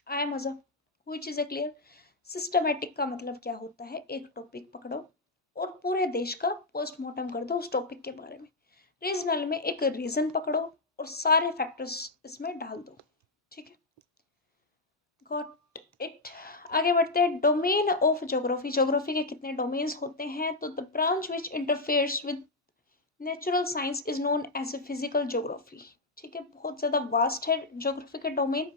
आया मज़ा? कोई चीज़ें क्लियर? सिस्टमेटिक का मतलब क्या होता है, एक टॉपिक पकड़ो और पूरे देश का पोस्टमार्टम कर दो उस टॉपिक के बारे में। रीजनल में एक रीजन पकड़ो और सारे फैक्टर्स इसमें डाल दो। ठीक है, गॉट इट। आगे बढ़ते हैं, डोमेन ऑफ ज्योग्राफी। ज्योग्राफी के कितने डोमेन्स होते हैं? तो the branch which interferes with natural science is known as a physical geography. ठीक है, बहुत ज़्यादा वास्ट है ज्योग्राफी का डोमेन।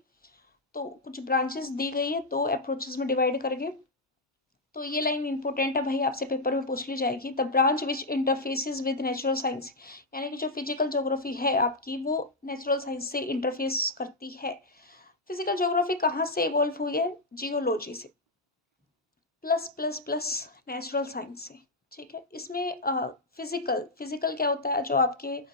तो कुछ ब्रांचेस दी गई है, 2 अप्रोचेस में डिवाइड करके। तो ये लाइन इंपॉर्टेंट है भाई, आपसे पेपर में पूछ ली जाएगी। The branch which interfaces with natural science, यानी कि जो फिजिकल ज्योग्राफी है आपकी, वो नेचुरल साइंस से इंटरफेस करती है। फिजिकल ज्योग्राफी कहाँ से इवॉल्व हुई है? जियोलॉजी से, plus plus plus natural science से। ठीक है, इसमें फिजिकल, फिजिकल क्या होता है, जो आपके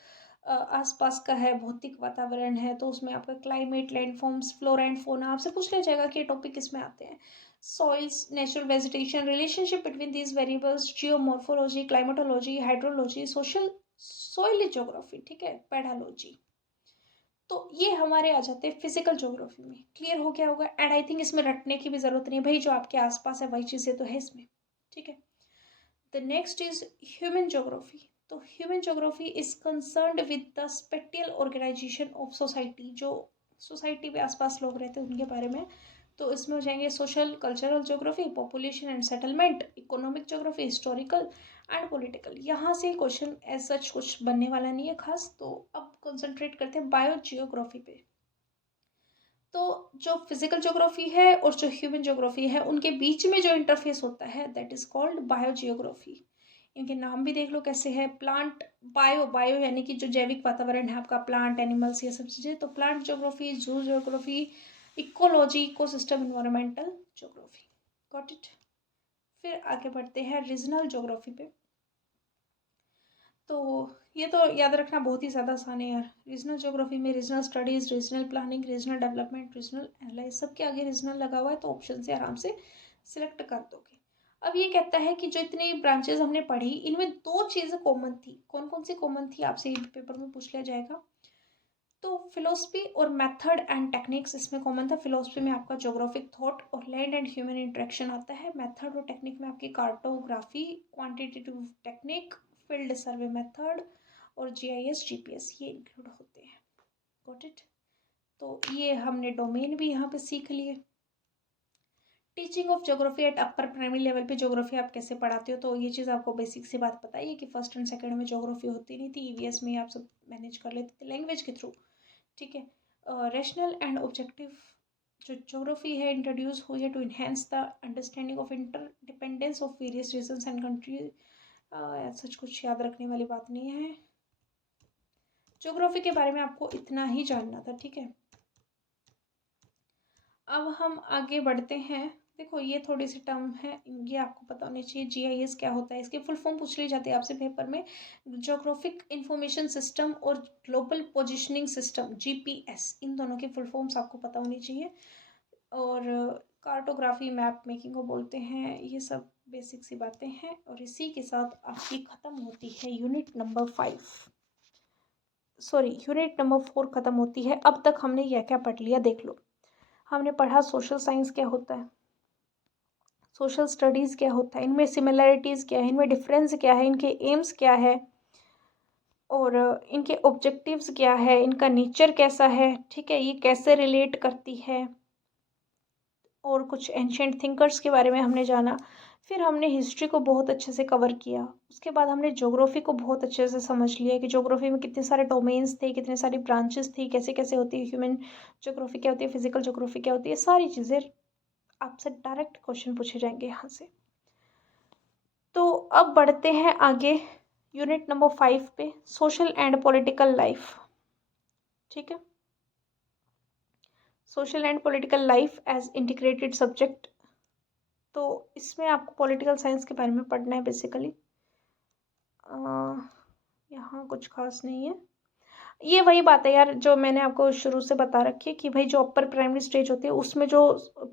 आसपास का है, भौतिक वातावरण है, तो उसमें आपका climate, landforms, flora and fauna, आपसे पूछ लिया जाएगा कि ये टॉपिक किसमें आते हैं। Soils, natural vegetation, relationship between these variables, geomorphology, climatology, hydrology, social soil geography, ठीक है, पेडालॉजी। तो ये हमारे आ जाते हैं फिजिकल ज्योग्राफी में। क्लियर हो गया होगा? एंड आई थिंक इसमें रटने की भी जरूरत नहीं है भाई, जो आपके आसपास है वही चीज़ें तो है इसमें। ठीक है, the next is human geography. तो human geography is concerned with the spatial organization of society, जो सोसाइटी में आसपास लोग रहते हैं उनके बारे में। तो इसमें हो जाएंगे social cultural geography, population and settlement, economic geography, historical and political. यहाँ से क्वेश्चन एज सच कुछ बनने वाला नहीं है खास। तो अब कंसंट्रेट करते हैं बायो जियोग्राफी पे। तो जो फिजिकल ज्योग्राफी है और जो ह्यूमन ज्योग्राफी है, उनके बीच में जो इंटरफेस होता है that is called bio geography. इनके नाम भी देख लो कैसे है, प्लांट बायो, बायो यानी कि जो जैविक वातावरण है आपका, प्लांट, एनिमल्स, ये सब चीज़ें। तो प्लांट ज्योग्राफी, जू geography, ecology, ecosystem, environmental geography. Got it. फिर आगे बढ़ते हैं रीजनल ज्योग्राफी पे। तो ये तो याद रखना बहुत ही ज़्यादा आसान है यार। रीजनल ज्योग्राफी में regional studies, regional planning, regional development, regional analyse, सबके आगे रीजनल लगा हुआ है, तो ऑप्शन से आराम से सिलेक्ट कर दोगे। अब ये कहता है कि जो इतनी ब्रांचेज हमने पढ़ी, इनमें 2 चीज़ें कॉमन थी। कौन कौन सी कॉमन थी, आपसे ये पेपर में पूछ लिया जाएगा। तो फिलोसफी और मेथड एंड टेक्निक्स इसमें कॉमन था। फिलोसफी में आपका ज्योग्राफिक थॉट और लैंड एंड ह्यूमन इंटरेक्शन आता है। मेथड और टेक्निक में आपकी cartography, quantitative technique, field survey method और जीआईएस, जीपीएस, ये इंक्लूड होते हैं। Got it. तो ये हमने डोमेन भी यहाँ पे सीख लिए। Teaching of geography at upper primary level पे ज्योग्राफी आप कैसे पढ़ाते हो? तो ये चीज़ आपको बेसिक सी बात पता है कि फर्स्ट एंड सेकंड में ज्योग्राफी होती नहीं थी, ईवीएस में आप सब मैनेज कर लेते थे लैंग्वेज के थ्रू। ठीक है, रैशनल एंड ऑब्जेक्टिव जो ज्योग्राफी है इंट्रोड्यूस हुई है to enhance the understanding of interdependence of various regions and country. सच कुछ याद रखने वाली बात नहीं है, ज्योग्राफी के बारे में आपको इतना ही जानना था। ठीक है, अब हम आगे बढ़ते हैं। देखो ये थोड़ी सी टर्म है, ये आपको पता होनी चाहिए। जीआईएस क्या होता है, इसकी फुल फॉर्म पूछ ली जाती है आपसे पेपर में। ज्योग्राफिक इंफॉर्मेशन सिस्टम और ग्लोबल पोजिशनिंग सिस्टम, जीपीएस, इन दोनों की फुल फॉर्म्स आपको पता होनी चाहिए। और कार्टोग्राफी मैप मेकिंग को बोलते हैं। ये सब बेसिक सी बातें हैं, और इसी के साथ आपकी ख़त्म होती है unit number 5, sorry unit number 4 ख़त्म होती है। अब तक हमने यह क्या पढ़ लिया देख लो। हमने पढ़ा सोशल साइंस क्या होता है, सोशल स्टडीज़ क्या होता है, इनमें सिमिलैरिटीज़ क्या है, इनमें डिफरेंस क्या है, इनके एम्स क्या है और इनके ऑब्जेक्टिव्स क्या है, इनका नेचर कैसा है, ठीक है, ये कैसे रिलेट करती है, और कुछ एंशेंट थिंकर्स के बारे में हमने जाना। फिर हमने हिस्ट्री को बहुत अच्छे से कवर किया। उसके बाद हमने ज्योग्राफी को बहुत अच्छे से समझ लिया कि ज्योग्राफी में कितने सारे डोमेन्स थे, कितने सारी ब्रांचेस थी, कैसे कैसे होती है ह्यूमन ज्योग्राफी क्या होती है, फिजिकल ज्योग्राफी क्या होती है, सारी चीज़ें आपसे डायरेक्ट क्वेश्चन पूछे जाएंगे यहाँ से। तो अब बढ़ते हैं आगे यूनिट नंबर 5 पे, सोशल एंड पॉलिटिकल लाइफ। ठीक है, social and political life as integrated subject. तो इसमें आपको पॉलिटिकल साइंस के बारे में पढ़ना है बेसिकली। यहाँ कुछ खास नहीं है, ये वही बात है यार जो मैंने आपको शुरू से बता रखी है कि भाई जो अपर प्राइमरी स्टेज होती है उसमें जो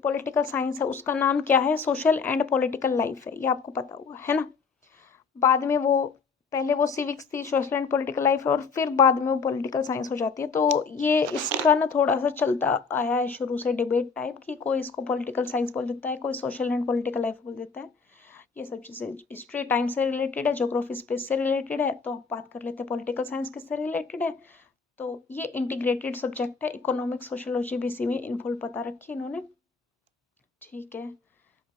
पॉलिटिकल साइंस है उसका नाम क्या है, सोशल एंड पॉलिटिकल लाइफ है, ये आपको पता हुआ है ना। बाद में वो पहले वो सिविक्स थी, सोशल एंड पॉलिटिकल लाइफ, और फिर बाद में वो पॉलिटिकल साइंस हो जाती है। तो ये इसका ना थोड़ा सा चलता आया है शुरू से डिबेट टाइप कि कोई इसको पॉलिटिकल साइंस बोल देता है, कोई सोशल एंड पॉलिटिकल लाइफ बोल देता है। ये सब चीज़ें हिस्ट्री टाइम से रिलेटेड है, ज्योग्राफी स्पेस से रिलेटेड है, तो आप बात कर लेते हैं पॉलिटिकल साइंस किससे रिलेटेड है। तो ये इंटीग्रेटेड सब्जेक्ट है, इकोनॉमिक्स सोशोलॉजी भी इसी में इन्फुल पता रखी इन्होंने। ठीक है,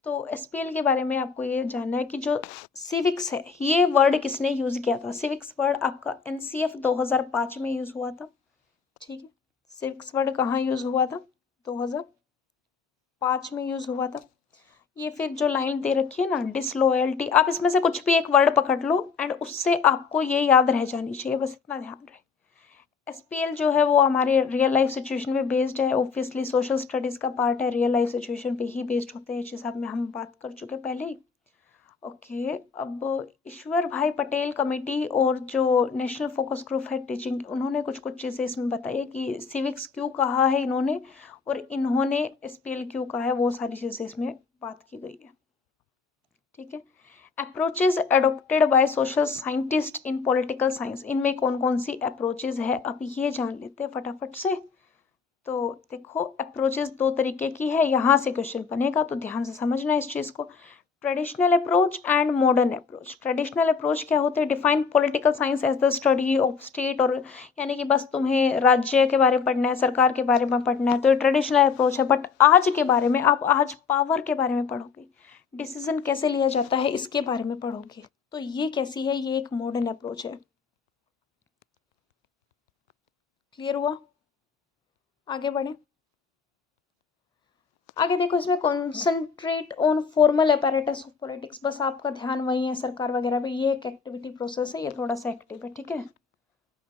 तो एसपीएल के बारे में आपको ये जानना है कि जो सिविक्स है ये वर्ड किसने यूज़ किया था। सिविक्स वर्ड आपका एनसीएफ 2005 में यूज़ हुआ था। ठीक है, सिविक्स वर्ड कहाँ यूज़ हुआ था, 2005 में यूज़ हुआ था। ये फिर जो लाइन दे रखी है ना डिसलॉयल्टी, आप इसमें से कुछ भी एक वर्ड पकड़ लो एंड उससे आपको ये याद रह जानी चाहिए, बस इतना ध्यान रहे। एसपीएल जो है वो हमारे रियल लाइफ सिचुएशन पे बेस्ड है, ऑब्वियसली सोशल स्टडीज़ का पार्ट है, रियल लाइफ सिचुएशन पे ही बेस्ड होते हैं, जिस में हम बात कर चुके पहले ही। ओके, अब ईश्वर भाई पटेल कमेटी और जो नेशनल फोकस ग्रुप है टीचिंग, उन्होंने कुछ कुछ चीज़ें इसमें बताई है कि सिविक्स क्यों कहा है इन्होंने और इन्होंने एसपीएल क्यों कहा है, वो सारी चीज़ें इसमें बात की गई है। ठीक है, approaches adopted by social scientist in political science, इनमें कौन कौन सी अप्रोचेज है अब ये जान लेते हैं फटाफट से। तो देखो अप्रोचेज दो तरीके की है, यहाँ से क्वेश्चन बनेगा तो ध्यान से समझना इस चीज़ को। Traditional approach and modern approach. Traditional approach क्या होते हैं, define political science as the study of state, और यानी कि बस तुम्हें राज्य के बारे में पढ़ना है, सरकार के बारे में पढ़ना है, तो ये ट्रेडिशनल अप्रोच है। बट आज के बारे में आप आज पावर के बारे में पढ़ोगे, डिसीजन कैसे लिया जाता है इसके बारे में पढ़ोगे, तो ये कैसी है, ये एक मॉडर्न अप्रोच है। क्लियर हुआ, आगे बढ़े। आगे देखो, इसमें concentrate on formal apparatus of politics, बस आपका ध्यान वही है सरकार वगैरह पे, ये एक एक्टिविटी प्रोसेस है, ये थोड़ा सा एक्टिव है। ठीक है,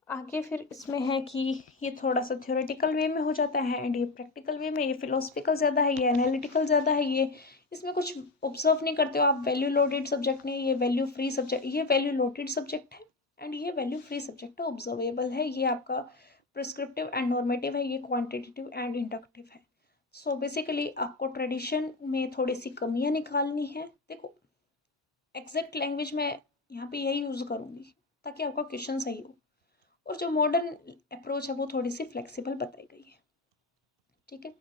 आगे फिर इसमें है कि ये थोड़ा सा थ्योरेटिकल वे में हो जाता है एंड ये प्रैक्टिकल वे में, ये फिलोसफिकल ज़्यादा है, ये एनालिटिकल ज़्यादा है, ये इसमें कुछ ऑब्जर्व नहीं करते हो आप। वैल्यू लोडेड सब्जेक्ट नहीं, ये वैल्यू फ्री सब्जेक्ट, ये वैल्यू लोडेड सब्जेक्ट है एंड ये वैल्यू फ्री सब्जेक्ट है, ऑब्जर्वेबल है, ये आपका प्रिस्क्रिप्टिव एंड नॉर्मेटिव है, ये क्वान्टिटेटिव एंड इंडक्टिव है। सो बेसिकली आपको ट्रेडिशन में थोड़ी सी कमियाँ निकालनी है। देखो एग्जैक्ट लैंग्वेज मैं यहाँ पे यही यूज़ करूँगी ताकि आपका क्वेश्चन सही हो, और जो मॉडर्न अप्रोच है वो थोड़ी सी फ्लेक्सिबल बताई गई है। ठीक है,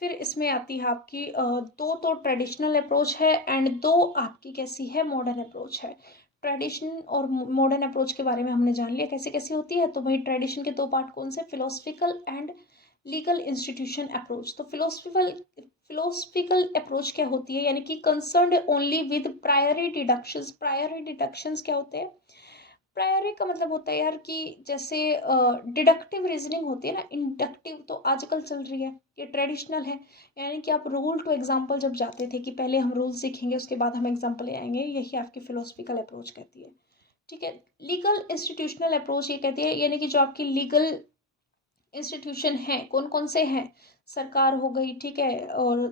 फिर इसमें आती है आपकी दो तो ट्रेडिशनल अप्रोच है एंड दो आपकी कैसी है, मॉडर्न अप्रोच है। ट्रेडिशन और मॉडर्न अप्रोच के बारे में हमने जान लिया कैसे कैसे होती है। तो भाई ट्रेडिशन के दो पार्ट कौन से, philosophical and legal institution approach. तो फिलोसफिकल अप्रोच क्या होती है, यानी कि concerned only with priori deductions. Priori deductions क्या होते हैं, प्रायरी का मतलब होता है यार कि जैसे डिडक्टिव रीजनिंग होती है ना, इंडक्टिव तो आजकल चल रही है, ये ट्रेडिशनल है। यानी कि आप रूल टू एग्जाम्पल जब जाते थे कि पहले हम रूल सीखेंगे उसके बाद हम एग्जाम्पल ले आएंगे, यही आपकी फिलोसफिकल अप्रोच कहती है। ठीक है, लीगल इंस्टीट्यूशनल अप्रोच ये कहती है, यानी कि जो आपकी लीगल इंस्टीट्यूशन है कौन कौन से हैं, सरकार हो गई, ठीक है, और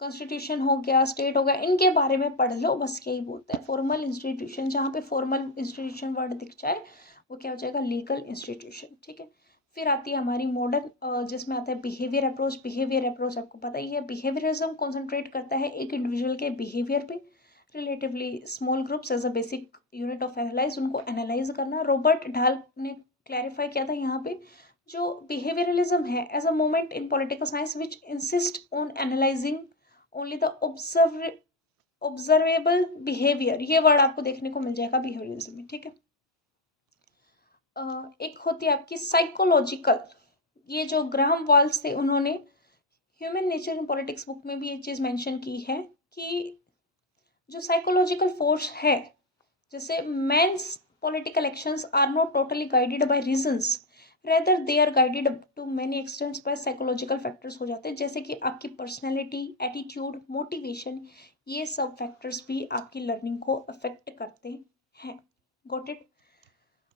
कॉन्स्टिट्यूशन हो गया, स्टेट हो गया, इनके बारे में पढ़ लो, बस यही बोलते हैं फॉर्मल इंस्टीट्यूशन। जहाँ पे फॉर्मल इंस्टीट्यूशन वर्ड दिख जाए वो क्या हो जाएगा, लीगल इंस्टीट्यूशन। ठीक है, फिर आती है हमारी मॉडर्न, जिसमें आता है बिहेवियर अप्रोच। बिहेवियर अप्रोच आपको पता ही है, बिहेवियरिज्म कॉन्सेंट्रेट करता है एक इंडिविजुअल के बिहेवियर पे, relatively small groups as a basic unit of analyse, उनको एनालाइज करना। रॉबर्ट ढाल ने क्लैरिफाई किया था यहाँ पे, जो बिहेवियरलिज्म है as a moment in political science which insist on analysing only the observable behaviour, ये वर्ड आपको देखने को मिल जाएगा बिहेवियरलिज्म में, ठीक है। एक होती है आपकी साइकोलॉजिकल, ये जो ग्राहम वॉल्स थे उन्होंने human nature in politics book में भी ये चीज़ मेंशन की है कि जो साइकोलॉजिकल फोर्स है, जैसे men's political actions are not totally guided by reasons, rather they are guided to many extents by psychological factors हो जाते हैं, जैसे कि आपकी पर्सनैलिटी, एटीट्यूड, मोटिवेशन, ये सब फैक्टर्स भी आपकी लर्निंग को अफेक्ट करते हैं। Got it.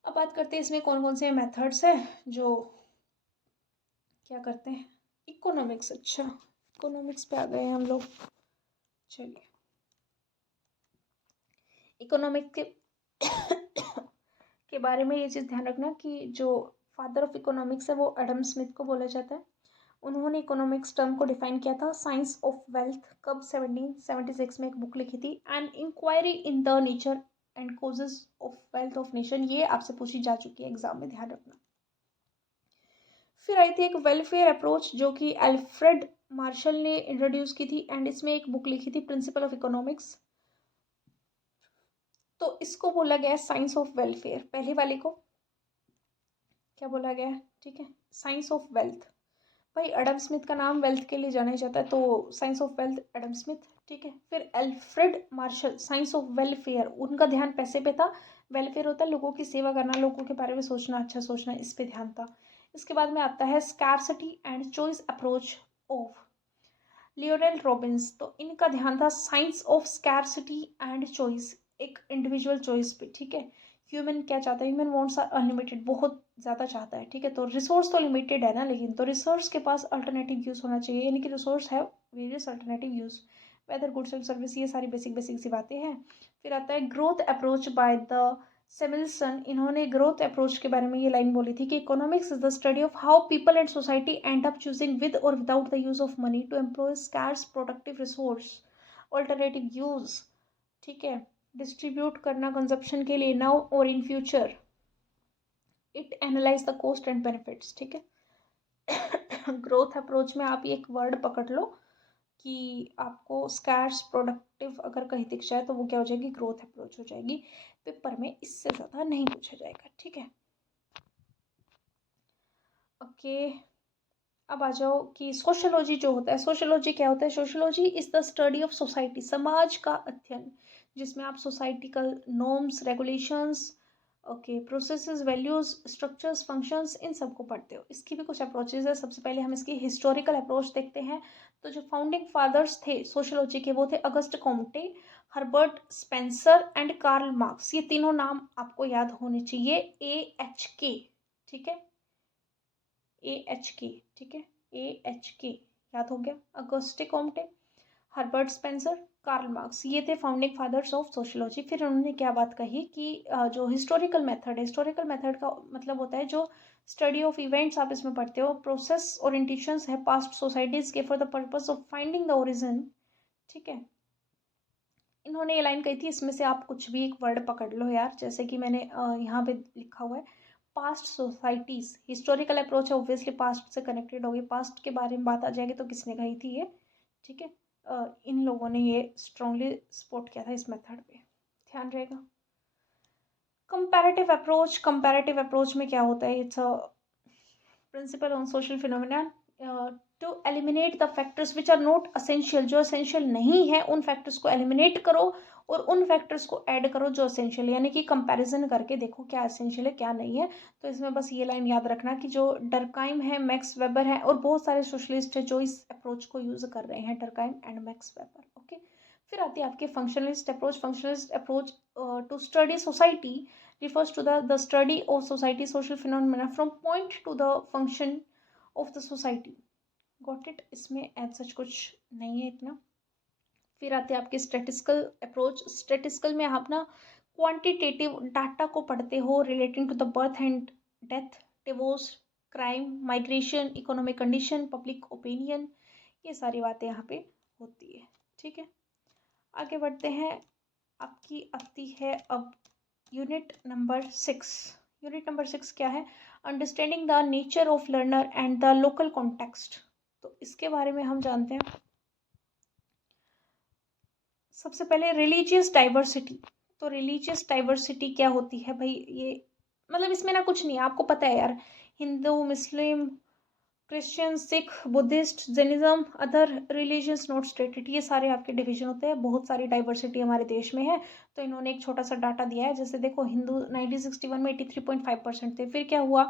अब बात करते हैं इसमें कौन कौन से मेथड्स हैं जो क्या करते हैं। इकोनॉमिक्स, अच्छा इकोनॉमिक्स पे आ गए हैं हम लोग। चलिए इकोनॉमिक के बारे में ये चीज़ ध्यान रखना कि जो फादर ऑफ इकोनॉमिक्स है वो एडम स्मिथ को बोला जाता है। उन्होंने इकोनॉमिक्स टर्म को डिफाइन किया था साइंस ऑफ वेल्थ, कब 1776 में एक बुक लिखी थी, and inquiry in the nature and causes of wealth of nation, ये आपसे पूछी जा चुकी है एग्जाम में, ध्यान रखना। फिर आई थी एक वेलफेयर अप्रोच जो कि अल्फ्रेड मार्शल ने इंट्रोड्यूस की थी, एंड इसमें एक बुक लिखी थी प्रिंसिपल ऑफ इकोनॉमिक्स, तो इसको बोला गया है साइंस ऑफ वेलफेयर। पहले वाले को क्या बोला गया है, ठीक है, साइंस ऑफ वेल्थ। भाई एडम स्मिथ का नाम वेल्थ के लिए जाना ही जाता है, तो science of wealth Adam Smith, ठीक है। फिर Alfred Marshall science of welfare, उनका ध्यान पैसे पे था, वेलफेयर होता है लोगों की सेवा करना, लोगों के बारे में सोचना, अच्छा सोचना, इस पे ध्यान था। इसके बाद में आता है scarcity and choice approach of Lionel Robins, तो इनका ध्यान था science of scarcity and choice, एक इंडिविजुअल चॉइस पे, ठीक है। ह्यूमन क्या चाहता है, ह्यूमन वांट्स आर अनलिमिटेड, बहुत ज़्यादा चाहता है, ठीक है, तो रिसोर्स तो लिमिटेड है ना, लेकिन तो रिसोर्स के पास अल्टरनेटिव यूज़ होना चाहिए, यानी कि रिसोर्स है various alternative use, whether goods and service, ये सारी बेसिक बेसिक सी बातें हैं। फिर आता है ग्रोथ अप्रोच बाय द सेमिल्सन, इन्होंने ग्रोथ अप्रोच के बारे में ये लाइन बोली थी कि economics is the study of how people and society end up choosing with और without the use of money to employ scarce productive resource, alternative use, ठीक है, डिस्ट्रीब्यूट करना कंजप्शन के लिए now or in future, it analyze the cost and benefits, ठीक है। Growth approach में आप एक वर्ड पकड़ लो कि आपको स्कार्स प्रोडक्टिव अगर कहीं दिख जाए तो वो क्या हो जाएगी, ग्रोथ अप्रोच हो जाएगी। पेपर में इससे ज़्यादा नहीं पूछा जाएगा, ठीक है। ओके, अब आ जाओ कि सोशोलॉजी जो होता है, सोशोलॉजी क्या होता है, sociology is the study of society, समाज का अध्ययन, जिसमें आप societal norms, regulations, okay, processes, values, structures, functions, इन सब को पढ़ते हो। इसकी भी कुछ अप्रोचेज है। सबसे पहले हम इसकी हिस्टोरिकल अप्रोच देखते हैं। तो जो फाउंडिंग फादर्स थे सोशोलॉजी के वो थे August Comte, Herbert Spencer and Karl Marx, ये तीनों नाम आपको याद होने चाहिए, AHK, ठीक है, AHK, ठीक है, AHK याद हो गया। Auguste Comte, Herbert Spencer, Karl Marx, ये थे फाउंडिंग फादर्स ऑफ सोशियोलॉजी। फिर उन्होंने क्या बात कही कि जो हिस्टोरिकल मेथड है, हिस्टोरिकल मेथड का मतलब होता है जो स्टडी ऑफ इवेंट्स आप इसमें पढ़ते हो, प्रोसेस और इंटीशंस है पास्ट सोसाइटीज के for the purpose of finding the origin, ठीक है। इन्होंने ये लाइन कही थी, इसमें से आप कुछ भी एक वर्ड पकड़ लो यार, जैसे कि मैंने यहाँ पे लिखा हुआ है पास्ट सोसाइटीज, हिस्टोरिकल अप्रोच है, ऑब्वियसली पास्ट से कनेक्टेड होगी, पास्ट के बारे में बात आ जाएगी तो किसने कही थी ये, ठीक है। इन लोगों ने ये स्ट्रांगली सपोर्ट किया था इस मेथड पे, ध्यान रहेगा। कंपैरेटिव अप्रोच, कंपैरेटिव अप्रोच में क्या होता है, it's a principle on social phenomena to eliminate the factors which are not essential, जो असेंशियल नहीं है उन फैक्टर्स को एलिमिनेट करो और उन फैक्टर्स को ऐड करो जो असेंशियल, यानी कि कंपैरिजन करके देखो क्या असेंशियल है क्या नहीं है। तो इसमें बस ये लाइन याद रखना कि जो डरकाइम है, मैक्स वेबर है और बहुत सारे सोशलिस्ट है जो इस अप्रोच को यूज कर रहे हैं, Durkheim and Max Weber, okay. फिर आती है आपकी functionalist approach. Functionalist approach to study society refers to the study of society social phenomena from point to the function of the society, got it। इसमें as such कुछ नहीं है इतना। फिर आते हैं आपके स्टैटिस्टिकल अप्रोच। स्टैटिस्टिकल में आप ना क्वांटिटेटिव डाटा को पढ़ते हो relating to the birth and death, divorce, crime, migration, economic condition, public opinion, ये सारी बातें यहाँ पे होती है, ठीक है। आगे बढ़ते हैं, आपकी आती है अब यूनिट नंबर 6। यूनिट नंबर 6 क्या है? Understanding the nature of learner and the local context. तो इसके बारे में हम जानते हैं। सबसे पहले रिलीजियस डाइवर्सिटी। तो रिलीजियस डाइवर्सिटी क्या होती है भाई? ये मतलब इसमें ना कुछ नहीं है, आपको पता है यार, Hindu, Muslim, Christian, Sikh, Buddhist, Jainism, other religions not stated, ये सारे आपके डिवीजन होते हैं। बहुत सारी डाइवर्सिटी हमारे देश में है। तो इन्होंने एक छोटा सा डाटा दिया है, जैसे देखो हिंदू 1961 में 83.5% थे, फिर क्या हुआ,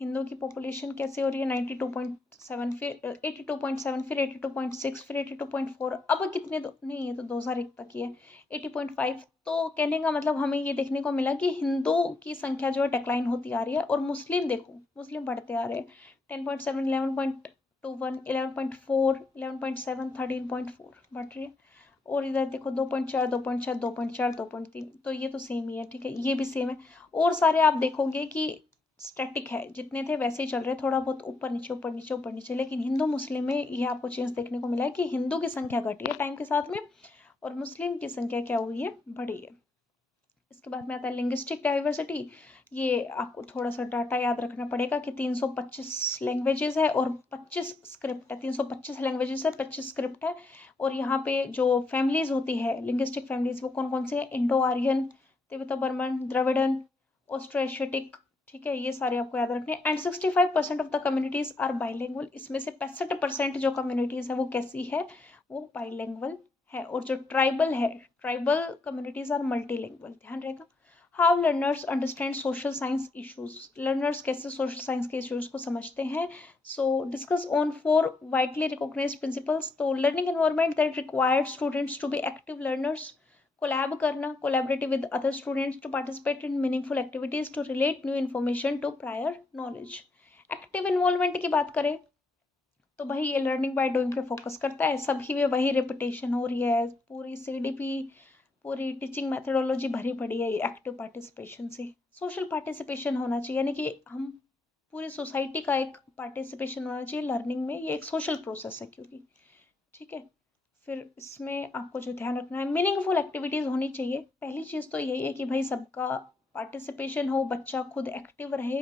हिंदू की पॉपुलेशन कैसे हो रही है 92.7, फिर 82.7, फिर 82.6, फिर 82.4, अब कितने नहीं, ये तो 2001 तक ही है 80.5। तो कहने का मतलब हमें ये देखने को मिला कि हिंदू की संख्या जो है डिक्लाइन होती आ रही है, और मुस्लिम देखो, मुस्लिम बढ़ते आ रहे हैं 10.7, 11.21, 11.4, 11.7, 13.4 बढ़ रही है। और इधर देखो 2.4, 2.4, 2.4, 2.3, तो ये तो सेम ही है, ठीक है, ये भी सेम है। और सारे आप देखोगे कि स्टैटिक है, जितने थे वैसे ही चल रहे, थोड़ा बहुत ऊपर नीचे ऊपर नीचे ऊपर नीचे। लेकिन हिंदू मुस्लिम में ये आपको चेंज देखने को मिला है कि हिंदू की संख्या घटी है टाइम के साथ में, और मुस्लिम की संख्या क्या हुई है, बढ़ी है। इसके बाद में आता है लिंग्विस्टिक डाइवर्सिटी। ये आपको थोड़ा सा डाटा याद रखना पड़ेगा कि 325 लैंग्वेजेस है और 25 स्क्रिप्ट है। 325 लैंग्वेजेस है, 25 स्क्रिप्ट है। और यहाँ पे जो फैमिलीज होती है लिंग्विस्टिक फैमिलीज, वो कौन कौन से हैं? Indo Aryan, Tibeto Burman, Dravidian, Austroasiatic, ठीक है, ये सारे आपको याद रखने। And 65% of the communities are bilingual. इसमें से 65% जो कम्युनिटीज है वो कैसी है? वो बाइलिंगुअल है। और जो ट्राइबल है, ट्राइबल कम्युनिटीज आर मल्टीलिंगुअल, ध्यान रहेगा। How learners understand social science issues. Learners कैसे सोशल साइंस के इश्यूज को समझते हैं? So discuss on 4 widely recognized principles. तो learning environment that required students to be active learners, collab करना, collaborative with other students, to participate in meaningful activities, to relate new information to prior knowledge. Active involvement की बात करें तो भाई ये learning by doing पे focus करता है। सभी में वही रिपीटेशन हो रही है, पूरी सीडीपी, पूरी टीचिंग मेथडोलॉजी भरी पड़ी है एक्टिव पार्टिसिपेशन से। सोशल पार्टिसिपेशन होना चाहिए, यानी कि हम पूरी सोसाइटी का एक पार्टिसिपेशन होना चाहिए लर्निंग में। ये एक सोशल प्रोसेस है क्योंकि, ठीक है। फिर इसमें आपको जो ध्यान रखना है, मीनिंगफुल एक्टिविटीज़ होनी चाहिए। पहली चीज़ तो यही है कि भाई सबका पार्टिसिपेशन हो, बच्चा खुद एक्टिव रहे,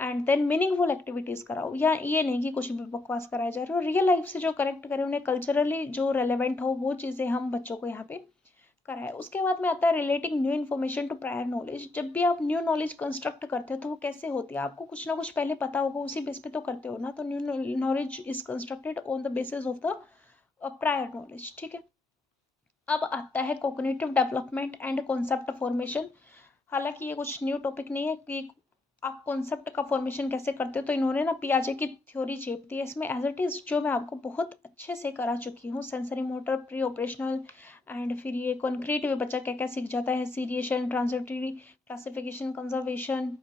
एंड देन मीनिंगफुल एक्टिविटीज़ कराओ। या ये नहीं कि कुछ भी बकवास कराया जा रहा हो, रियल लाइफ से जो करेक्ट करें, उन्हें कल्चरली जो रेलेवेंट हो वो चीज़ें हम बच्चों को यहाँ पे कराए। उसके बाद में आता है relating new information to prior knowledge. जब भी आप न्यू नॉलेज कंस्ट्रक्ट करते हो तो वो कैसे होती है, आपको कुछ ना कुछ पहले पता होगा, उसी बेस पे तो करते हो ना। तो new knowledge is constructed on the basis of the prior knowledge, ठीक है। अब आता है cognitive development and concept formation. हालांकि ये कुछ न्यू टॉपिक नहीं है कि आप कॉन्सेप्ट का फॉर्मेशन कैसे करते हो, तो इन्होंने ना पियाजे की थ्योरी चेप दी है इसमें एज इट इज़, जो मैं आपको बहुत अच्छे से करा चुकी हूँ। Sensory motor, pre operational, and फिर ये कॉन्क्रीट में बच्चा क्या क्या सीख जाता है, सीरिएशन, ट्रांजिटरी, क्लासिफिकेशन, कंजर्वेशन,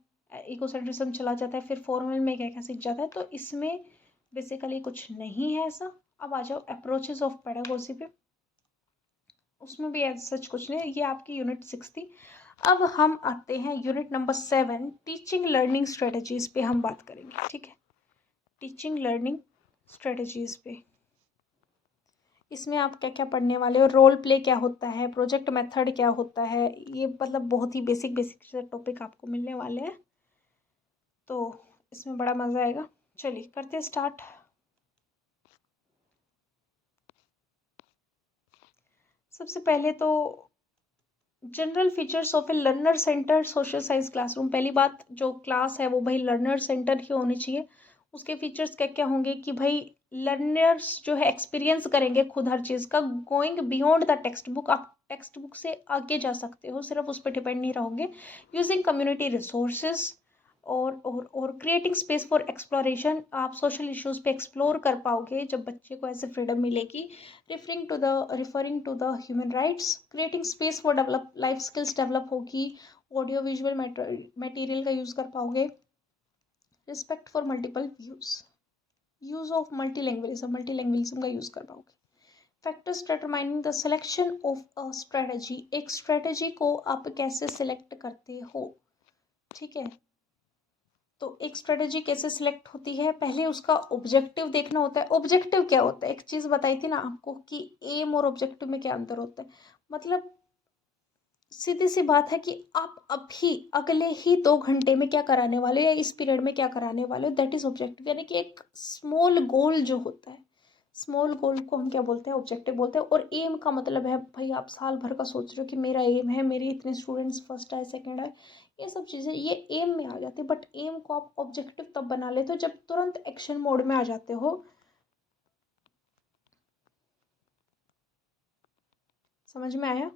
इकोसेंट्रिज्म चला जाता है, फिर फॉर्मल में क्या क्या सीख जाता है। तो इसमें बेसिकली कुछ नहीं है ऐसा। अब आ जाओ अप्रोचेज ऑफ पेडागोजी पे, उसमें भी ऐसा सच कुछ नहीं, ये आपकी यूनिट 6 थी। अब हम आते हैं unit number 7, teaching learning strategies पे हम बात करेंगे, ठीक है। टीचिंग लर्निंग स्ट्रेटजीज पे इसमें आप क्या क्या पढ़ने वाले हो, रोल प्ले क्या होता है, प्रोजेक्ट मेथड क्या होता है, ये मतलब बहुत ही बेसिक बेसिक से टॉपिक आपको मिलने वाले हैं, तो इसमें बड़ा मज़ा आएगा। चलिए करते स्टार्ट। सबसे पहले तो general features of A learner centre social science classroom. पहली बात, जो क्लास है वो भाई लर्नर सेंटर ही होनी चाहिए। उसके फीचर्स क्या क्या होंगे कि भाई लर्नर्स जो है एक्सपीरियंस करेंगे खुद हर चीज़ का, going beyond the text book. आप टेक्स्ट बुक से आगे जा सकते हो, सिर्फ उस पर डिपेंड नहीं रहोगे। यूजिंग कम्युनिटी रिसोर्सेज और क्रिएटिंग स्पेस फॉर एक्सप्लोरेशन। आप सोशल इश्यूज पे एक्सप्लोर कर पाओगे जब बच्चे को ऐसे फ्रीडम मिलेगी। Referring to the human rights, creating space for develop, life skills develop होगी, ऑडियो विजुअल मटेरियल का यूज़ कर पाओगे। Respect for multiple views, use of multilingualism का यूज़ कर पाओगे। Factors determining the selection of a strategy, एक strategy को आप कैसे सिलेक्ट करते हो, ठीक है। तो एक स्ट्रेटजी कैसे सिलेक्ट होती है, पहले उसका ऑब्जेक्टिव देखना होता है। ऑब्जेक्टिव क्या होता है, एक चीज़ बताई थी ना आपको कि एम और ऑब्जेक्टिव में क्या अंतर होता है। मतलब सीधी सी बात है कि आप अभी अगले ही 2 घंटे में क्या कराने वाले हो या इस पीरियड में क्या कराने वाले हो, दैट इज ऑब्जेक्टिव। यानी कि एक स्मॉल गोल जो होता है, स्मॉल गोल को हम क्या बोलते हैं, ऑब्जेक्टिव बोलते हैं। और एम का मतलब है भाई आप साल भर का सोच रहे हो कि मेरा एम है, मेरे इतने स्टूडेंट्स फर्स्ट आए सेकंड आए, ये सब चीज़ें ये एम में आ जाती है। बट एम को आप ऑब्जेक्टिव तब बना लेते हो जब तुरंत एक्शन मोड में आ जाते हो। समझ में आया?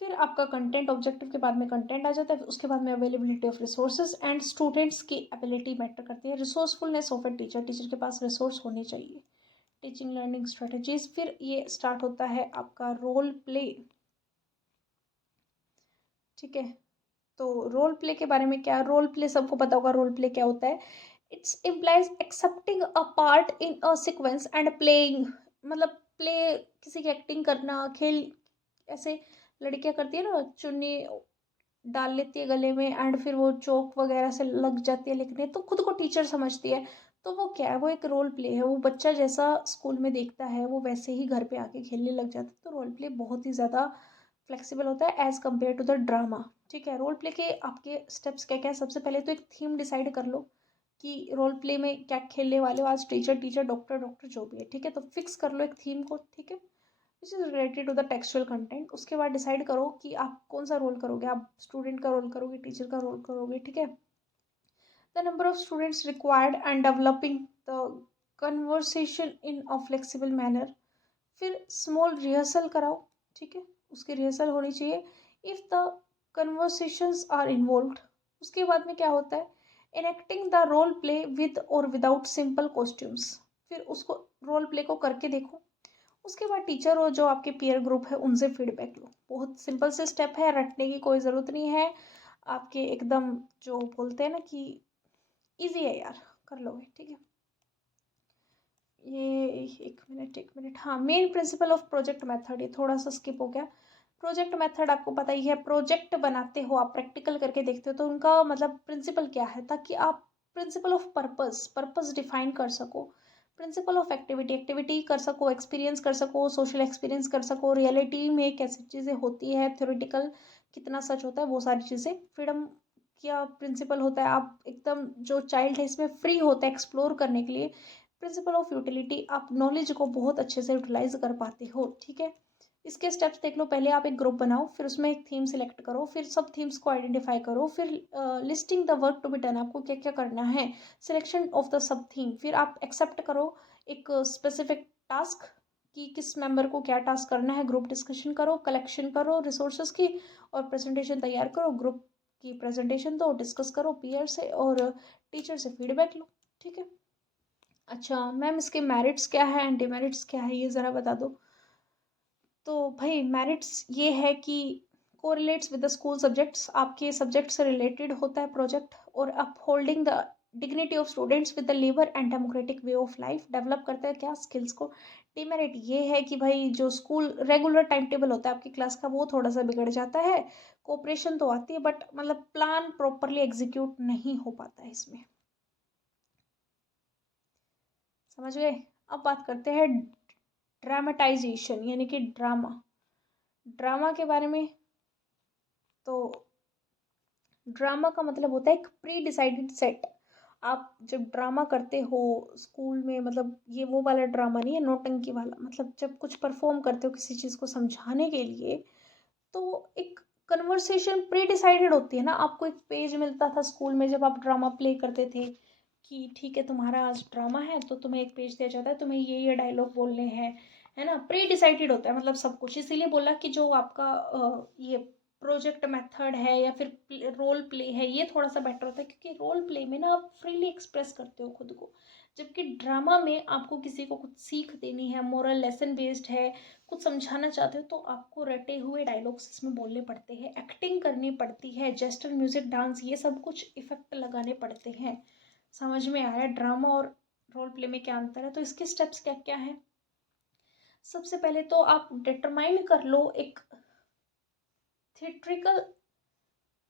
फिर आपका कंटेंट, ऑब्जेक्टिव के बाद में कंटेंट आ जाता है, उसके बाद में availability of resources and students की एबिलिटी मैटर करती है। Resourcefulness of a teacher, teacher के पास रिसोर्स होने चाहिए। टीचिंग लर्निंग स्ट्रेटजीज, फिर ये स्टार्ट होता है आपका रोल प्ले। ठीक है, तो रोल प्ले के बारे में क्या, रोल प्ले सबको पता होगा रोल प्ले क्या होता है। It's implies accepting a part in a sequence and playing, मतलब प्ले किसी की एक्टिंग करना, खेल। ऐसे लड़कियां करती है ना, चुन्नी डाल लेती है गले में एंड फिर वो चौक वगैरह से लग जाती है लिखने, तो खुद को टीचर समझती है। तो वो क्या है, वो एक रोल प्ले है। वो बच्चा जैसा स्कूल में देखता है वो वैसे ही घर पे आके खेलने लग जाता है। तो रोल प्ले बहुत ही ज़्यादा फ्लेक्सिबल होता है as compare to the drama. ठीक है, रोल प्ले के आपके स्टेप्स क्या क्या है। सबसे पहले तो एक थीम डिसाइड कर लो कि रोल प्ले में क्या खेलने वाले हो। आज टीचर टीचर, डॉक्टर डॉक्टर, जो भी है, ठीक है, तो फिक्स कर लो एक थीम को। ठीक है, which is related to the textual content. उसके बाद डिसाइड करो कि आप कौन सा रोल करोगे, आप स्टूडेंट का रोल करोगे, टीचर का रोल करोगे। ठीक है, the number of students required and developing the conversation in a flexible manner. फिर स्मॉल रिहर्सल कराओ। ठीक है, उसकी रिहर्सल होनी चाहिए if the conversations are involved. उसके बाद में क्या होता है, enacting the role play with और विदाउट सिंपल कॉस्ट्यूम्स। फिर उसको रोल प्ले को करके देखो। उसके बाद टीचर और जो आपके पीयर ग्रुप है उनसे फीडबैक लो। बहुत सिंपल से स्टेप है, रटने की कोई ज़रूरत नहीं है। आपके एकदम जो बोलते हैं ना कि इजी है यार, कर लोगे। ठीक है, ये एक मिनट, हाँ, main principle of project method, ये थोड़ा सा स्किप हो गया। प्रोजेक्ट मेथड आपको पता ही है, प्रोजेक्ट बनाते हो आप, प्रैक्टिकल करके देखते हो, तो उनका मतलब प्रिंसिपल क्या है, ताकि आप प्रिंसिपल ऑफ पर्पस डिफाइन कर सको। प्रिंसिपल ऑफ एक्टिविटी, एक्टिविटी कर सको, एक्सपीरियंस कर सको, सोशल एक्सपीरियंस कर सको, रियलिटी में कैसी चीज़ें होती है, थ्योरेटिकल कितना सच होता है, वो सारी चीज़ें। फ्रीडम क्या प्रिंसिपल होता है, आप एकदम जो चाइल्ड है इसमें फ्री होता है एक्सप्लोर करने के लिए। प्रिंसिपल ऑफ यूटिलिटी, आप नॉलेज को बहुत अच्छे से यूटिलाइज कर पाते हो। ठीक है, इसके स्टेप्स देख लो। पहले आप एक ग्रुप बनाओ, फिर उसमें एक थीम सेलेक्ट करो, फिर सब थीम्स को आइडेंटिफाई करो, फिर listing the work to be done, आपको क्या क्या करना है, selection of the sub theme, फिर आप एक्सेप्ट करो एक स्पेसिफिक टास्क कि किस मेंबर को क्या टास्क करना है, ग्रुप डिस्कशन करो, कलेक्शन करो रिसोर्सेज की, और प्रेजेंटेशन तैयार करो, ग्रुप की प्रेजेंटेशन दो, डिस्कस करो पीयर से और टीचर से फीडबैक लो। ठीक है, अच्छा मैम इसके मेरिट्स क्या है एंड डिमेरिट्स क्या है, ये ज़रा बता दो। तो भाई मेरिट्स ये है कि correlates with the school subjects, आपके सब्जेक्ट से रिलेटेड होता है प्रोजेक्ट, और upholding the dignity of students with the labour and democratic way of life, develop करता है क्या, स्किल्स को। डिमेरिट ये है कि भाई जो स्कूल रेगुलर टाइम टेबल होता है आपकी क्लास का वो थोड़ा सा बिगड़ जाता है। कोऑपरेशन तो आती है बट मतलब प्लान प्रॉपरली एग्जीक्यूट नहीं हो पाता है इसमें। समझ गए? अब बात करते हैं ड्रामेटाइजेशन यानी कि ड्रामा। ड्रामा के बारे में, तो ड्रामा का मतलब होता है एक प्री डिसाइडेड सेट। आप जब ड्रामा करते हो स्कूल में, मतलब ये वो वाला ड्रामा नहीं है नौटंकी वाला, मतलब जब कुछ परफॉर्म करते हो किसी चीज़ को समझाने के लिए, तो एक कन्वर्सेशन प्री डिसाइडेड होती है ना। आपको एक पेज मिलता था स्कूल में जब आप ड्रामा प्ले करते थे कि ठीक है तुम्हारा आज ड्रामा है, तो तुम्हें एक पेज दिया जाता है, तुम्हें ये डायलॉग बोलने हैं, है ना। प्री डिसाइडेड होता है मतलब सब कुछ। इसीलिए बोला कि जो आपका ये प्रोजेक्ट मेथड है या फिर रोल प्ले है, ये थोड़ा सा बेटर होता है, क्योंकि रोल प्ले में ना आप फ्रीली एक्सप्रेस करते हो खुद को, जबकि ड्रामा में आपको किसी को कुछ सीख देनी है, मोरल लेसन बेस्ड है, कुछ समझाना चाहते हो, तो आपको रटे हुए डायलॉग्स इसमें बोलने पड़ते हैं, एक्टिंग करनी पड़ती है, जेस्टर म्यूजिक डांस ये सब कुछ इफेक्ट लगाने पड़ते हैं। समझ में आया ड्रामा और रोल प्ले में क्या अंतर है? तो इसके स्टेप्स क्या क्या है। सबसे पहले तो आप डिटरमाइन कर लो एक थिएट्रिकल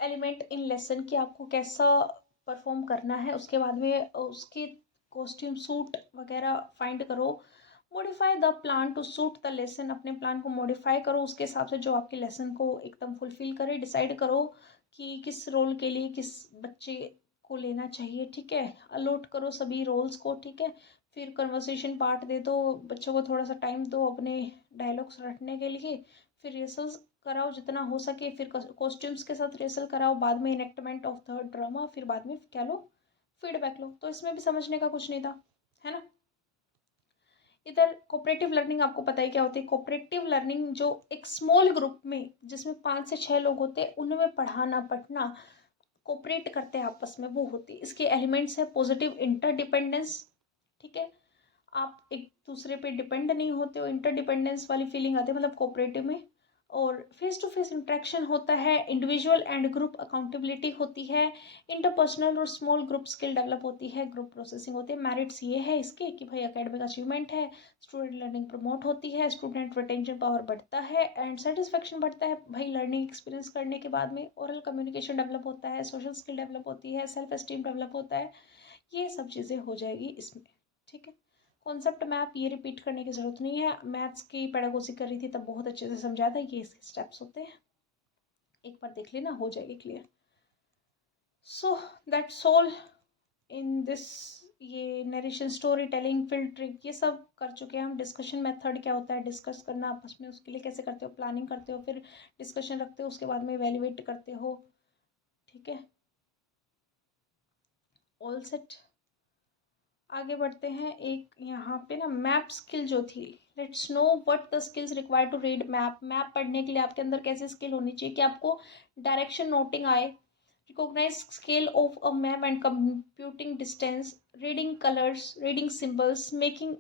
एलिमेंट इन लेसन कि आपको कैसा परफॉर्म करना है। उसके बाद में उसके कॉस्ट्यूम सूट वगैरह फाइंड करो। Modify the plan to suit the lesson, अपने प्लान को मॉडिफाई करो उसके हिसाब से जो आपके लेसन को एकदम फुलफिल करे। डिसाइड करो कि किस रोल के लिए किस बच्चे को लेना चाहिए, ठीक है। अलॉट करो सभी रोल्स को, ठीक है। फिर कन्वर्सेशन पार्ट दे दो, बच्चों को थोड़ा सा टाइम दो अपने डायलॉग्स रटने के लिए। फिर रिहर्सल्स कराओ जितना हो सके, फिर कॉस्ट्यूम्स के साथ रिहर्सल कराओ, बाद में इनेक्टमेंट ऑफ द ड्रामा, फिर बाद में क्या लो, फीडबैक लो। तो इसमें भी समझने का कुछ नहीं था, है ना। इधर कोऑपरेटिव लर्निंग आपको पता ही क्या होती है। कोऑपरेटिव लर्निंग जो एक स्मॉल ग्रुप में जिसमें 5 से 6 लोग होते हैं उनमें पढ़ाना पढ़ना कोऑपरेट करते हैं आपस में, वो होती है। इसके एलिमेंट्स है पॉजिटिव इंटरडिपेंडेंस, ठीक है। आप एक दूसरे पे डिपेंड नहीं होते हो, इंटरडिपेंडेंस वाली फीलिंग आती है मतलब कोऑपरेटिव में। और फेस टू फेस इंटरेक्शन होता है, इंडिविजुअल एंड ग्रुप अकाउंटेबिलिटी होती है, इंटरपर्सनल और स्मॉल ग्रुप स्किल डेवलप होती है, ग्रुप प्रोसेसिंग होती है। मेरिट्स ये है इसके कि भाई एकेडमिक अचीवमेंट है, स्टूडेंट लर्निंग प्रमोट होती है, स्टूडेंट रिटेंशन पावर बढ़ता है एंड सेटिस्फेक्शन बढ़ता है भाई लर्निंग एक्सपीरियंस करने के बाद में। ओरल कम्युनिकेशन डेवलप होता है, सोशल स्किल डेवलप होती है, सेल्फ एस्टीम डेवलप होता है। ये सब चीज़ें हो जाएगी इसमें, ठीक है। कॉन्सेप्ट मैप ये रिपीट करने की ज़रूरत नहीं है, मैथ्स की पेडागोजी कर रही थी तब बहुत अच्छे से समझाया था। ये इसके स्टेप्स होते हैं, एक बार देख लेना, हो जाएगी clear. So that's all in this. ये नरेशन, स्टोरी टेलिंग, फिल्टरिंग, ये सब कर चुके हैं हम। डिस्कशन मेथड क्या होता है, डिस्कस करना आपस में, उसके लिए कैसे करते हो, प्लानिंग करते हो, फिर डिस्कशन रखते हो, उसके बाद में इवेल्युएट करते हो, ठीक है। All set. आगे बढ़ते हैं। एक यहाँ पे ना मैप स्किल जो थी, let's know what the skills required to read map. Map पढ़ने के लिए आपके अंदर कैसे स्किल होनी चाहिए कि आपको डायरेक्शन नोटिंग आए, recognise scale of a map and computing distance, reading colours, reading symbols, making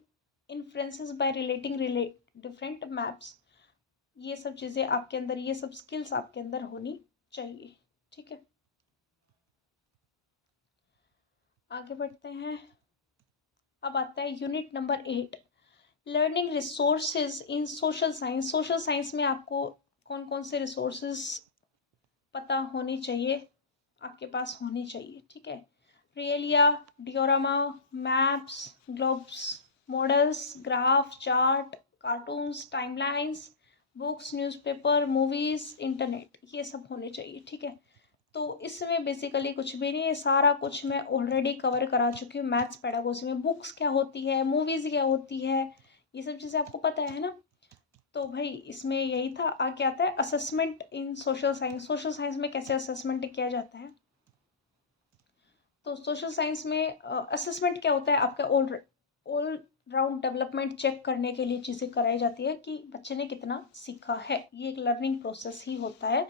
inferences by relating different maps. ये सब चीज़ें आपके अंदर, ये सब स्किल्स आपके अंदर होनी चाहिए, ठीक है। आगे बढ़ते हैं। अब आता है unit number 8, learning resources in social science. Social science में आपको कौन कौन से रिसोर्सेज पता होनी चाहिए, आपके पास होनी चाहिए, ठीक है। Realia, diorama, maps, globes, models, graph, chart, cartoons, timelines, books, newspaper, movies, internet, ये सब होने चाहिए, ठीक है। तो इसमें बेसिकली कुछ भी नहीं है, सारा कुछ मैं ऑलरेडी कवर करा चुकी हूँ मैथ्स पेडागोजी में। बुक्स क्या होती है, मूवीज़ क्या होती है, ये सब चीज़ें आपको पता है ना। तो भाई इसमें यही था। आगे आता है assessment in social science. Social science में कैसे असेसमेंट किया जाता है। तो सोशल साइंस में असेसमेंट क्या होता है, आपका ऑल राउंड डेवलपमेंट चेक करने के लिए चीज़ें कराई जाती है कि बच्चे ने कितना सीखा है। ये एक लर्निंग प्रोसेस ही होता है।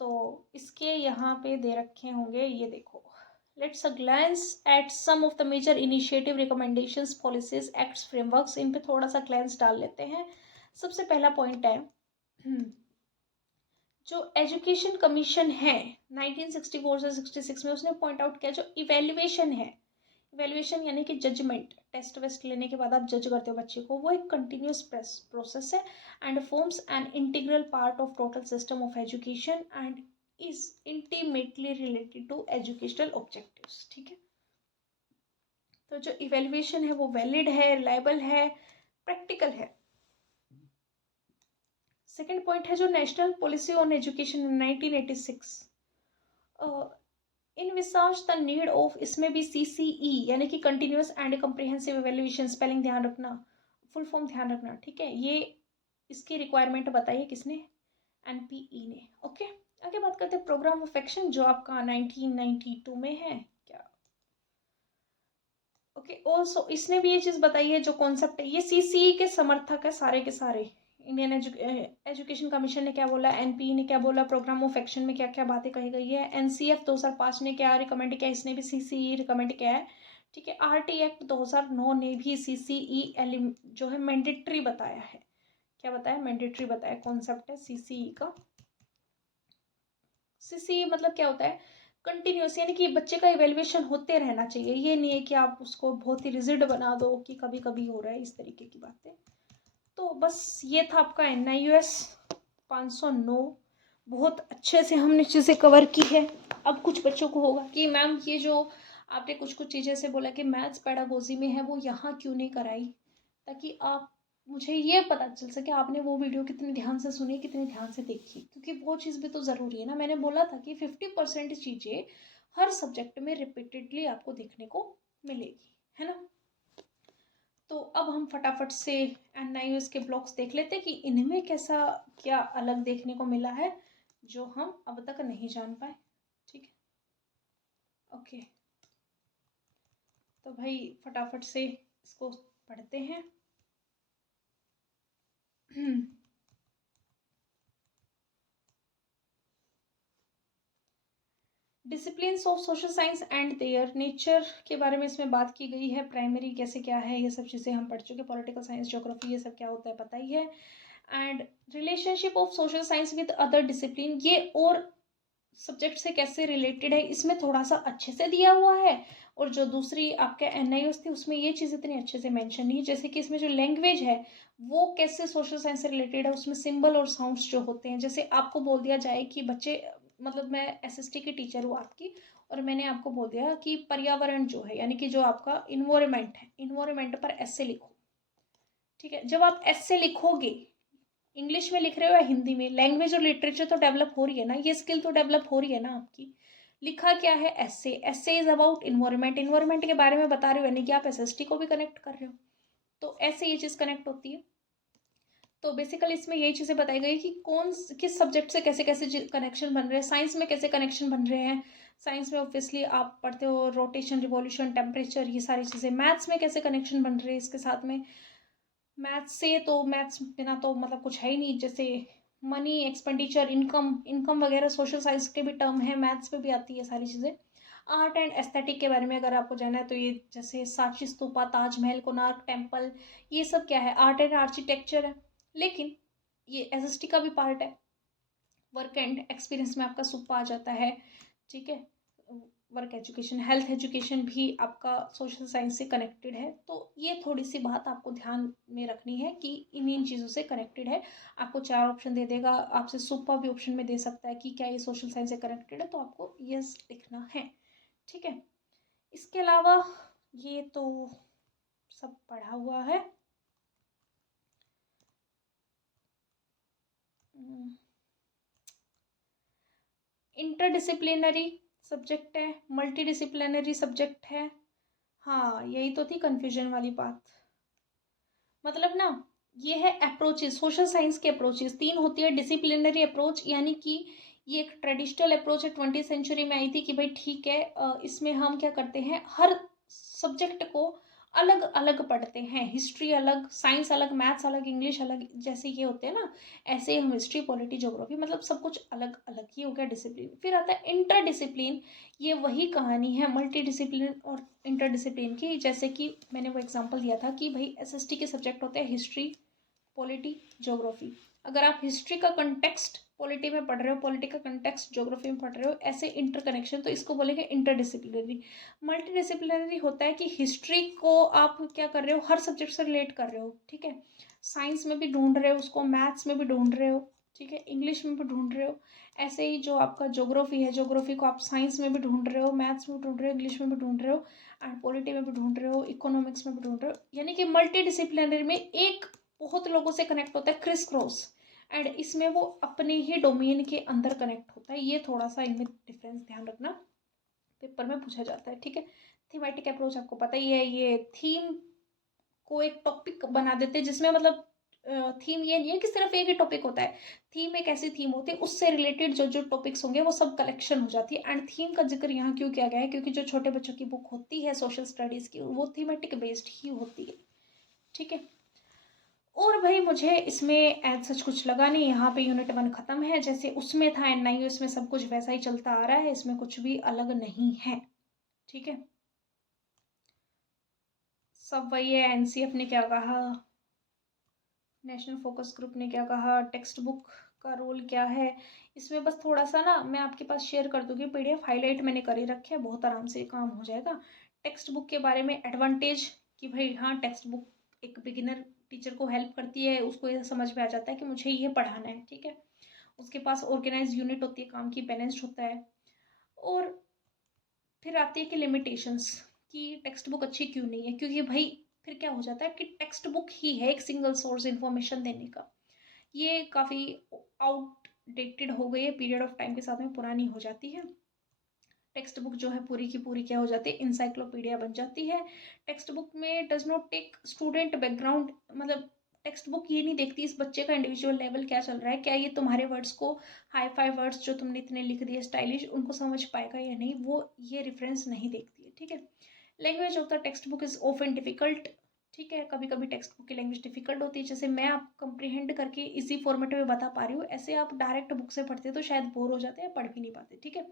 तो इसके यहाँ पे दे रखे होंगे, ये देखो। Let's a glance at some of the major initiative, recommendations, policies, acts, frameworks. इन पे थोड़ा सा ग्लैंस डाल लेते हैं। सबसे पहला पॉइंट है जो एजुकेशन कमीशन है 1964 से 66 में, उसने पॉइंट आउट किया जो इवेल्युएशन है, इवेल्युएशन यानी कि जजमेंट, टेस्ट वेस्ट लेने के बाद आप जज करते हो बच्चे को, वो एक कंटिन्यूस प्रोसेस है and forms an integral part of total system of education and is intimately related to educational objectives, ठीक है। तो जो इवेल्युएशन है वो वैलिड है, रिलायबल है, प्रैक्टिकल है। सेकेंड पॉइंट है जो national policy on education 1986 envisages the need of, इसमें भी CCE यानी कि continuous and comprehensive evaluation, spelling ध्यान रखना, फुल फॉर्म ध्यान रखना, ठीक है। ये इसकी रिक्वायरमेंट बताइए किसने, NPE ने, ओके। आगे बात करते हैं प्रोग्राम ऑफ एक्शन जो आपका 1992 में है क्या, ओके। ऑल्सो इसने भी ये चीज़ बताई है जो कॉन्सेप्ट है, ये CCE के समर्थक है सारे के सारे। इंडियन एजुकेशन कमीशन ने क्या बोला, NPE ने क्या बोला, प्रोग्राम ऑफ एक्शन में क्या क्या बातें कही गई है, NCF 2005 ने क्या रिकमेंड किया, इसने भी CCE रिकमेंड किया है, ठीक है। RT एक्ट 2009 ने भी CCE जो है मैंडेटरी बताया है। क्या बताया, मैंडेटरी बताया, कॉन्सेप्ट है CCE का। CCE मतलब क्या होता है, कंटिन्यूस, यानी कि बच्चे का इवेल्युएशन होते रहना चाहिए। ये नहीं है कि आप उसको बहुत ही रिजिड बना दो कि कभी कभी हो रहा है, इस तरीके की बातें। तो बस ये था आपका NIUS 509। बहुत अच्छे से हमने चीज़ें कवर की है। अब कुछ बच्चों को होगा कि मैम ये जो आपने कुछ कुछ चीज़ें से बोला कि मैथ्स पेडागोजी में है वो यहाँ क्यों नहीं कराई, ताकि आप मुझे ये पता चल सके आपने वो वीडियो कितने ध्यान से सुनी, कितने ध्यान से देखी, क्योंकि वो चीज़ भी तो ज़रूरी है ना। मैंने बोला था कि 50% चीज़ें हर सब्जेक्ट में रिपीटेडली आपको देखने को मिलेगी, है ना। तो अब हम फटाफट से NIOS के ब्लॉग्स देख लेते हैं कि इनमें कैसा क्या अलग देखने को मिला है जो हम अब तक नहीं जान पाए। ठीक है, ओके। तो भाई फटाफट से इसको पढ़ते हैं। Disciplines of social science and their nature के बारे में इसमें बात की गई है। प्राइमरी कैसे क्या है ये सब चीज़ें हम पढ़ चुके। पॉलिटिकल साइंस, ज्योग्राफी, ये सब क्या होता है पता ही है। And relationship of social science with other discipline, ये और सब्जेक्ट से कैसे रिलेटेड है इसमें थोड़ा सा अच्छे से दिया हुआ है। और जो दूसरी आपके NIOS थी उसमें ये चीज़ इतनी अच्छे से मेंशन नहीं है। जैसे कि इसमें जो लैंग्वेज है वो कैसे सोशल साइंस से रिलेटेड है, उसमें सिंबल और साउंड्स जो होते हैं, जैसे आपको बोल दिया जाए कि बच्चे, मतलब मैं SST की टीचर हूँ आपकी, और मैंने आपको बोल दिया कि पर्यावरण जो है यानी कि जो आपका इन्वायरमेंट है, इन्वायरमेंट पर ऐसे लिखो। ठीक है, जब आप ऐसे लिखोगे, इंग्लिश में लिख रहे हो या हिंदी में, लैंग्वेज और लिटरेचर तो डेवलप हो रही है ना, ये स्किल तो डेवलप हो रही है ना आपकी। लिखा क्या है, ऐसे। ऐसे इज अबाउट इन्वायरमेंट, इन्वायरमेंट के बारे में बता रहे हो यानी कि आप SST को भी कनेक्ट कर रहे हो, तो ऐसे ये चीज़ कनेक्ट होती है। तो बेसिकली इसमें यही चीज़ें बताई गई कि कौन किस सब्जेक्ट से कैसे कैसे कनेक्शन बन रहे हैं। साइंस में कैसे कनेक्शन बन रहे हैं, साइंस में ऑब्वियसली आप पढ़ते हो रोटेशन, रिवॉल्यूशन, टेम्परेचर, ये सारी चीज़ें। मैथ्स में कैसे कनेक्शन बन रहे हैं इसके साथ में, मैथ्स से तो मैथ्स बिना तो मतलब कुछ है ही नहीं। जैसे मनी, एक्सपेंडिचर, इनकम, इनकम वगैरह सोशल साइंस के भी टर्म है, मैथ्स में भी आती है सारी चीज़ें। आर्ट एंड एस्थेटिक के बारे में अगर आपको जानना है तो ये जैसे सांची स्तूपा, ताजमहल, कोणार्क टेम्पल, ये सब क्या है, आर्ट एंड आर्किटेक्चर है। लेकिन ये SST का भी पार्ट है। वर्क एंड एक्सपीरियंस में आपका सुपर आ जाता है। ठीक है, वर्क एजुकेशन, हेल्थ एजुकेशन भी आपका सोशल साइंस से कनेक्टेड है। तो ये थोड़ी सी बात आपको ध्यान में रखनी है कि इन चीज़ों से कनेक्टेड है। आपको 4 ऑप्शन दे देगा, आपसे सुपर भी ऑप्शन में दे सकता है कि क्या ये सोशल साइंस से कनेक्टेड है, तो आपको यस लिखना है। ठीक है, इसके अलावा ये तो सब पढ़ा हुआ है। इंटरडिसिप्लिनरी सब्जेक्ट है, मल्टीडिसिप्लिनरी सब्जेक्ट है। हाँ, यही तो थी कन्फ्यूजन वाली बात। मतलब ना, ये है अप्रोचेस, सोशल साइंस के अप्रोचेस 3 होती है। डिसिप्लिनरी अप्रोच यानी कि ये एक ट्रेडिशनल अप्रोच है, 20th सेंचुरी में आई थी कि भाई ठीक है, इसमें हम क्या करते हैं, हर सब्जेक्ट को अलग अलग पढ़ते हैं। हिस्ट्री अलग, साइंस अलग, मैथ्स अलग, इंग्लिश अलग, जैसे ये होते हैं ना, ऐसे ही हम हिस्ट्री, पॉलिटी, ज्योग्राफी, मतलब सब कुछ अलग अलग ही हो गया डिसिप्लिन। फिर आता है इंटर डिसिप्लिन, ये वही कहानी है मल्टी डिसिप्लिन और इंटर डिसिप्लिन की। जैसे कि मैंने वो एग्जांपल दिया था कि भाई SST के सब्जेक्ट होते हैं हिस्ट्री, पॉलिटी, ज्योग्राफी। अगर आप हिस्ट्री का कंटेक्स्ट पॉलिटी में पढ़ रहे हो, पॉलिटी का कंटेक्स्ट ज्योग्राफी में पढ़ रहे हो, ऐसे इंटर कनेक्शन, तो इसको बोलेंगे इंटरडिसिप्लिनरी। मल्टीडिसिप्लिनरी होता है कि हिस्ट्री को आप क्या कर रहे हो, हर सब्जेक्ट से रिलेट कर रहे हो। ठीक है, साइंस में भी ढूंढ रहे हो उसको, मैथ्स में भी ढूंढ रहे हो, ठीक है, इंग्लिश में भी ढूंढ रहे हो। ऐसे ही जो आपका ज्योग्राफी है, ज्योग्राफी को आप साइंस में भी ढूंढ रहे हो, मैथ्स में भी ढूंढ रहे हो, इंग्लिश में भी ढूंढ रहे हो, एंड पॉलिटी में भी ढूंढ रहे हो, इकोनॉमिक्स में भी ढूंढ रहे हो। यानी कि मल्टी डिसिप्लिनरी में एक बहुत लोगों से कनेक्ट होता है, क्रिस क्रॉस, एंड इसमें वो अपने ही डोमेन के अंदर कनेक्ट होता है। ये थोड़ा सा इनमें डिफरेंस ध्यान रखना, पेपर में पूछा जाता है। ठीक है, थीमेटिक अप्रोच आपको पता ही है, ये थीम को एक टॉपिक बना देते हैं जिसमें मतलब थीम ये नहीं है कि सिर्फ एक ही टॉपिक होता है। थीम एक ऐसी थीम होती है, उससे रिलेटेड जो जो टॉपिक्स होंगे वो सब कलेक्शन हो जाती है। एंड थीम का जिक्र यहाँ क्यों किया गया है, क्योंकि जो छोटे बच्चों की बुक होती है सोशल स्टडीज़ की, वो थीमेटिक बेस्ड ही होती है। ठीक है, और भाई मुझे इसमें एज सच कुछ लगा नहीं। यहाँ पे यूनिट 1 खत्म है, जैसे उसमें था NIOS में सब कुछ वैसा ही चलता आ रहा है, इसमें कुछ भी अलग नहीं है। ठीक है, सब वही है। NCF ने क्या कहा, नेशनल फोकस ग्रुप ने क्या कहा, टेक्स्ट बुक का रोल क्या है, इसमें बस थोड़ा सा ना मैं आपके पास शेयर कर दूंगी PDF, हाईलाइट मैंने कर ही रखे हैं, बहुत आराम से काम हो जाएगा। टेक्स्ट बुक के बारे में एडवांटेज कि भाई हाँ, टेक्स्ट बुक एक बिगिनर टीचर को हेल्प करती है, उसको ये समझ में आ जाता है कि मुझे ये पढ़ाना है। ठीक है, उसके पास ऑर्गेनाइज यूनिट होती है, काम की बैलेंस्ड होता है। और फिर आती है कि लिमिटेशंस, कि टेक्स्ट बुक अच्छी क्यों नहीं है, क्योंकि भाई फिर क्या हो जाता है कि टेक्स्ट बुक ही है एक सिंगल सोर्स इन्फॉर्मेशन देने का। ये काफ़ी आउटडेटेड हो गई है, पीरियड ऑफ टाइम के साथ में पुरानी हो जाती है। टेक्स्ट बुक जो है पूरी की पूरी क्या हो जाती है, इंसाइक्लोपीडिया बन जाती है। टेक्स्ट बुक में does not tech student background, मतलब टेक्स्ट बुक ये नहीं देखती इस बच्चे का इंडिविजुअल लेवल क्या चल रहा है, क्या ये तुम्हारे वर्ड्स को, हाई फाई वर्ड्स जो तुमने इतने लिख दिए स्टाइलिश, उनको समझ पाएगा या नहीं, वो ये रेफरेंस नहीं देखती है। ठीक है, language of the text book is often difficult. ठीक है, कभी कभी टेक्स्ट बुक की लैंग्वेज डिफिकल्ट होती है, जैसे मैं आप कंप्रीहेंड करके इसी फॉर्मेट में बता पा रही हूँ, ऐसे आप डायरेक्ट बुक से पढ़ते तो शायद बोर हो जाते हैं, पढ़ भी नहीं पाते। ठीक है,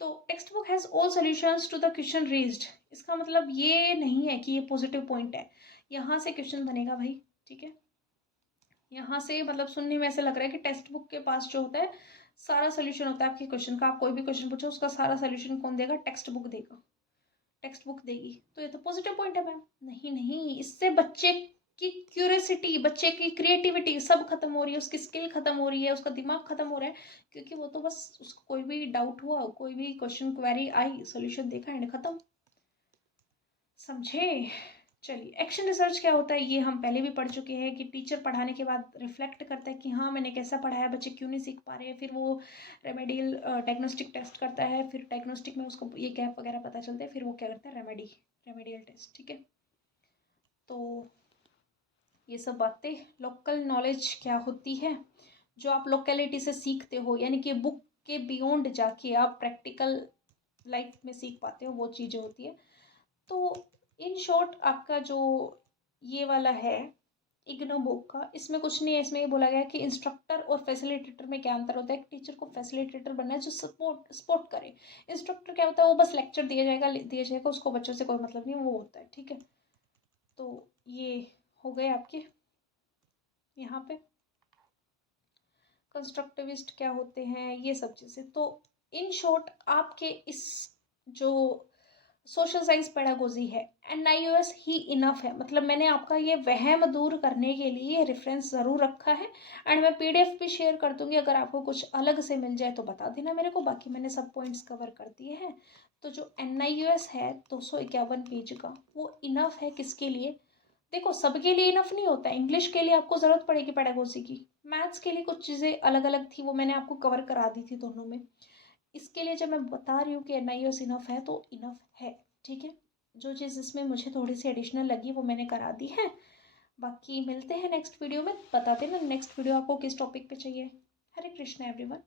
तो text book has all solutions to the question raised. इसका मतलब ये नहीं है कि ये पॉजिटिव पॉइंट है, यहाँ से क्वेश्चन बनेगा भाई। ठीक है, यहाँ से मतलब सुनने में ऐसा लग रहा है कि टेक्स्ट बुक के पास जो होता है सारा सोल्यूशन होता है आपके क्वेश्चन का। आप कोई भी क्वेश्चन पूछो उसका सारा सोल्यूशन कौन देगा, टेक्स्ट बुक देगा, टेक्स्ट बुक देगी। तो ये तो पॉजिटिव पॉइंट है मैम। नहीं नहीं, इससे बच्चे की क्यूरियोसिटी, बच्चे की क्रिएटिविटी सब खत्म हो रही है, उसकी स्किल खत्म हो रही है, उसका दिमाग खत्म हो रहा है, क्योंकि वो तो बस उसको कोई भी डाउट हुआ, कोई भी क्वेश्चन क्वेरी आई, सोल्यूशन देखा एंड खत्म। समझे? चलिए, एक्शन रिसर्च क्या होता है ये हम पहले भी पढ़ चुके हैं कि टीचर पढ़ाने के बाद रिफ्लेक्ट करता है कि हाँ मैंने कैसा पढ़ाया, बच्चे क्यों नहीं सीख पा रहे हैं, फिर वो रेमेडियल डायग्नोस्टिक टेस्ट करता है, फिर डायग्नोस्टिक में उसको ये गैप वगैरह पता चलता है, फिर वो क्या करता है, रेमेडियल टेस्ट। ठीक है, तो ये सब बातें। लोकल नॉलेज क्या होती है, जो आप लोकेलिटी से सीखते हो, यानी कि बुक के बियॉन्ड जाके आप प्रैक्टिकल लाइफ में सीख पाते हो, वो चीज़ें होती है। तो इन शॉर्ट आपका जो ये वाला है इग्नो बुक का, इसमें कुछ नहीं है। इसमें ये बोला गया है कि इंस्ट्रक्टर और फैसिलिटेटर में क्या अंतर होता है। एक टीचर को फैसिलिटेटर बनना है जो सपोर्ट करे। इंस्ट्रक्टर क्या होता है, वो बस लेक्चर दिया जाएगा, उसको बच्चों से कोई मतलब नहीं, वो होता है। ठीक है, तो ये हो गए आपके यहाँ पे कंस्ट्रक्टिविस्ट क्या होते हैं, ये सब चीज़ें। तो इन शॉर्ट आपके इस जो सोशल साइंस पेडागोजी है, NIOS ही इनफ है। मतलब मैंने आपका ये वहम दूर करने के लिए रेफरेंस ज़रूर रखा है, एंड मैं PDF भी शेयर कर दूंगी, अगर आपको कुछ अलग से मिल जाए तो बता देना मेरे को। बाकी मैंने सब पॉइंट्स कवर कर दिए हैं। तो जो NIOS है 251 पेज का, वो इनफ है किसके लिए? देखो, सबके लिए इनफ नहीं होता है। इंग्लिश के लिए आपको ज़रूरत पड़ेगी पेडागोजी की, मैथ्स के लिए कुछ चीज़ें अलग अलग थी, वो मैंने आपको कवर करा दी थी दोनों में। इसके लिए जब मैं बता रही हूँ कि NIOS इनफ है, तो इनफ है। ठीक है, जो चीज़ इसमें मुझे थोड़ी सी एडिशनल लगी वो मैंने करा दी है। बाकी मिलते हैं नेक्स्ट वीडियो में, बता देना नेक्स्ट वीडियो आपको किस टॉपिक पे चाहिए। हरे कृष्णा एवरीवन।